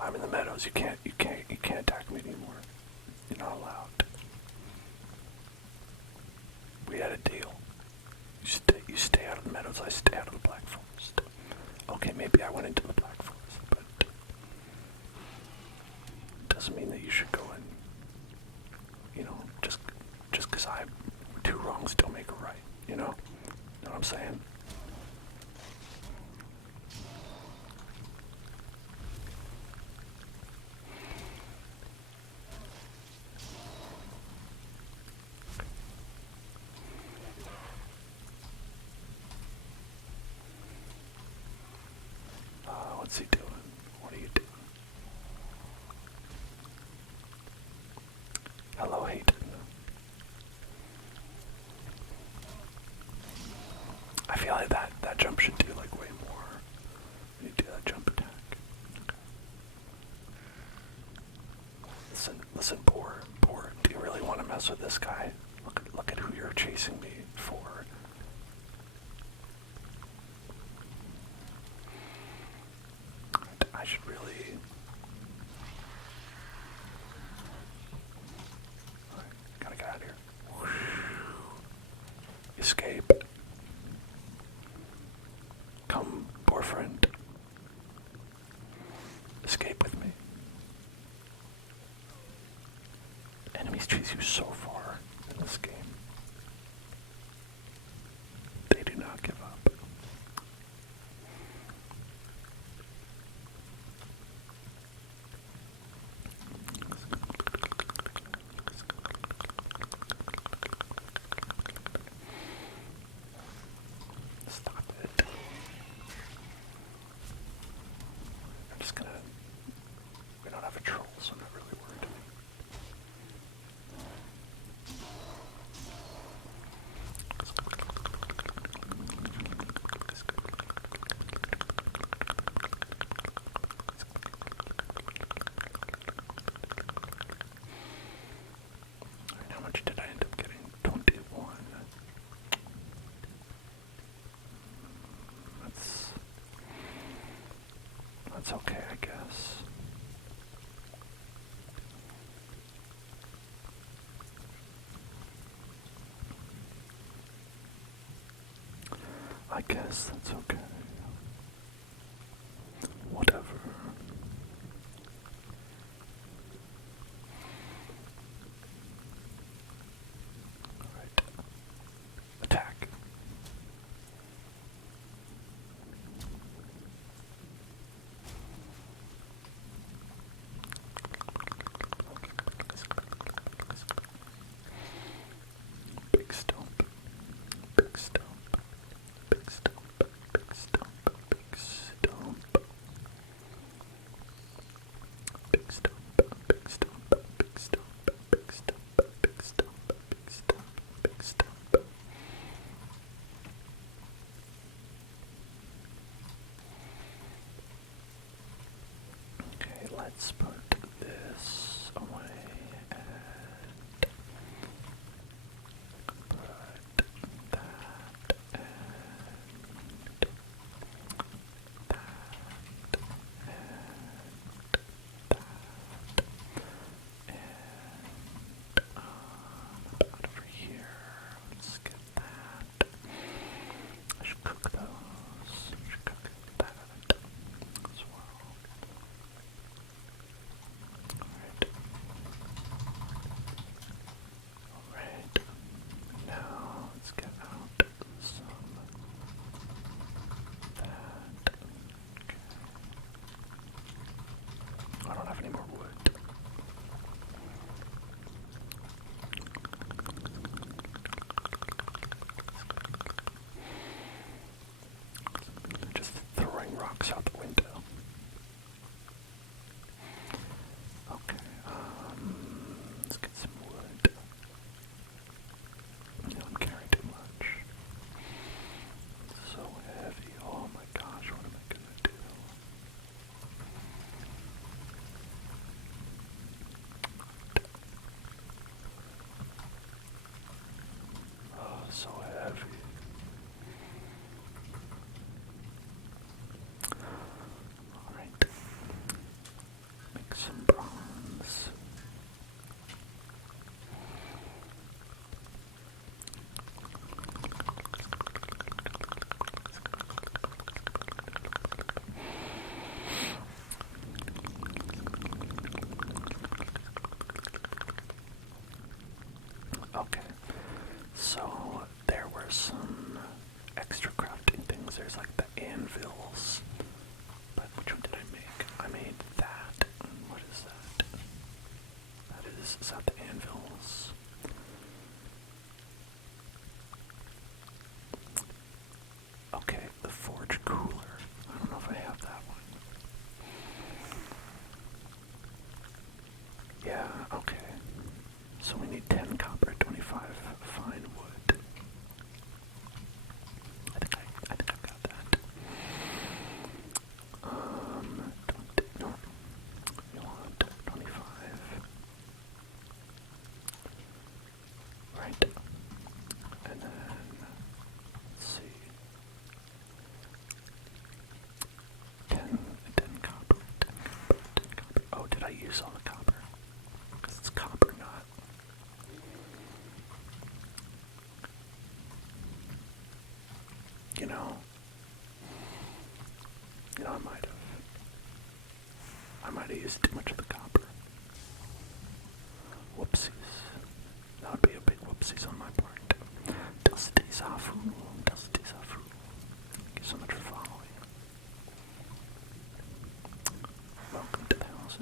I'm in the meadows. You can't attack me anymore. You're not allowed. We had a deal. You stay out of the meadows, I stay out of the Black Forest. Okay, maybe I went into the Black Forest, but doesn't mean that you should go in. You know, just because I two wrongs don't make a right, you know? Know what I'm saying? What's he doing? What are you doing? Hello, Hayden. I feel like that jump should do like way more. You do that jump attack. Okay. Listen, poor. Do you really want to mess with this guy? Look at who you're chasing me for. I should really. Alright, gotta get out of here. Whoosh. Escape. Come, poor friend. Escape with me. Enemies chase you so far in this game. They do not give up. Stop it. I'm just gonna... We don't have a troll, so I'm not really worried. Alright, how much did I end up getting? 21. That's okay, I guess. I guess that's okay. Whatever. Alright. Attack. Big stump. Big stump. Big stump. Big let's put this away and put that and that. About over here. Let's get that. I should cook those. I should cook that as well. Alright. Now let's get out some that. Okay. I don't have any more wood. Just throwing rocks out the window. Okay, let's get some wood. I'm carrying too much. It's so heavy. Oh my gosh, what am I gonna do? Oh, so heavy. Alright. Make some bronze. Okay, so there were some extra crafting things. There's like the anvils. But which one did I make? I made that. What is that? Is that the anvils? Okay, the forge cooler. I don't know if I have that one. Yeah, okay. So we need 10 copper, 25 fine wood. I think I've got that. 20, no, you want 25. Right. And then, let's see. 10 copper, 10 copper, 10 copper. Oh, did I use all the copper? Because it's copper, not. You know, I might have used too much of the copper. Whoopsies. That would be a big whoopsies on my part. Dusty Zafu. Dusty Zafu. Thank you so much for following. Welcome to the house.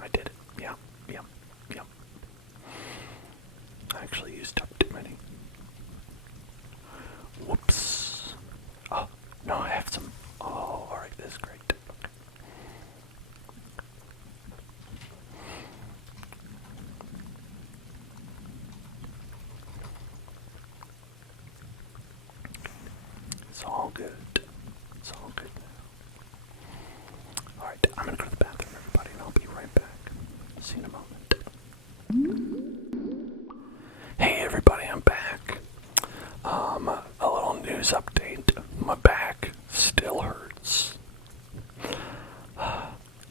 I did it. Yeah. I actually used up too many. Whoops. Oh, no, I have some. Oh, alright, this is great. Okay. It's all good. It's all good now. Alright, I'm gonna go to the bathroom, everybody, and I'll be right back. See you in a moment. Hey everybody, I'm back. A little news update. My back still hurts.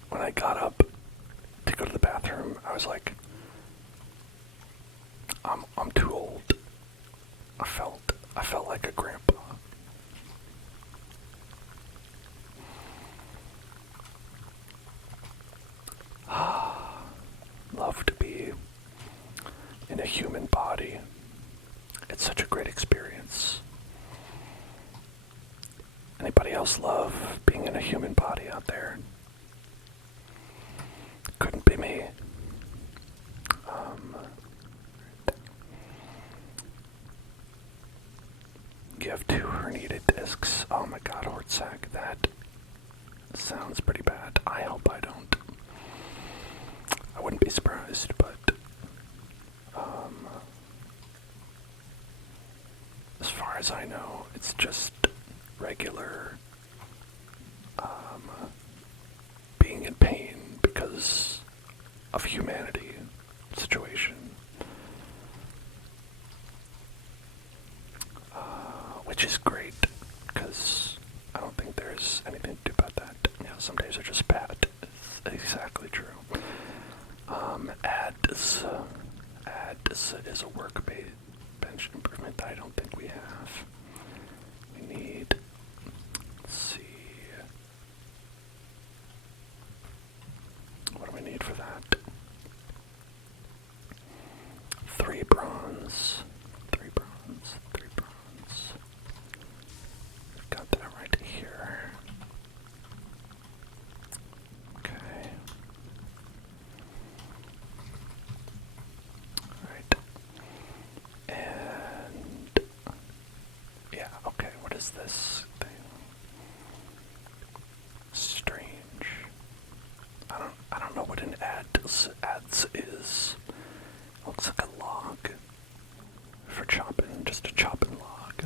When I got up to go to the bathroom, I was like, I'm too old. I felt like a grandpa. Love to be in a human body. It's such a great experience. Anybody else love being in a human body out there? Couldn't be me. You have 2 herniated discs. Oh my god, Hortsack, that sounds pretty bad. I hope I don't. I wouldn't be surprised, but as far as I know, it's just regular being in pain because of humanity situation. Which is great, because I don't think there's anything to do about that. Yeah, some days are just bad. It's exactly true. Ads is a workbench improvement that I don't think we have. We need, let's see, what do we need for that? 3 bronze. Got that right here. Okay. Alright. And yeah, okay, what is this thing? Strange. I don't know what an ads is. Looks like a log for chopping, just a chopping log.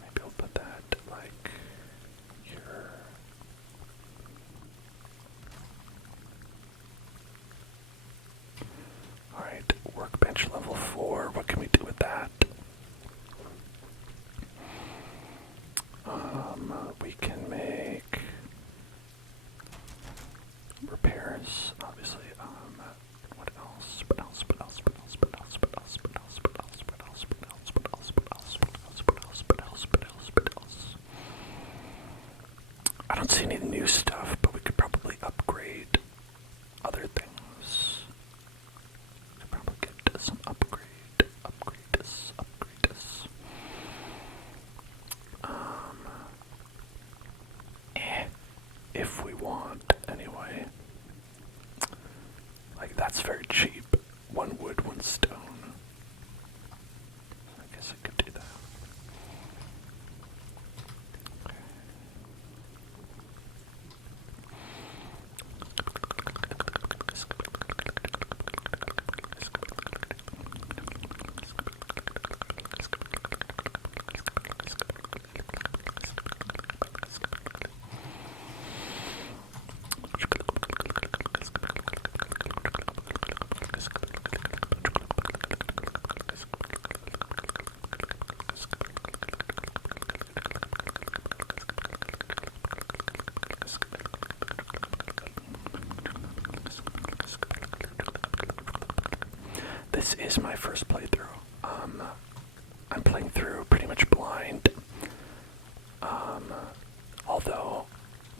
Maybe I'll put that like here. Alright, workbench level 4. What can we do with that? We can make repairs, obviously. What else? I don't see any new stuff, but we could probably upgrade other things. Could probably get some upgrade this. If we want, anyway. Like, that's very cheap. 1 wood, 1 stone. I guess I could do that. Okay. This is my first playthrough. I'm playing through pretty much blind. Although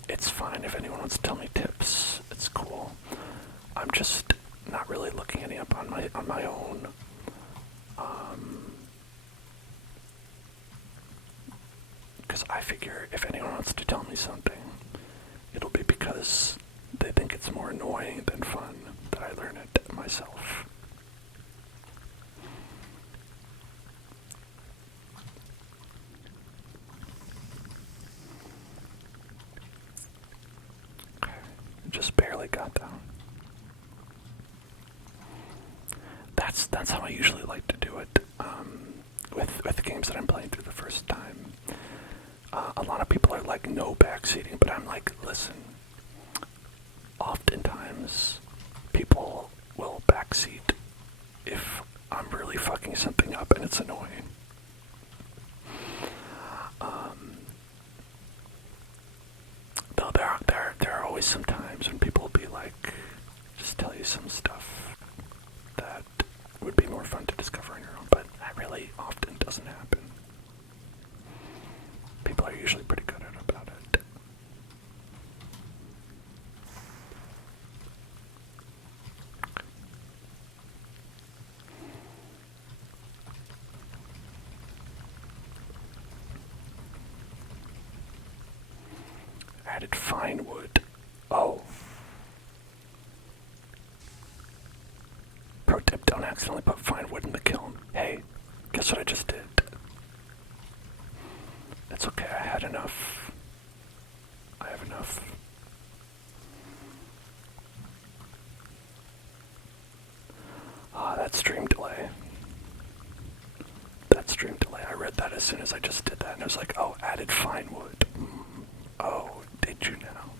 it's fine if anyone wants to tell me tips. It's cool. I'm just not really looking any up on my own. Because I figure if anyone wants to tell me something, it'll be because they think it's more annoying than fun that I learn it myself. Just barely got down. That's how I usually like to do it. With games that I'm playing through the first time. A lot of people are like, no backseating, but I'm like, listen. Oftentimes, people will backseat if I'm really fucking something up and it's annoying. Though there are always some times when people will be like, just tell you some stuff that would be more fun to discover on your own, but that really often doesn't happen. People are usually pretty good about it. Added fine wood. Oh. Pro tip, don't accidentally put fine wood in the kiln. Hey, guess what I just did? It's okay, I had enough. I have enough. Ah, that stream delay. I read that as soon as I just did that, and it was like, oh, added fine wood. Oh, did you now?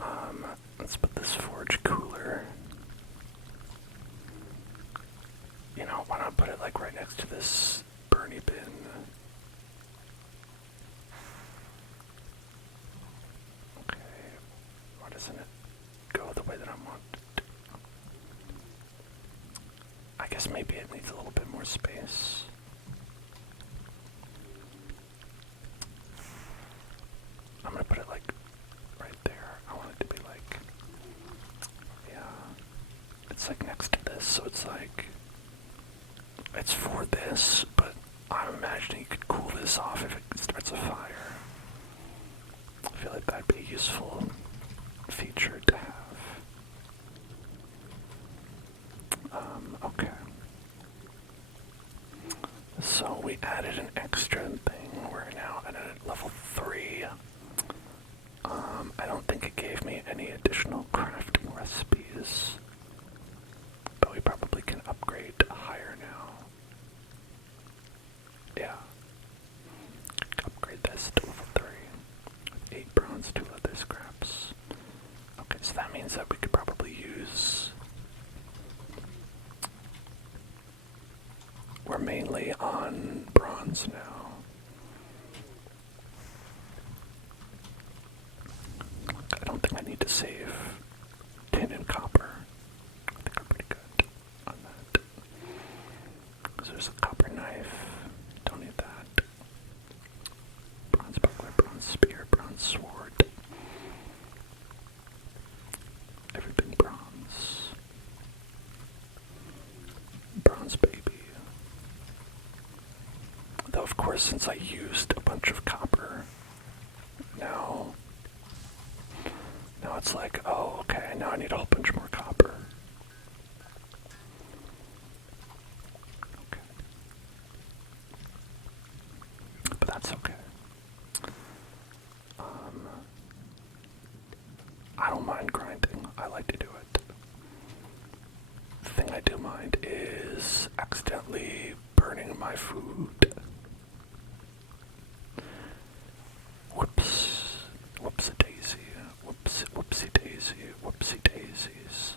Alright, let's put this forge cooler. You know, why not put it like right next to this Bernie bin? Okay, why doesn't it go the way that I want it? I guess maybe it needs a little bit more space. I'm gonna put it like right there. I want it to be like, yeah, it's like next to this, so it's like, it's for this, but I'm imagining you could cool this off if it starts a fire. I feel like that'd be a useful feature to have. Okay. So we added an extra thing. We're now at level 3. I don't think it gave me any additional crafting recipes, but we probably can upgrade higher now. Yeah. Upgrade this to level 3. 8 bronze, 2 leather scraps. Okay, so that means that we could probably use... We're mainly on bronze now. I don't think I need to save tin and copper. I think I'm pretty good on that. Because there's a copper knife. Don't need that. Bronze buckler, bronze spear, bronze sword. Everything bronze. Bronze baby. Though of course, since I used a bunch of copper, now it's like, oh, okay, now I need a whole bunch more copper. Okay. But that's okay. I don't mind grinding. I like to do it. The thing I do mind is accidentally burning my food. Whoops. Whoopsie-daisy. Whoopsie-daisy. Whoopsie-daisies.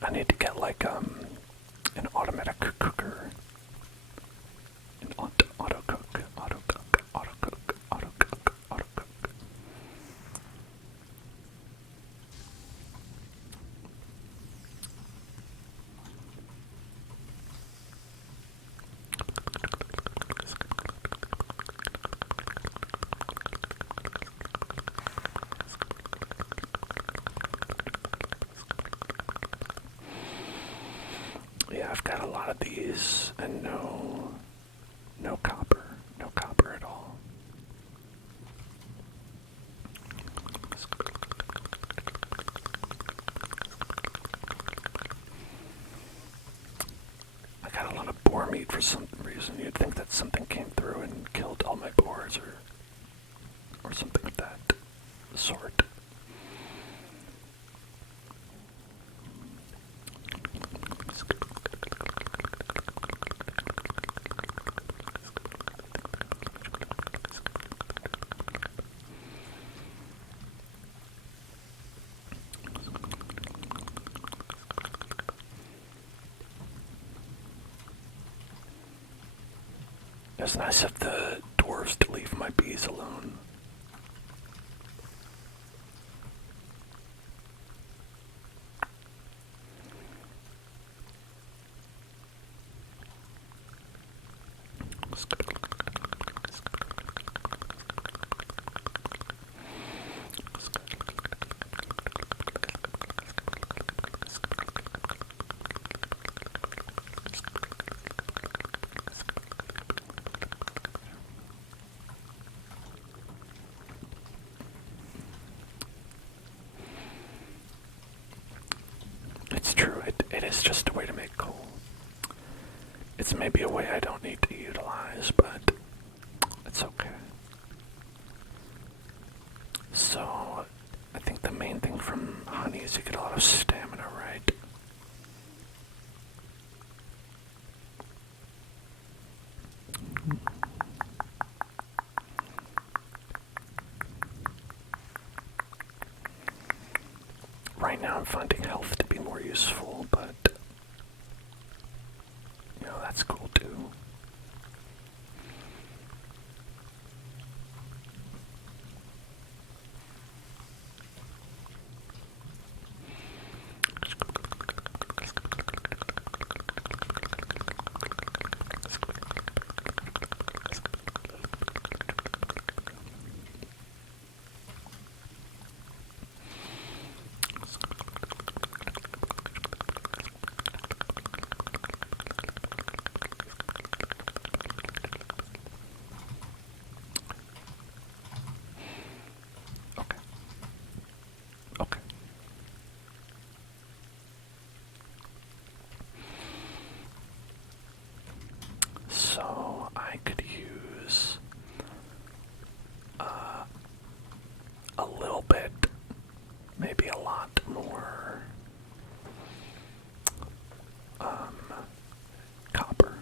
I need to get like an automatic cooker. An auto cook. Yeah, I've got a lot of these and no copper at all. I got a lot of boar meat for some reason. You'd think that something came through and killed all my boars or something of that sort. It's nice of the dwarves to leave my bees alone. It's true, it is just a way to make coal. It's maybe a way I don't need to utilize, but it's okay. So, I think the main thing from honey is you get a lot of stamina, right? Right now I'm finding health to be more useful, but that's cool too. Okay. So I could use a little bit, maybe a lot more copper.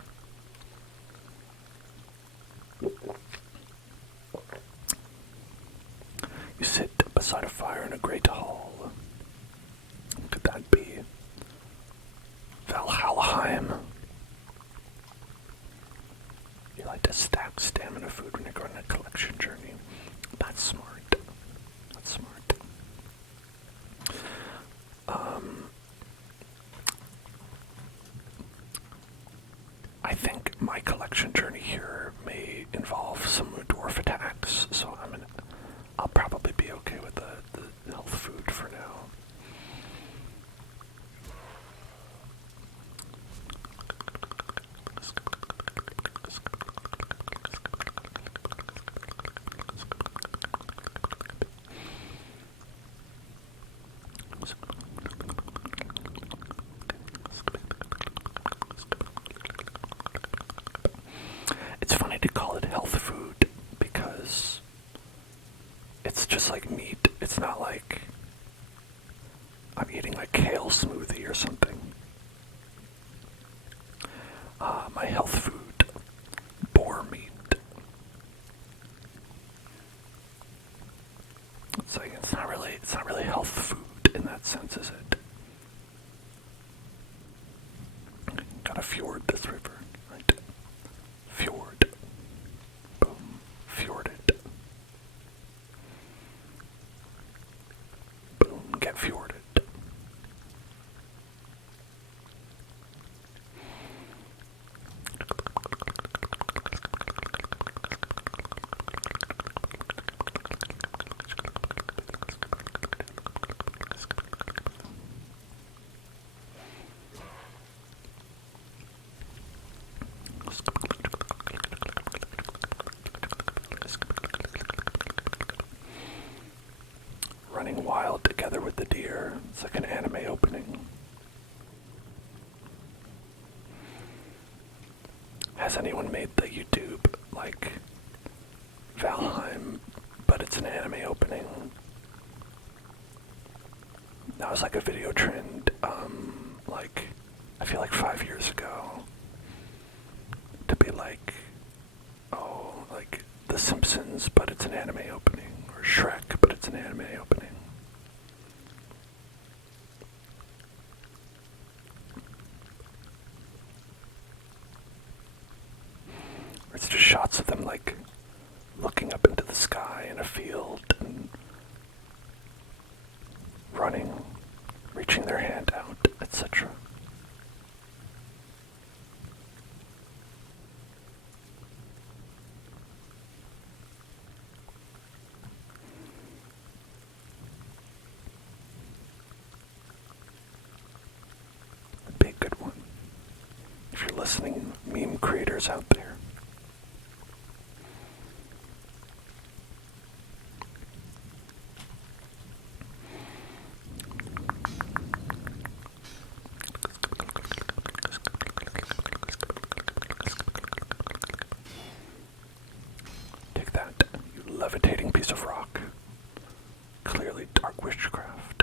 You sit beside a fire in a great hall. Could that be Valheim? You like to stack stamina food when you're going on a collection journey. That's smart. That's smart. I think my collection journey here may involve some dwarf attacks, so I'll probably be okay with the health food for now. It's funny to call it health food because it's just like meat. It's not like I'm eating a kale smoothie or something. My health food, boar meat. It's like it's not really health food in that sense, is it? Gotta fjord this river, right? Fjord. Boom. Fjorded. Boom. Get fjorded. Running wild together with the deer. It's like an anime opening. Has anyone made the YouTube like Valheim, but it's an anime opening? That was like a video trend, like I feel like 5 years ago. To be like, oh, like The Simpsons, but it's an anime opening, or Shrek, but it's an anime opening. It's just shots of them like looking up into the sky in a field and running, reaching their hand out, etc. Be a good one. If you're listening, meme creators out there. piece of rock. Clearly dark witchcraft.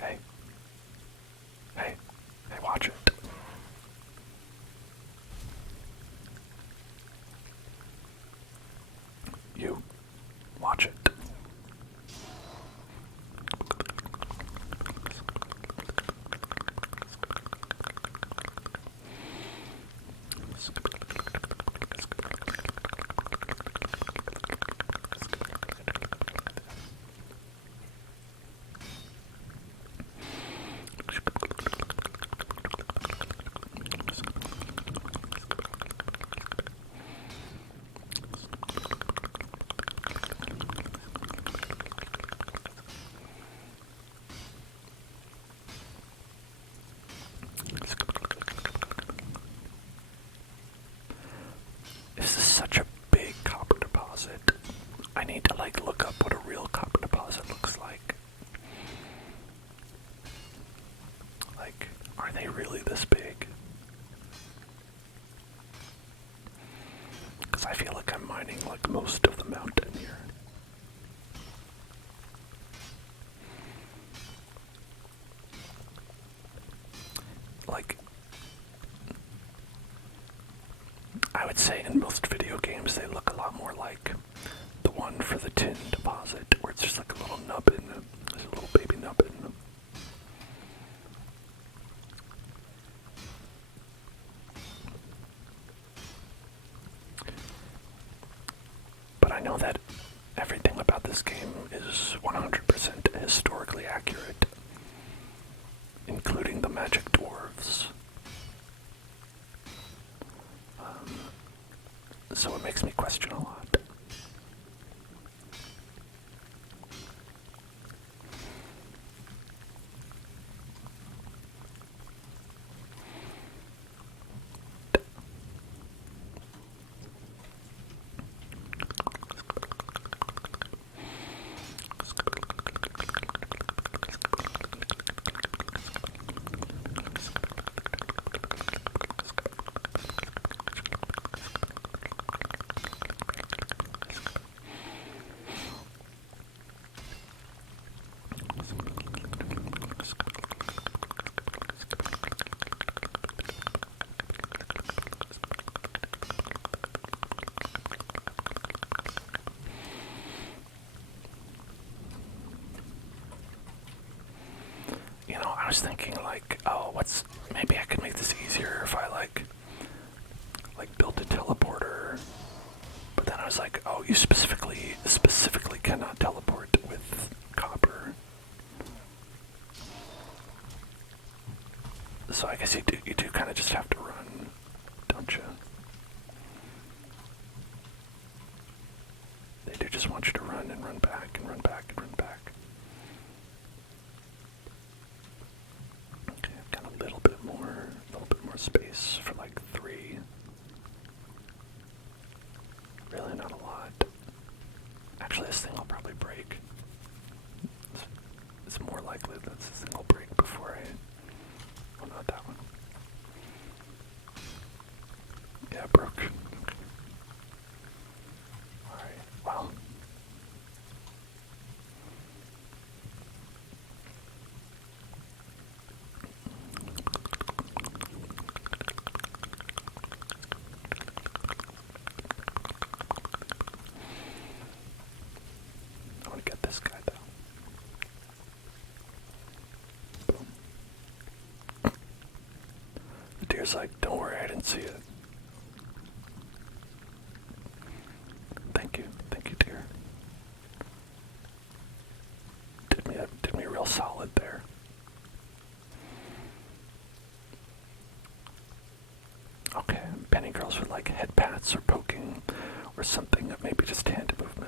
Hey. Hey. Hey, watch it. You. Watch it. This is such a big copper deposit. I need to like look up what a real copper deposit looks like. Like, are they really this big? Because I feel like I'm mining like most of the mountain here. Like, I would say in most video games they look a lot more like the one for the tin deposit, where it's just like a little nub in them. There's a little baby nub in them. But I know that everything about this game is 100% historically accurate, including the magic dwarves. So it makes me question a lot. I was thinking like, oh, maybe I could make this easier if I like built a teleporter. But then I was like, oh, you specifically cannot teleport with copper. So I guess you do kind of just have to run, don't you? They do just want you to run and run back and run back and run back. Okay, I've got a little bit more space for like 3. Really not a lot. Actually, this thing will probably break. It's more likely that this thing will break before oh, not that one. Yeah, it broke. Okay. Alright, well. I want to get this guy though. Boom. The deer's like, don't worry, I didn't see it. Thank you, dear. Did me real solid there. Okay, penny girls with like head pats or poking or something, maybe just hand movement.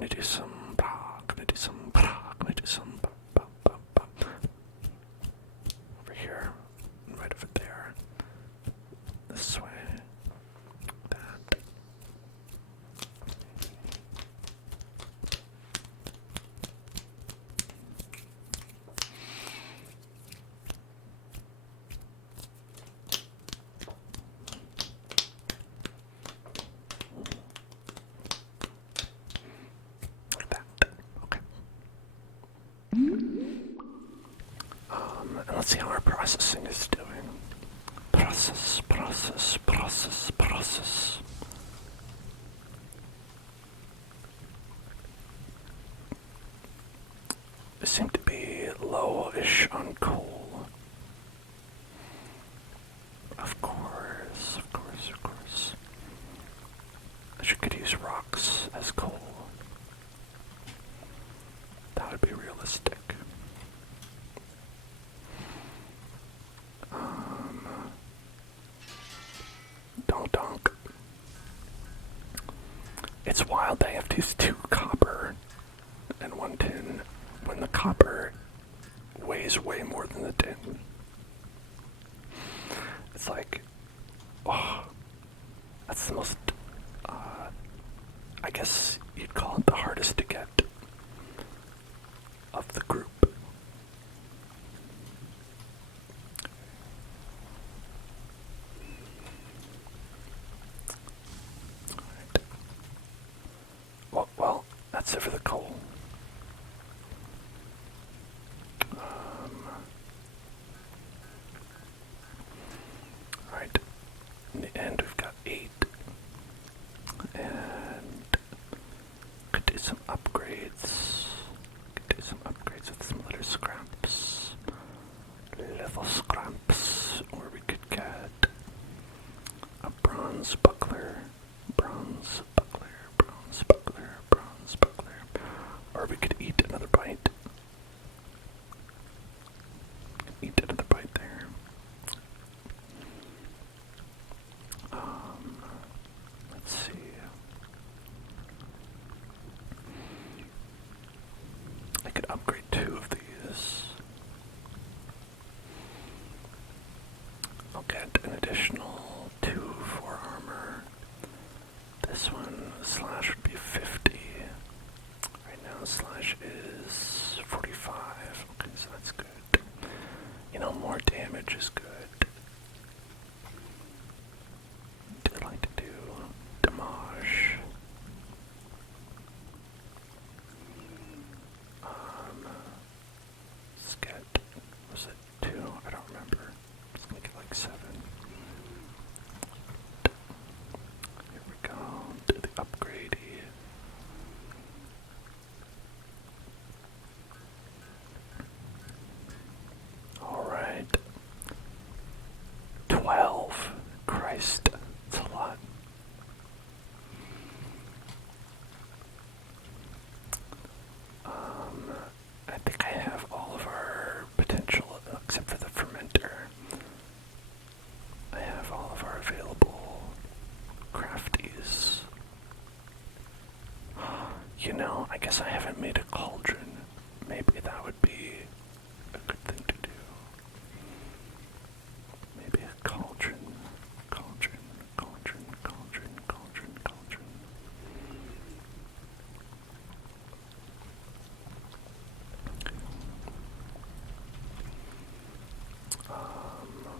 gonna do some, gonna do some, gonna do some, over here, right over there, this way, that. Like that. Okay. And let's see how our processing is doing. Process, process, process, process. It seemed to be low-ish on coal. Of course, of course, of course. You could use rocks as coal. That would be realistic. Donk donk. It's wild they have these 2 copper and 1 tin when the copper weighs way more than the tin. It's like, oh, that's the most, I guess you'd call it the hardest to get of the group. Alright. Well, that's it for the coal. Alright. In the end, we've got 8. And could do some upgrades. Could do some upgrades with some little scraps. Little scraps. Or we could get a bronze buckler. Bronze buckler. Bronze buckler. Bronze buckler. Or we could eat another bite. Eat another bite there. Let's see. I could upgrade 2 of these. I'll get an additional 2 for armor. This one, slash would be 50. Right now, slash is 45. Okay, so that's good. You know, more damage is good. I'd like to do damage. Let's get, was it 2? I don't remember. Let's make it like 7. Here we go. Do the upgrade. Alright. 12. Christ. That's a lot. I think I have all of our potential, except for the fermenter. I have all of our available crafties. You know, I guess I haven't made a cauldron. Maybe that would be a good thing to do. Maybe a cauldron. Cauldron, cauldron, cauldron, cauldron, cauldron.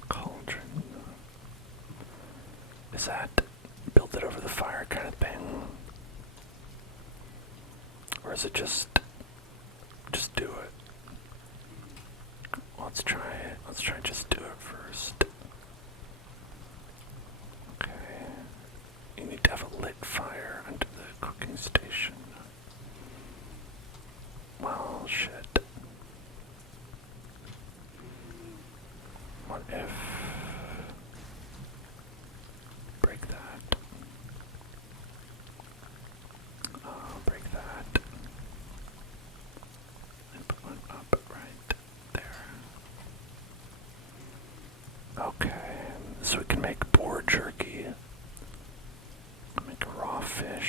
Cauldron. Is that build it over the fire kind of thing? Or is it just do it? Let's try it. Let's try just do it first. Okay. You need to have a lit fire under the cooking station. Well, shit. What if... break that. Break that. And put one up right there. Okay, so we can make boar jerky. Make a raw fish.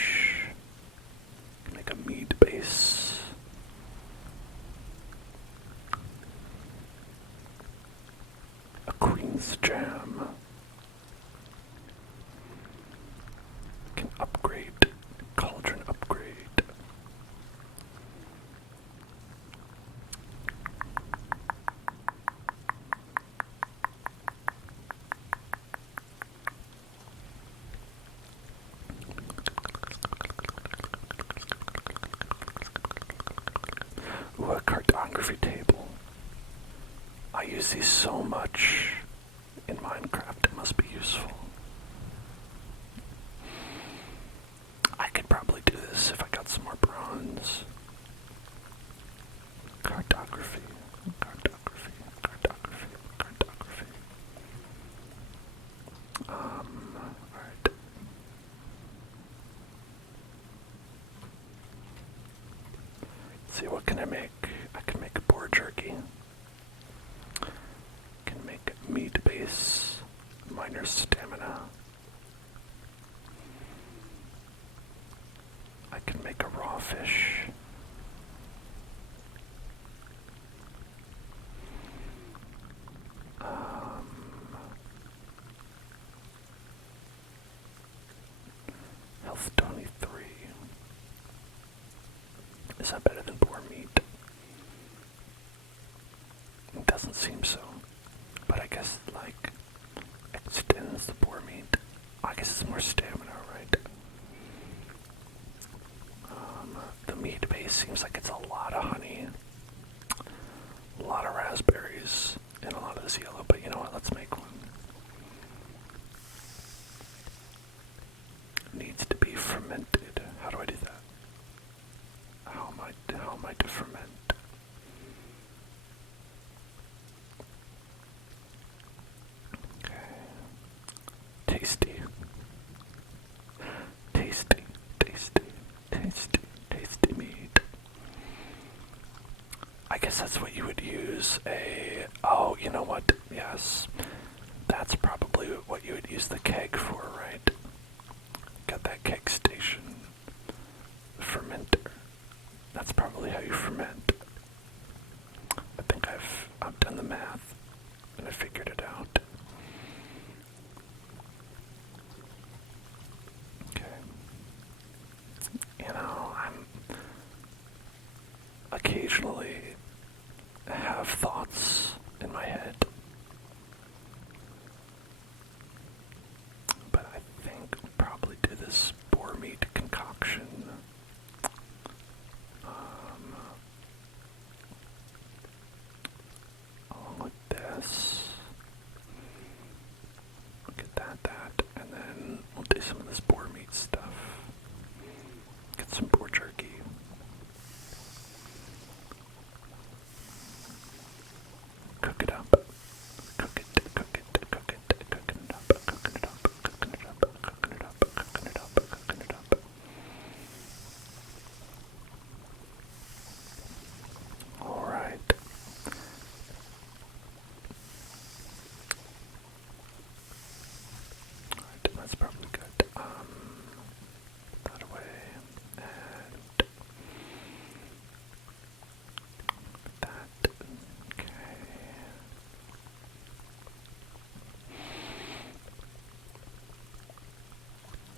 cartography table. I use these so much in Minecraft, it must be useful. I could probably do this if I got some more bronze. Cartography, cartography, cartography, cartography. Alright. See, what can I make? I can make boar jerky. Can make meat base, minor stamina. I can make a raw fish. Health 23. Is that better than boar meat? It doesn't seem so. But I guess, like, extends the boar meat. I guess it's more stamina, right? The meat base seems like it's a lot of honey, a lot of raspberries, and a lot of this yellow, but you know what, let's make one. Needs to be fermented. How do I do that? How am I to ferment? Okay. Tasty. Tasty, tasty, tasty, tasty meat. I guess that's what you would use oh, you know what? Yes. That's probably what you would use the keg for, right? Got that keg station. The fermenter. That's probably how you ferment. I think I've done the math and I figured it out. Okay. You know, I'm occasionally have thoughts in my head. But I think I'll probably do this boar meat concoction. Along with this. Get that, and then we'll do some of this boar meat stuff. Get some boar jerky. Cook it up. Cook it, cook it, cook it, cooking it up, cooking it up, cooking it up, cooking it up, cooking it up, cooking it up. Alright. Alright, that's probably good. Put that away. And that. Okay.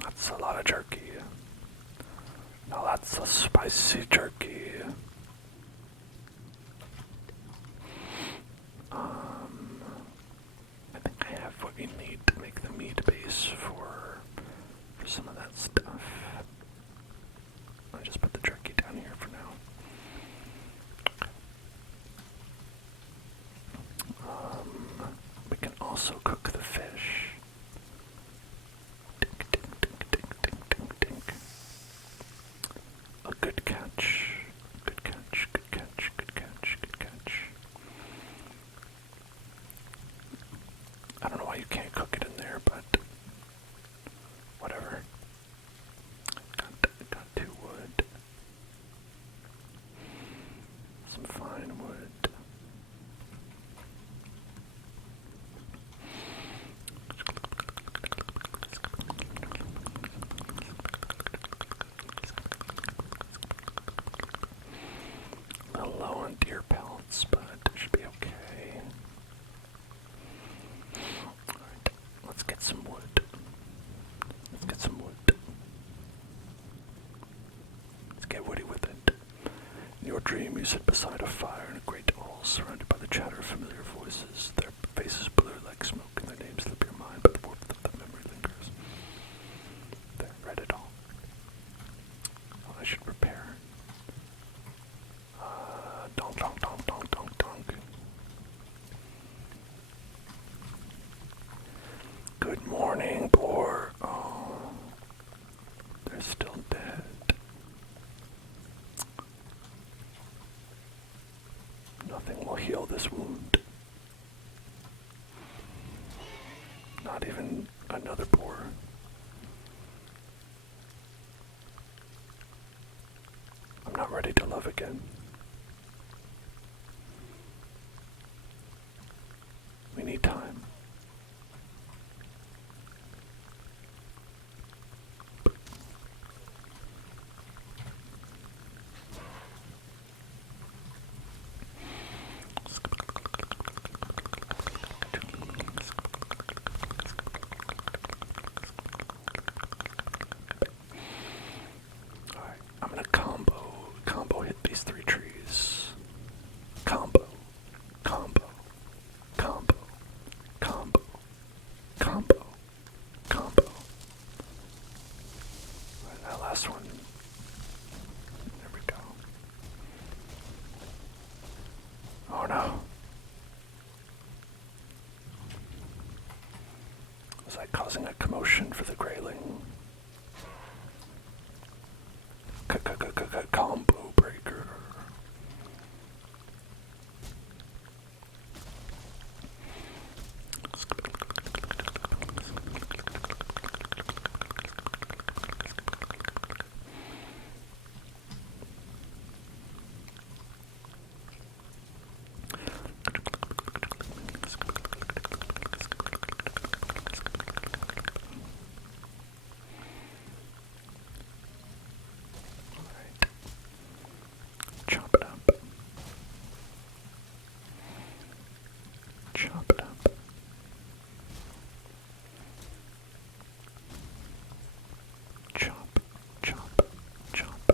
That's a lot of jerky. Now that's a spicy jerky. I think I have what we need to make the meat base for some of that stuff. I'll just put the jerky down here for now. We can also cook the fish. Dink, dink, dink, dink, dink, dink, dink. A good catch. Good catch, good catch, good catch, good catch. I don't know why you can't cook it in there, but whatever. Got 2 wood. Some fine wood. A little low on deer pellets, but it should be okay. Alright, let's get some wood. Let's get some wood. Let's get woody with it. In your dream, you sit beside a fire in a great hall, surrounded by the chatter of familiar voices. Their faces blur like smoke, and their names slip your mind, but the warmth of the memory lingers. There, read it all. Oh, I should prepare. Dong, dong, dong, dong. Nothing will heal this wound. Not even another pore. I'm not ready to love again. We need time. Alright, I'm gonna combo hit these 3 trees. Combo, combo, combo, combo, combo, combo. Alright, that last one. There we go. Oh no. Was I causing a commotion for the grayling? Combo breaker. Chop it up. Chop it up. Chop, chop, chop,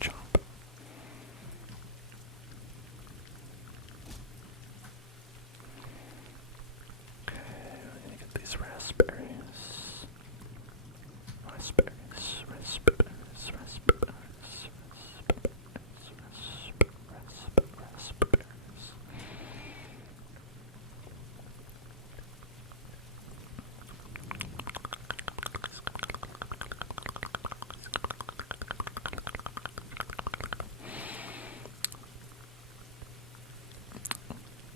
chop. Okay, we're gonna get these raspberries. Raspberries, raspberries, raspberries, raspberries.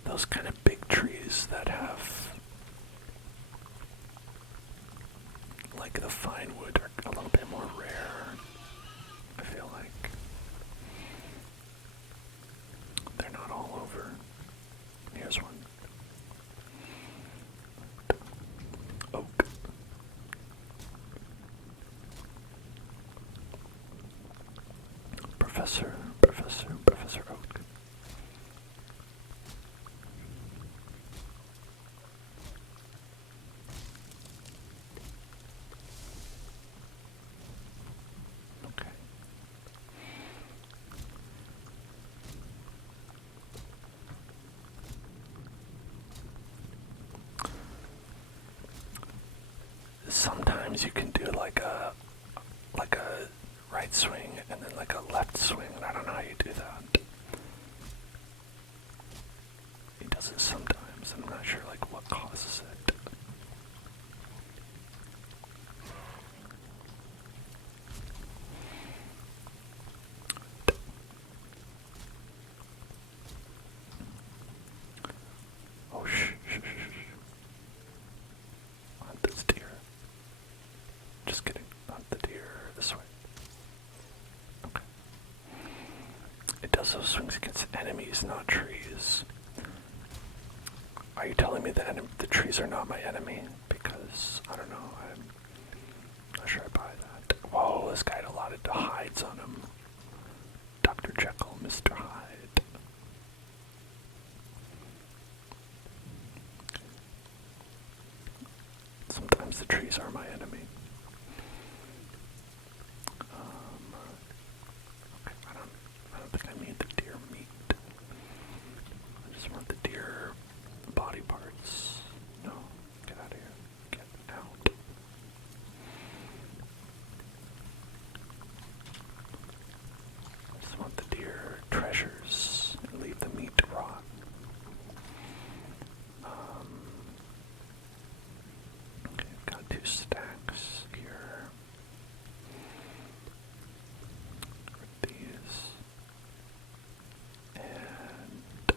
Those kind of big trees that have, like the fine wood, are a little bit more rare, I feel like. They're not all over. Here's one. Oak. Professor Oak. Okay. Sometimes you can do like a right swing and then like a left swing. I don't know how you do that. He does it sometimes. I'm not sure like what causes it. Oh shh. Not this deer. Just kidding. Not the deer. This way. Okay. It does those swings against enemies, not trees. Are you telling me that the trees are not my enemy? Because, I don't know, I'm not sure I buy that. Whoa, this guy had a lot of hides on him. Dr. Jekyll, Mr. Hyde. Sometimes the trees are my enemy. Okay, I don't think I need the deer meat. I just want the deer body parts. No, get out of here. Get out. I just want the deer treasures and leave the meat to rot. Okay, I've got 2 stacks here. These. And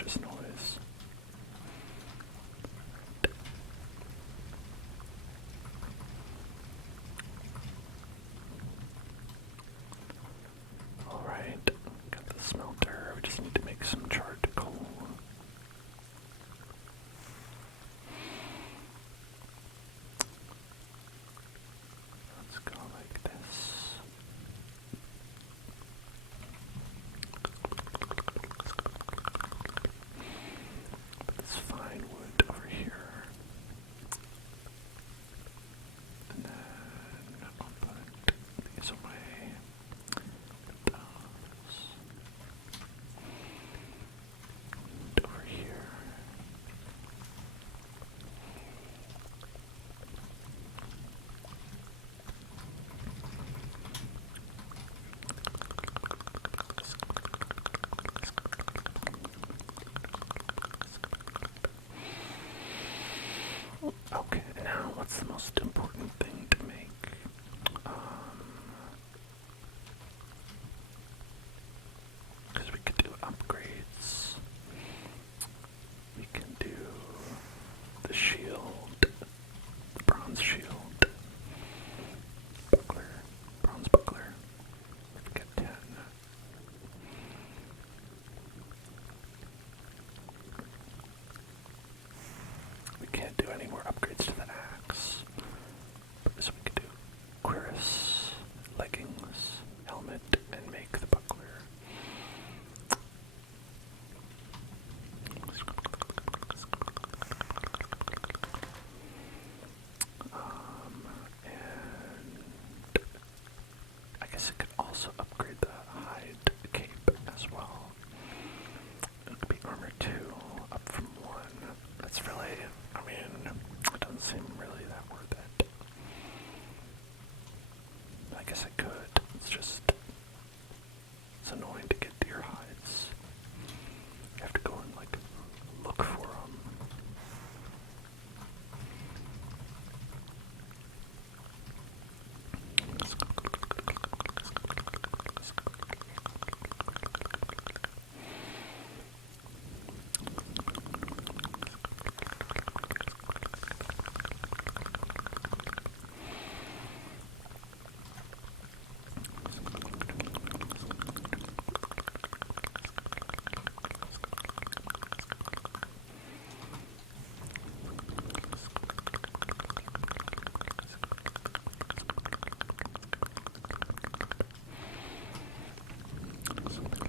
obnoxious noise. Alright, got the smelter. We just need to make some charred coal. Let's go like this. Put this fine wood over here. And then I'll put these away. Those. And over here. Okay, now what's the most important thing to make? Because we could do upgrades. We can do the shield, the bronze shield, buckler, bronze buckler. Let's get 10. We can't do any more upgrades to the axe. So we could do cuirass, leggings, helmet, and make the buckler. And I guess it could also upgrade the hide cape as well. It could be armor 2, up from 1. That's really, I mean, it doesn't seem really that worth it. I guess I could. It's annoying to get deer hides. You have to go and, like, look for them.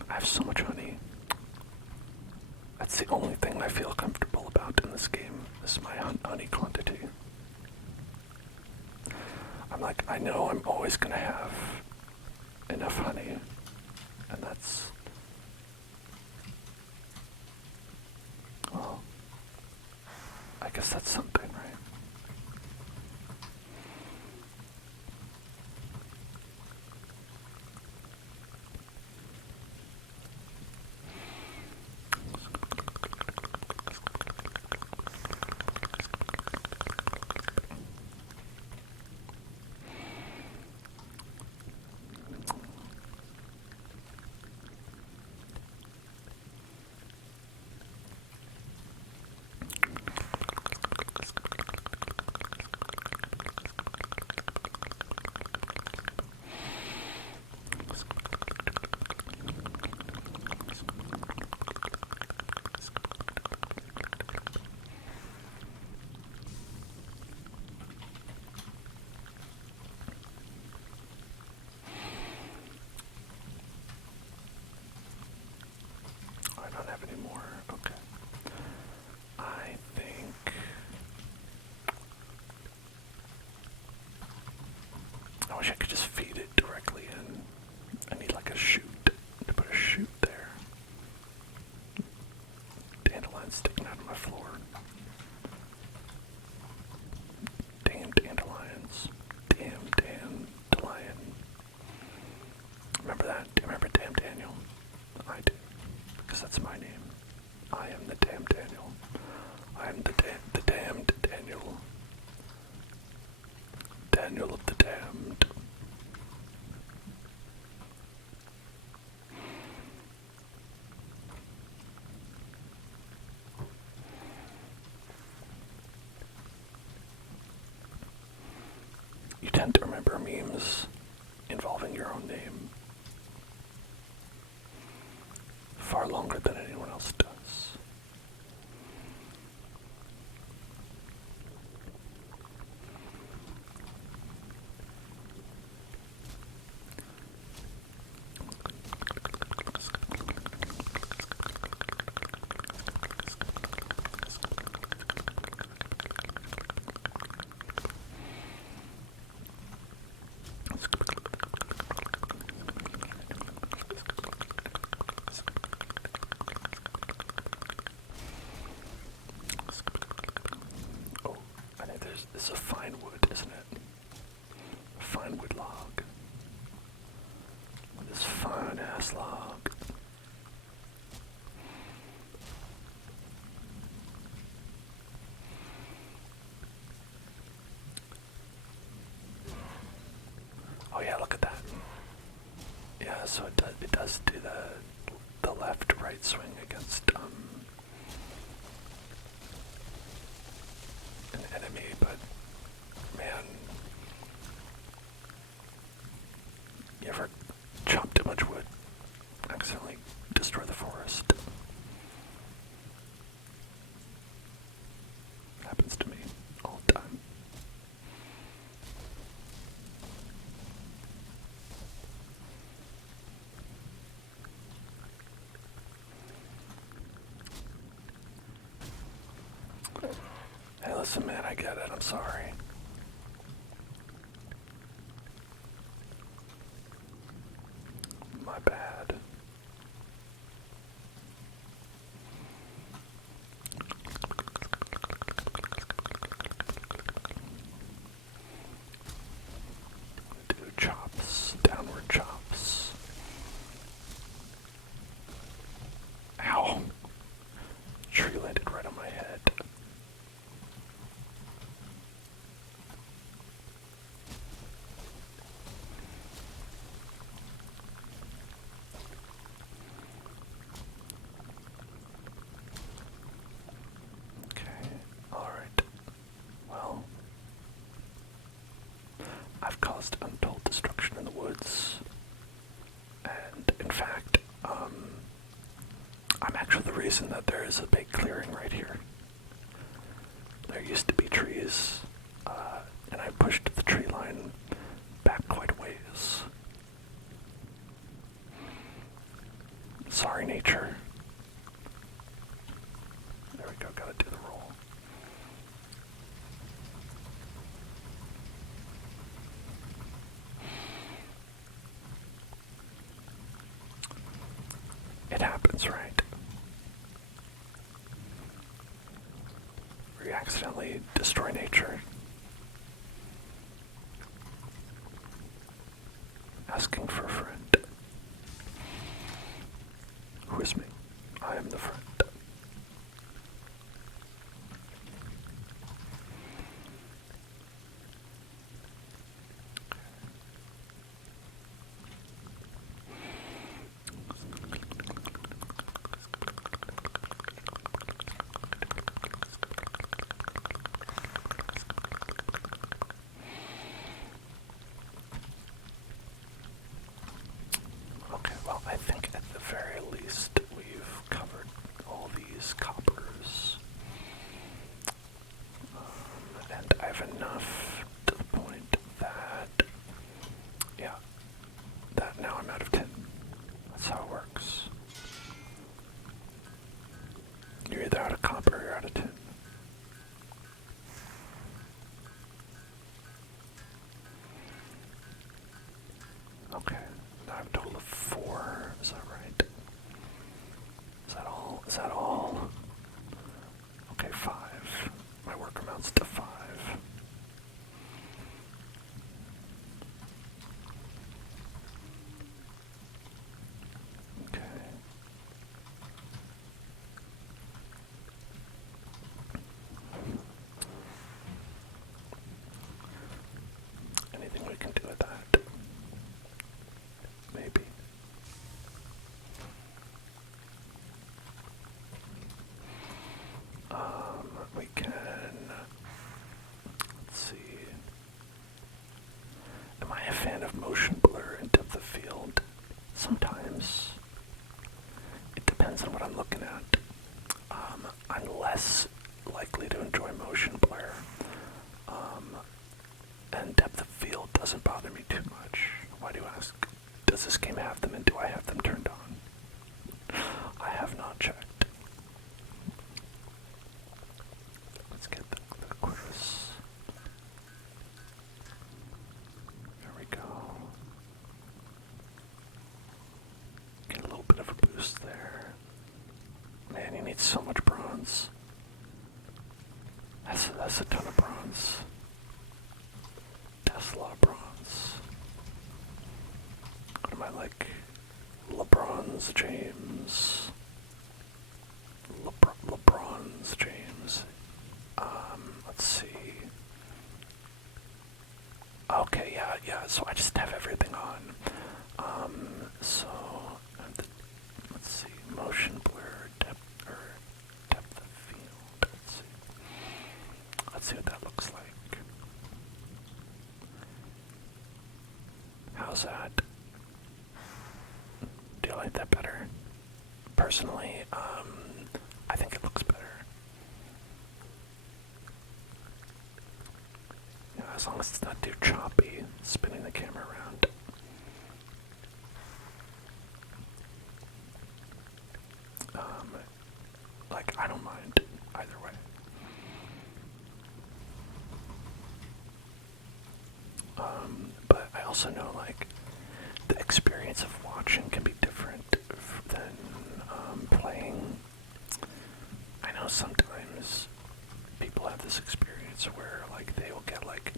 I have so much honey. That's the only thing I feel comfortable about in this game, is my honey quantity. I'm like, I know I'm always gonna have enough honey, and that's, well, I guess that's something, right? I don't have any more. Okay. I think I wish I could just feed it directly in. I need like a chute to put a chute there. Dandelions sticking out of my floor. Damn dandelions. Damn dandelion. Remember that? Do you remember Damn Daniel? I do. Because that's my name. I am the damn Daniel. I am the damned Daniel. Daniel of the damned. memes involving your own name far longer than anyone else does. This is a fine wood, isn't it? A fine wood log. This fine ass log. Oh yeah, look at that. Yeah, so it does do the left right swing against an enemy, but man, you ever chop too much wood, accidentally destroy the forest? Happens to me all the time. Hey, listen, man, I get it. I'm sorry. My bad. Do chops, downward chops. Ow. Tree landed right on my head. I've caused untold destruction in the woods, and in fact, I'm actually the reason that there is a big clearing right here. There used to be trees, and I pushed the tree line back quite a ways. Sorry, nature. There we go, gotta do the roll. It happens, right? We accidentally destroy nature. Asking for a friend. Who is me? I am the friend. Okay, well, I think at the very least we've covered all these coppers. And I have enough to the point that, yeah, that now I'm out of tin. That's how it works. You're either out of copper or you're out of tin. Okay, now I have a total of 4. Is that right? Is that all? Is that all? Okay, 5. My work amounts to 5. Okay. Anything we can do with that? Maybe. We can what I'm looking at. I'm less likely to enjoy motion blur. And depth of field doesn't bother me too much. Why do you ask? Does this game have them, and do I have them turned on? I have not checked. Let's get the chorus. There we go. Get a little bit of a boost there. Man, he needs so much bronze. That's a ton of bronze. That's a lot of bronze. What am I like? LeBron's James. LeBron's James. Let's see. Okay, yeah, so I just have everything on. Let's see, motion blur, depth of field. Let's see what that looks like. How's that? Do you like that better? Personally, I think it looks better. Yeah, as long as it's not too choppy, spinning the camera around. Like, I don't mind either way. But I also know, like, the experience of watching can be different than playing. I know sometimes people have this experience where, like, they will get, like,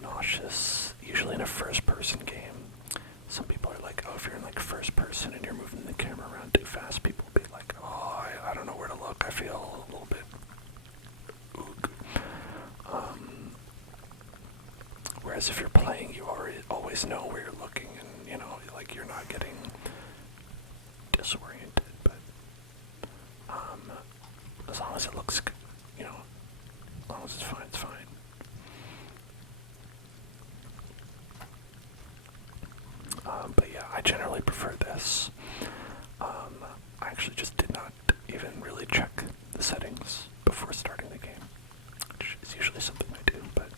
nauseous, usually in a first-person game. Some people are like, oh, if you're in, like, first person and you're moving the camera around too fast, people will be like, oh, I don't know where to look, I feel a little bit oog. Whereas if you're playing, you always know where you're looking, and, you know, like, you're not getting disoriented, but as long as it looks good, you know, as long as it's fine, it's fine. But yeah, I generally prefer this. I actually just did not even really check the settings before starting the game, which is usually something I do, but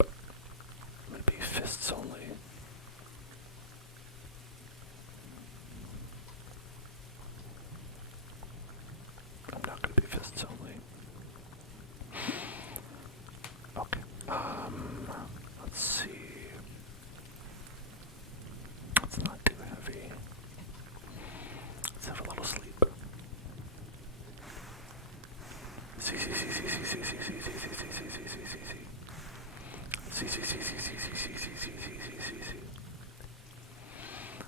I'm going to be fists only. I'm not going to be fists only. Okay, let's see. Let's not too heavy. Let's have a little sleep.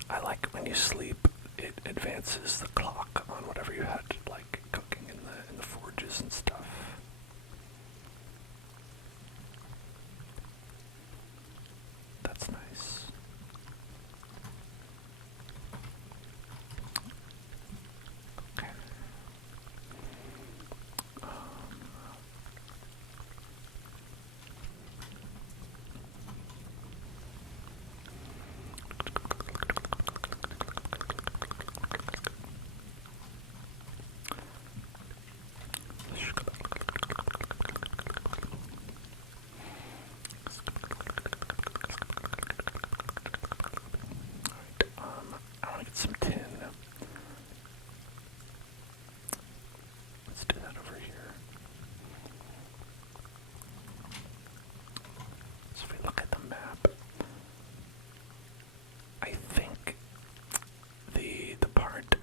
I like when you sleep, it advances the clock on whatever you had, like, cooking in the forges and stuff. That's nice. Okay. I want to get some tin. Let's do that over here. So if we look at the map, I think the part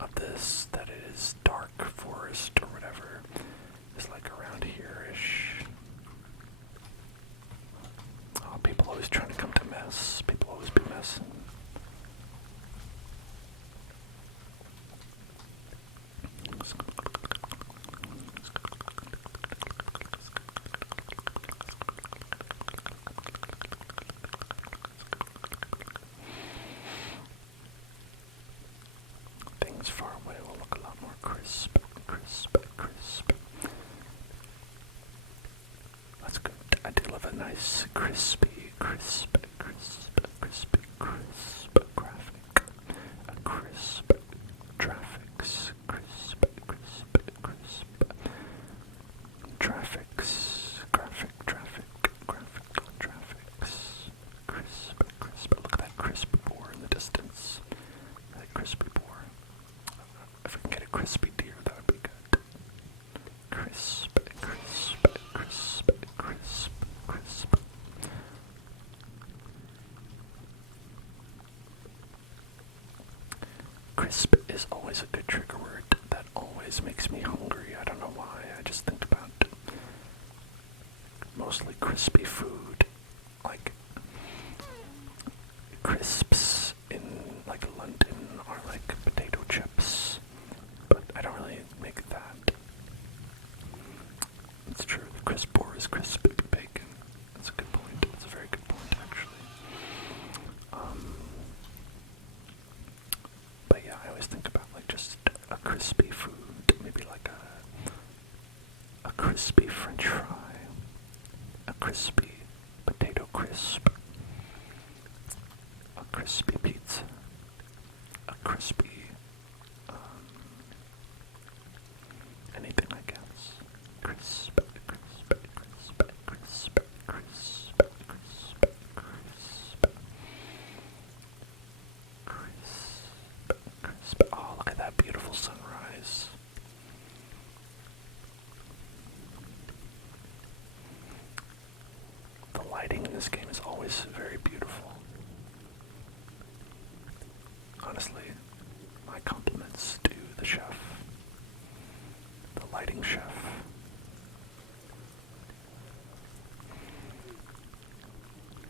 of this that is dark forest or whatever is like around here-ish. Oh, people always trying to come to mess. People always be messing. Things far away will look a lot more crisp. That's good. I do love a nice crispy graphic. A crisp, traffics, crisp, crisp, crisp, traffics, graphic, traffic, graphical traffics, crisp, crisp. Look at that crisp boar in the distance. That crispy boar. If we can get a crispy deer, that would be good. Crisp, crisp, crisp, crisp, crisp. Crisp is always a good trigger word. That always makes me hungry. I don't know why. I just think about mostly crispy food, like crisps in like London are like potato chips, but I don't really make that. It's true. The crisp boar is crispy bacon. That's a good point. That's a very good point, actually. But yeah, I always think about like just a crispy food, maybe like a crispy French fry, a crispy potato crisp, a crispy pizza, a crispy anything, I guess. Crisp, crisp, crisp, crisp, crisp, crisp, crisp. Crisp, crisp. Oh, look at that beautiful sunrise. The lighting in this game is always very beautiful. Honestly, my compliments to the chef, the lighting chef.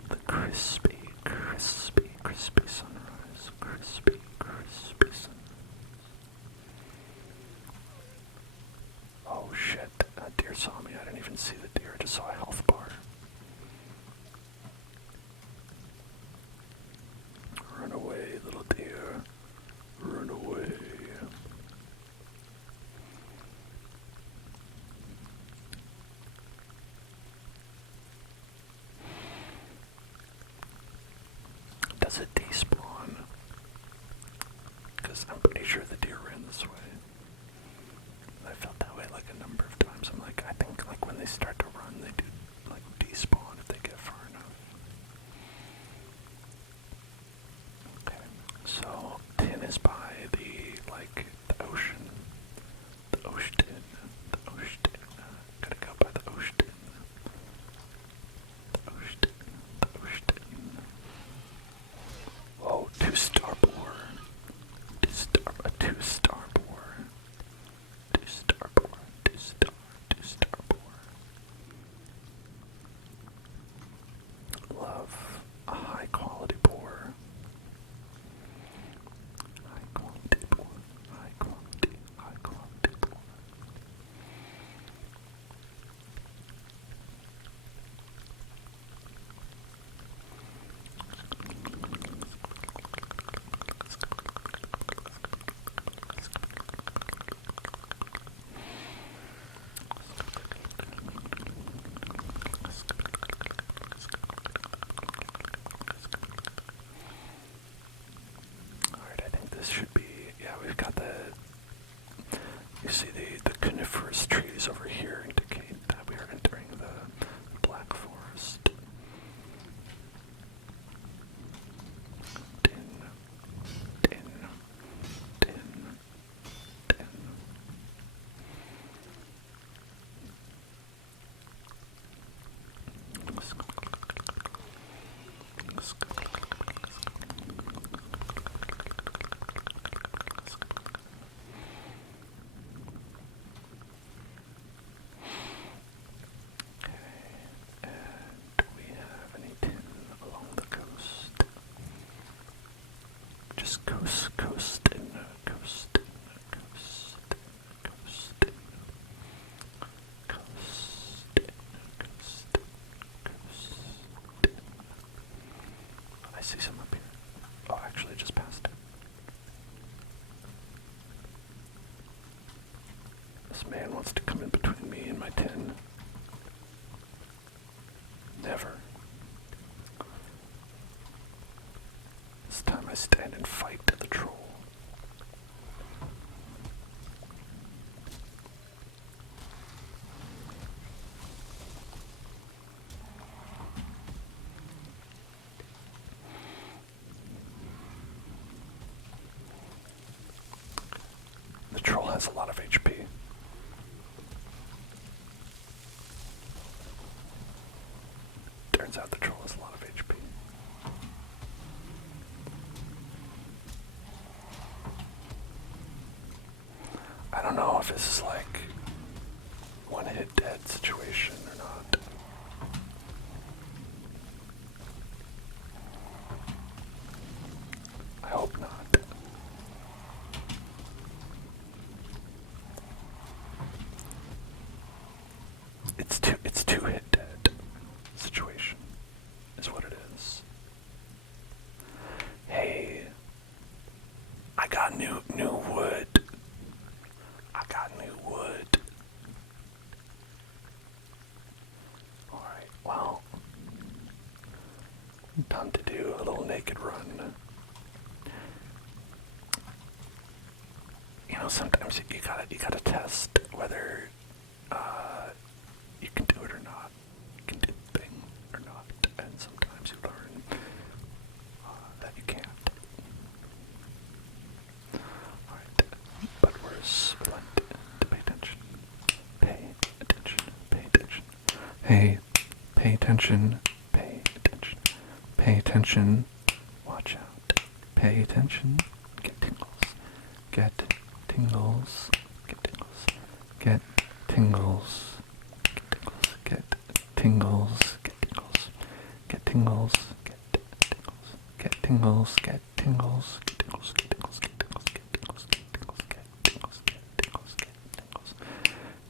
The crispy, crispy, crispy sunrise. Crispy, crispy sunrise. Oh shit, that deer saw me. I didn't even see the deer, I just saw a health bar. Run away, little deer. Run away. Does it despawn? Because I'm pretty sure the deer ran this way. I felt that way like a number of times. I'm like, I think like when they start to run, they do like despawn if they get far enough. Okay, so Tin is by the like the ocean. The ocean. The ocean. Gotta go by the ocean. The ocean. The ocean. Whoa, two-star boar. A two-star boar. Two-star boar. Two-star boar. Love a high-quality boar. High-quality boar. High-quality boar. Alright, I think this should be, yeah, we've got you see the coniferous trees over here indicate that we are entering the Black Forest. Tin, tin, tin, tin. Do we have any tin along the coast? Just coast in, coast in, coast in, coast in, coast in, coast in. I see some up here. Oh, actually, I just passed it. This man wants to come in between me and my tin. Never. This time I stand and fight to the troll. has a lot of HP. Turns out the troll has a lot of HP. I don't know if this is like one hit dead situation or not. I hope not. It's two hit dead situation is what it is. Hey, I got new wood. I got new wood. Alright, well, time to do a little naked run. You know, sometimes you gotta test whether you can do it or not. You can do the thing or not. And sometimes you learn that you can't. Alright, but worse, we like to pay attention. Pay attention. Pay attention. Hey, pay attention. Pay attention. Pay attention. Watch out. Pay attention. Get tingles. Get tingles. Get tingles. Get tingles. Get tingles. Get tingles. Get tingles. Get tingles. Get tingles. Get tingles. Get tingles. Get tingles. Get tingles. Get tingles. Get tingles. Get tingles.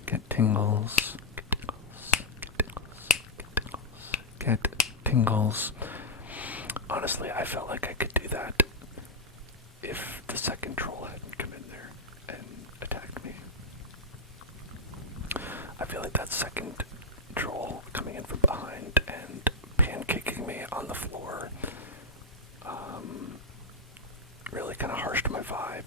Get tingles. Get tingles. Get tingles. Honestly, I felt like I could do that if the second troll hadn't come in there and attacked me. I feel like that second troll coming in from behind and pancaking me on the floor really kind of harshed my vibe.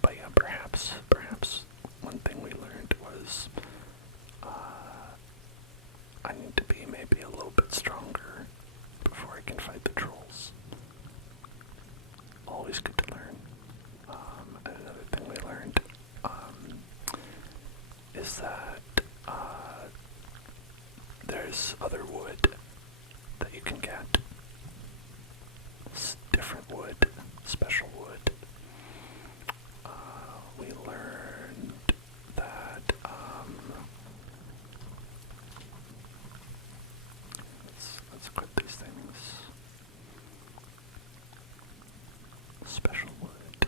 But yeah, perhaps one thing we learned was I need to be maybe a little bit stronger before I can fight the trolls. Always good to learn. And another thing we learned is that there's other wood that you can get. Different wood, special wood. We learned that let's equip these things. Special wood.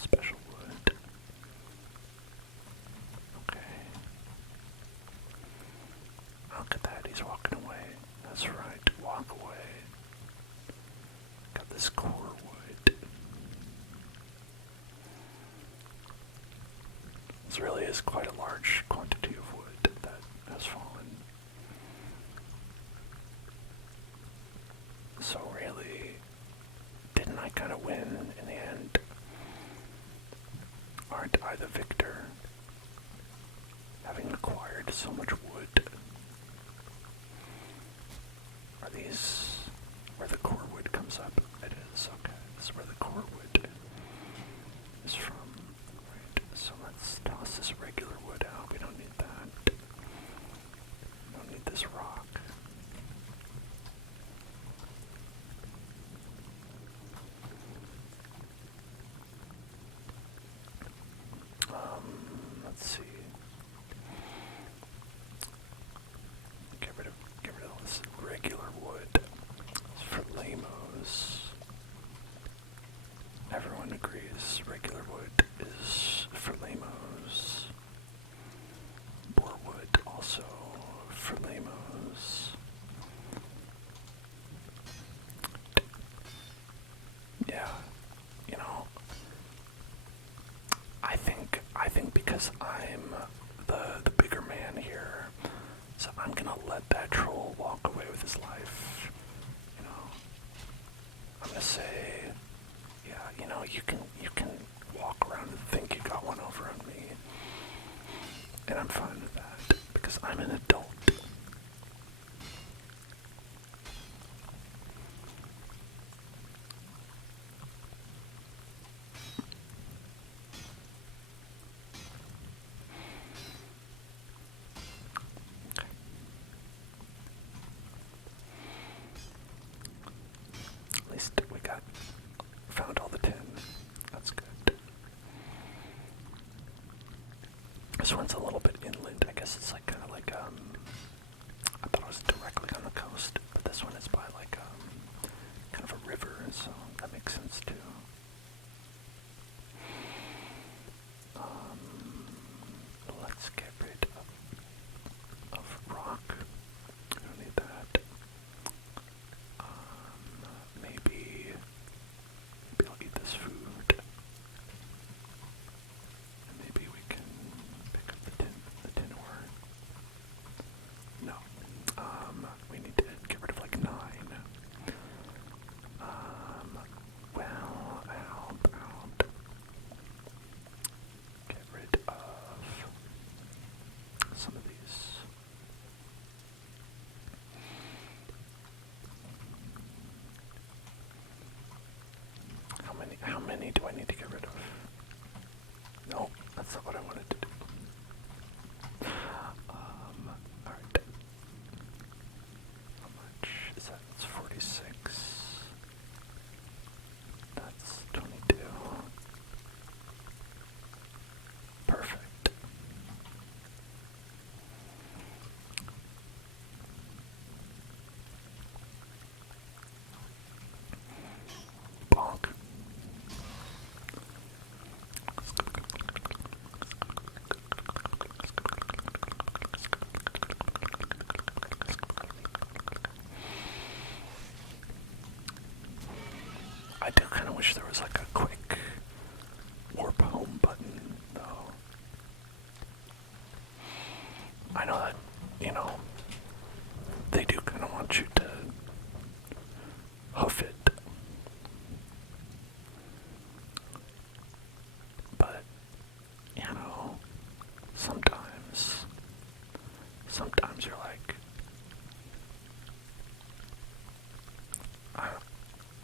Special wood. Okay. Look at that, he's walking away. That's right, walk away. Got this core wood. This really is quite a large quantity of wood that has fallen. So really, didn't I kind of win in the end? Aren't I the victor? Having acquired so much wood. Are these where the core wood comes up? It is, okay. This is where the core wood is from. Right, so let's toss this regular wood out. We don't need that. We don't need this rock. Let's see. Get rid of all this regular wood. It's for lamos. Everyone agrees regular wood is for lamos. And I'm fine with that, because I'm an adult. At least we found all the tin. That's good. This one's a little bit inland. I guess it's like kind of like I thought it was directly on the coast, but this one is by like kind of a river, so that makes sense too. Let's get rid of rock. I don't need that. Maybe I'll eat this food. And maybe we can pick up the tin ore. No. We need to get rid of like 9. Well, how about get rid of some of these. How many do I need to get rid of? No, that's not what I wanted to do. Alright. How much is that? It's 46. That's 22. Perfect. Bonk. I do kind of wish there was like a quick warp home button, though. I know that, they do kind of want you to hoof it. But, sometimes you're like,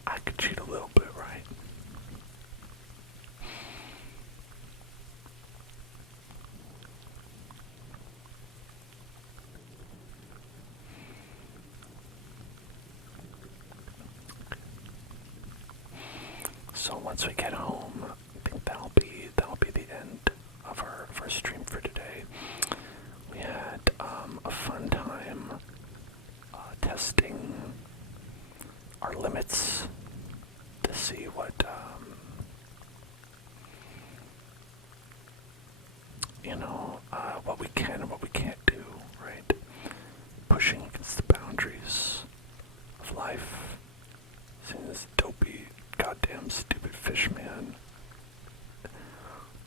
I could cheat a little bit, right? So once we get home, I think that'll be the end of our stream for today. We had a fun time testing our limits to see what what we can and what we can't do, right? Pushing against the boundaries of life. Seeing this dopey, goddamn stupid fish man.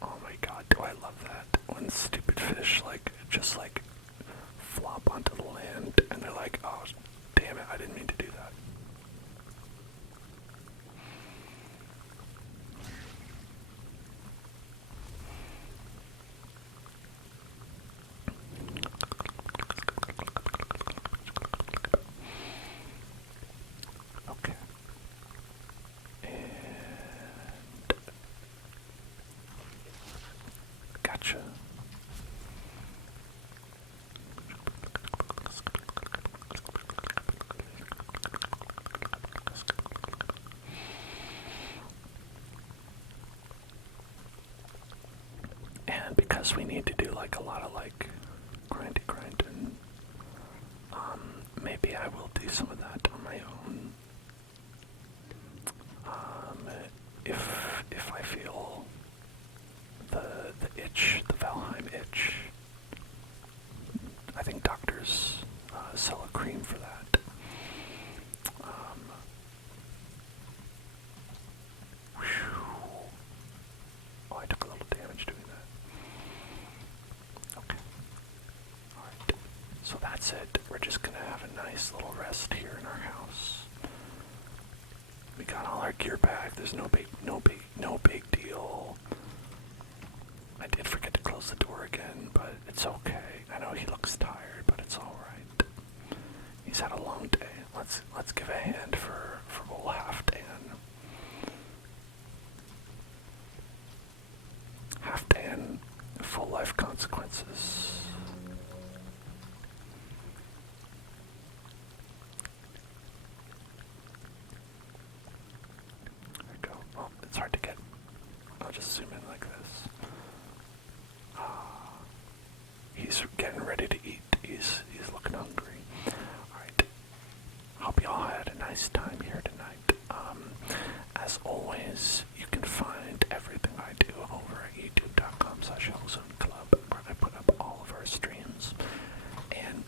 Oh my god, do I love that. When stupid fish, just flop onto the land, and they're like, oh, damn it, I didn't mean to do that. Okay. And gotcha. And because we need to do a lot of grinding, maybe I will do some of that on my own. If I feel the itch, the Valheim itch, I think doctors sell a cream for that. Oh, I took a little damage doing that. Okay. Alright. So that's it. We're just gonna have a nice little rest here in our house. We got all our gear back. There's no big deal. I did forget to close the door again, but it's okay. I know he looks tired, but it's alright. He's had a long day. Let's give a hand for old Halfdan. Halfdan, full life consequences. There we go. Oh, it's hard to get. I'll just zoom in like this. He's getting ready to eat. He's looking hungry. Alright. Hope y'all had a nice time here tonight. As always, you can find everything I do over at youtube.com/hellzoneclub, where I put up all of our streams. And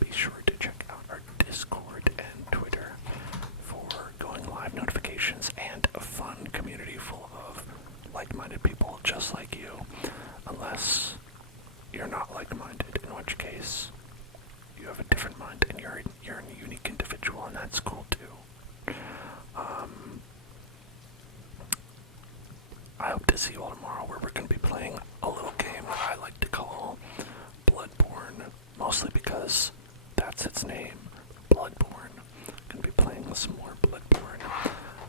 be sure to check out our Discord and Twitter for going live notifications and a fun community full of like-minded people just like you. Unless you're not like-minded, in which case you have a different mind and you're a unique individual, and that's cool too. I hope to see you all tomorrow, where we're going to be playing a little game that I like to call Bloodborne, mostly because that's its name, Bloodborne. Going to be playing with some more Bloodborne,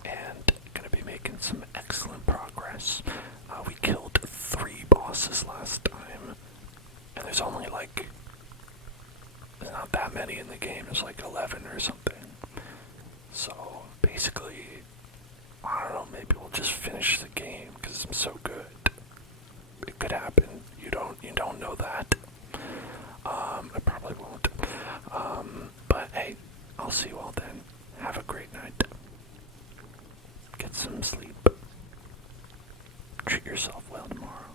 and going to be making some excellent progress. We killed 3 bosses last time, and there's only there's not that many in the game. There's 11 or something. So basically, I don't know, maybe we'll just finish the game because I'm so good. It could happen. You don't know that. I probably won't. But hey, I'll see you all then. Have a great night. Get some sleep. Treat yourself well tomorrow.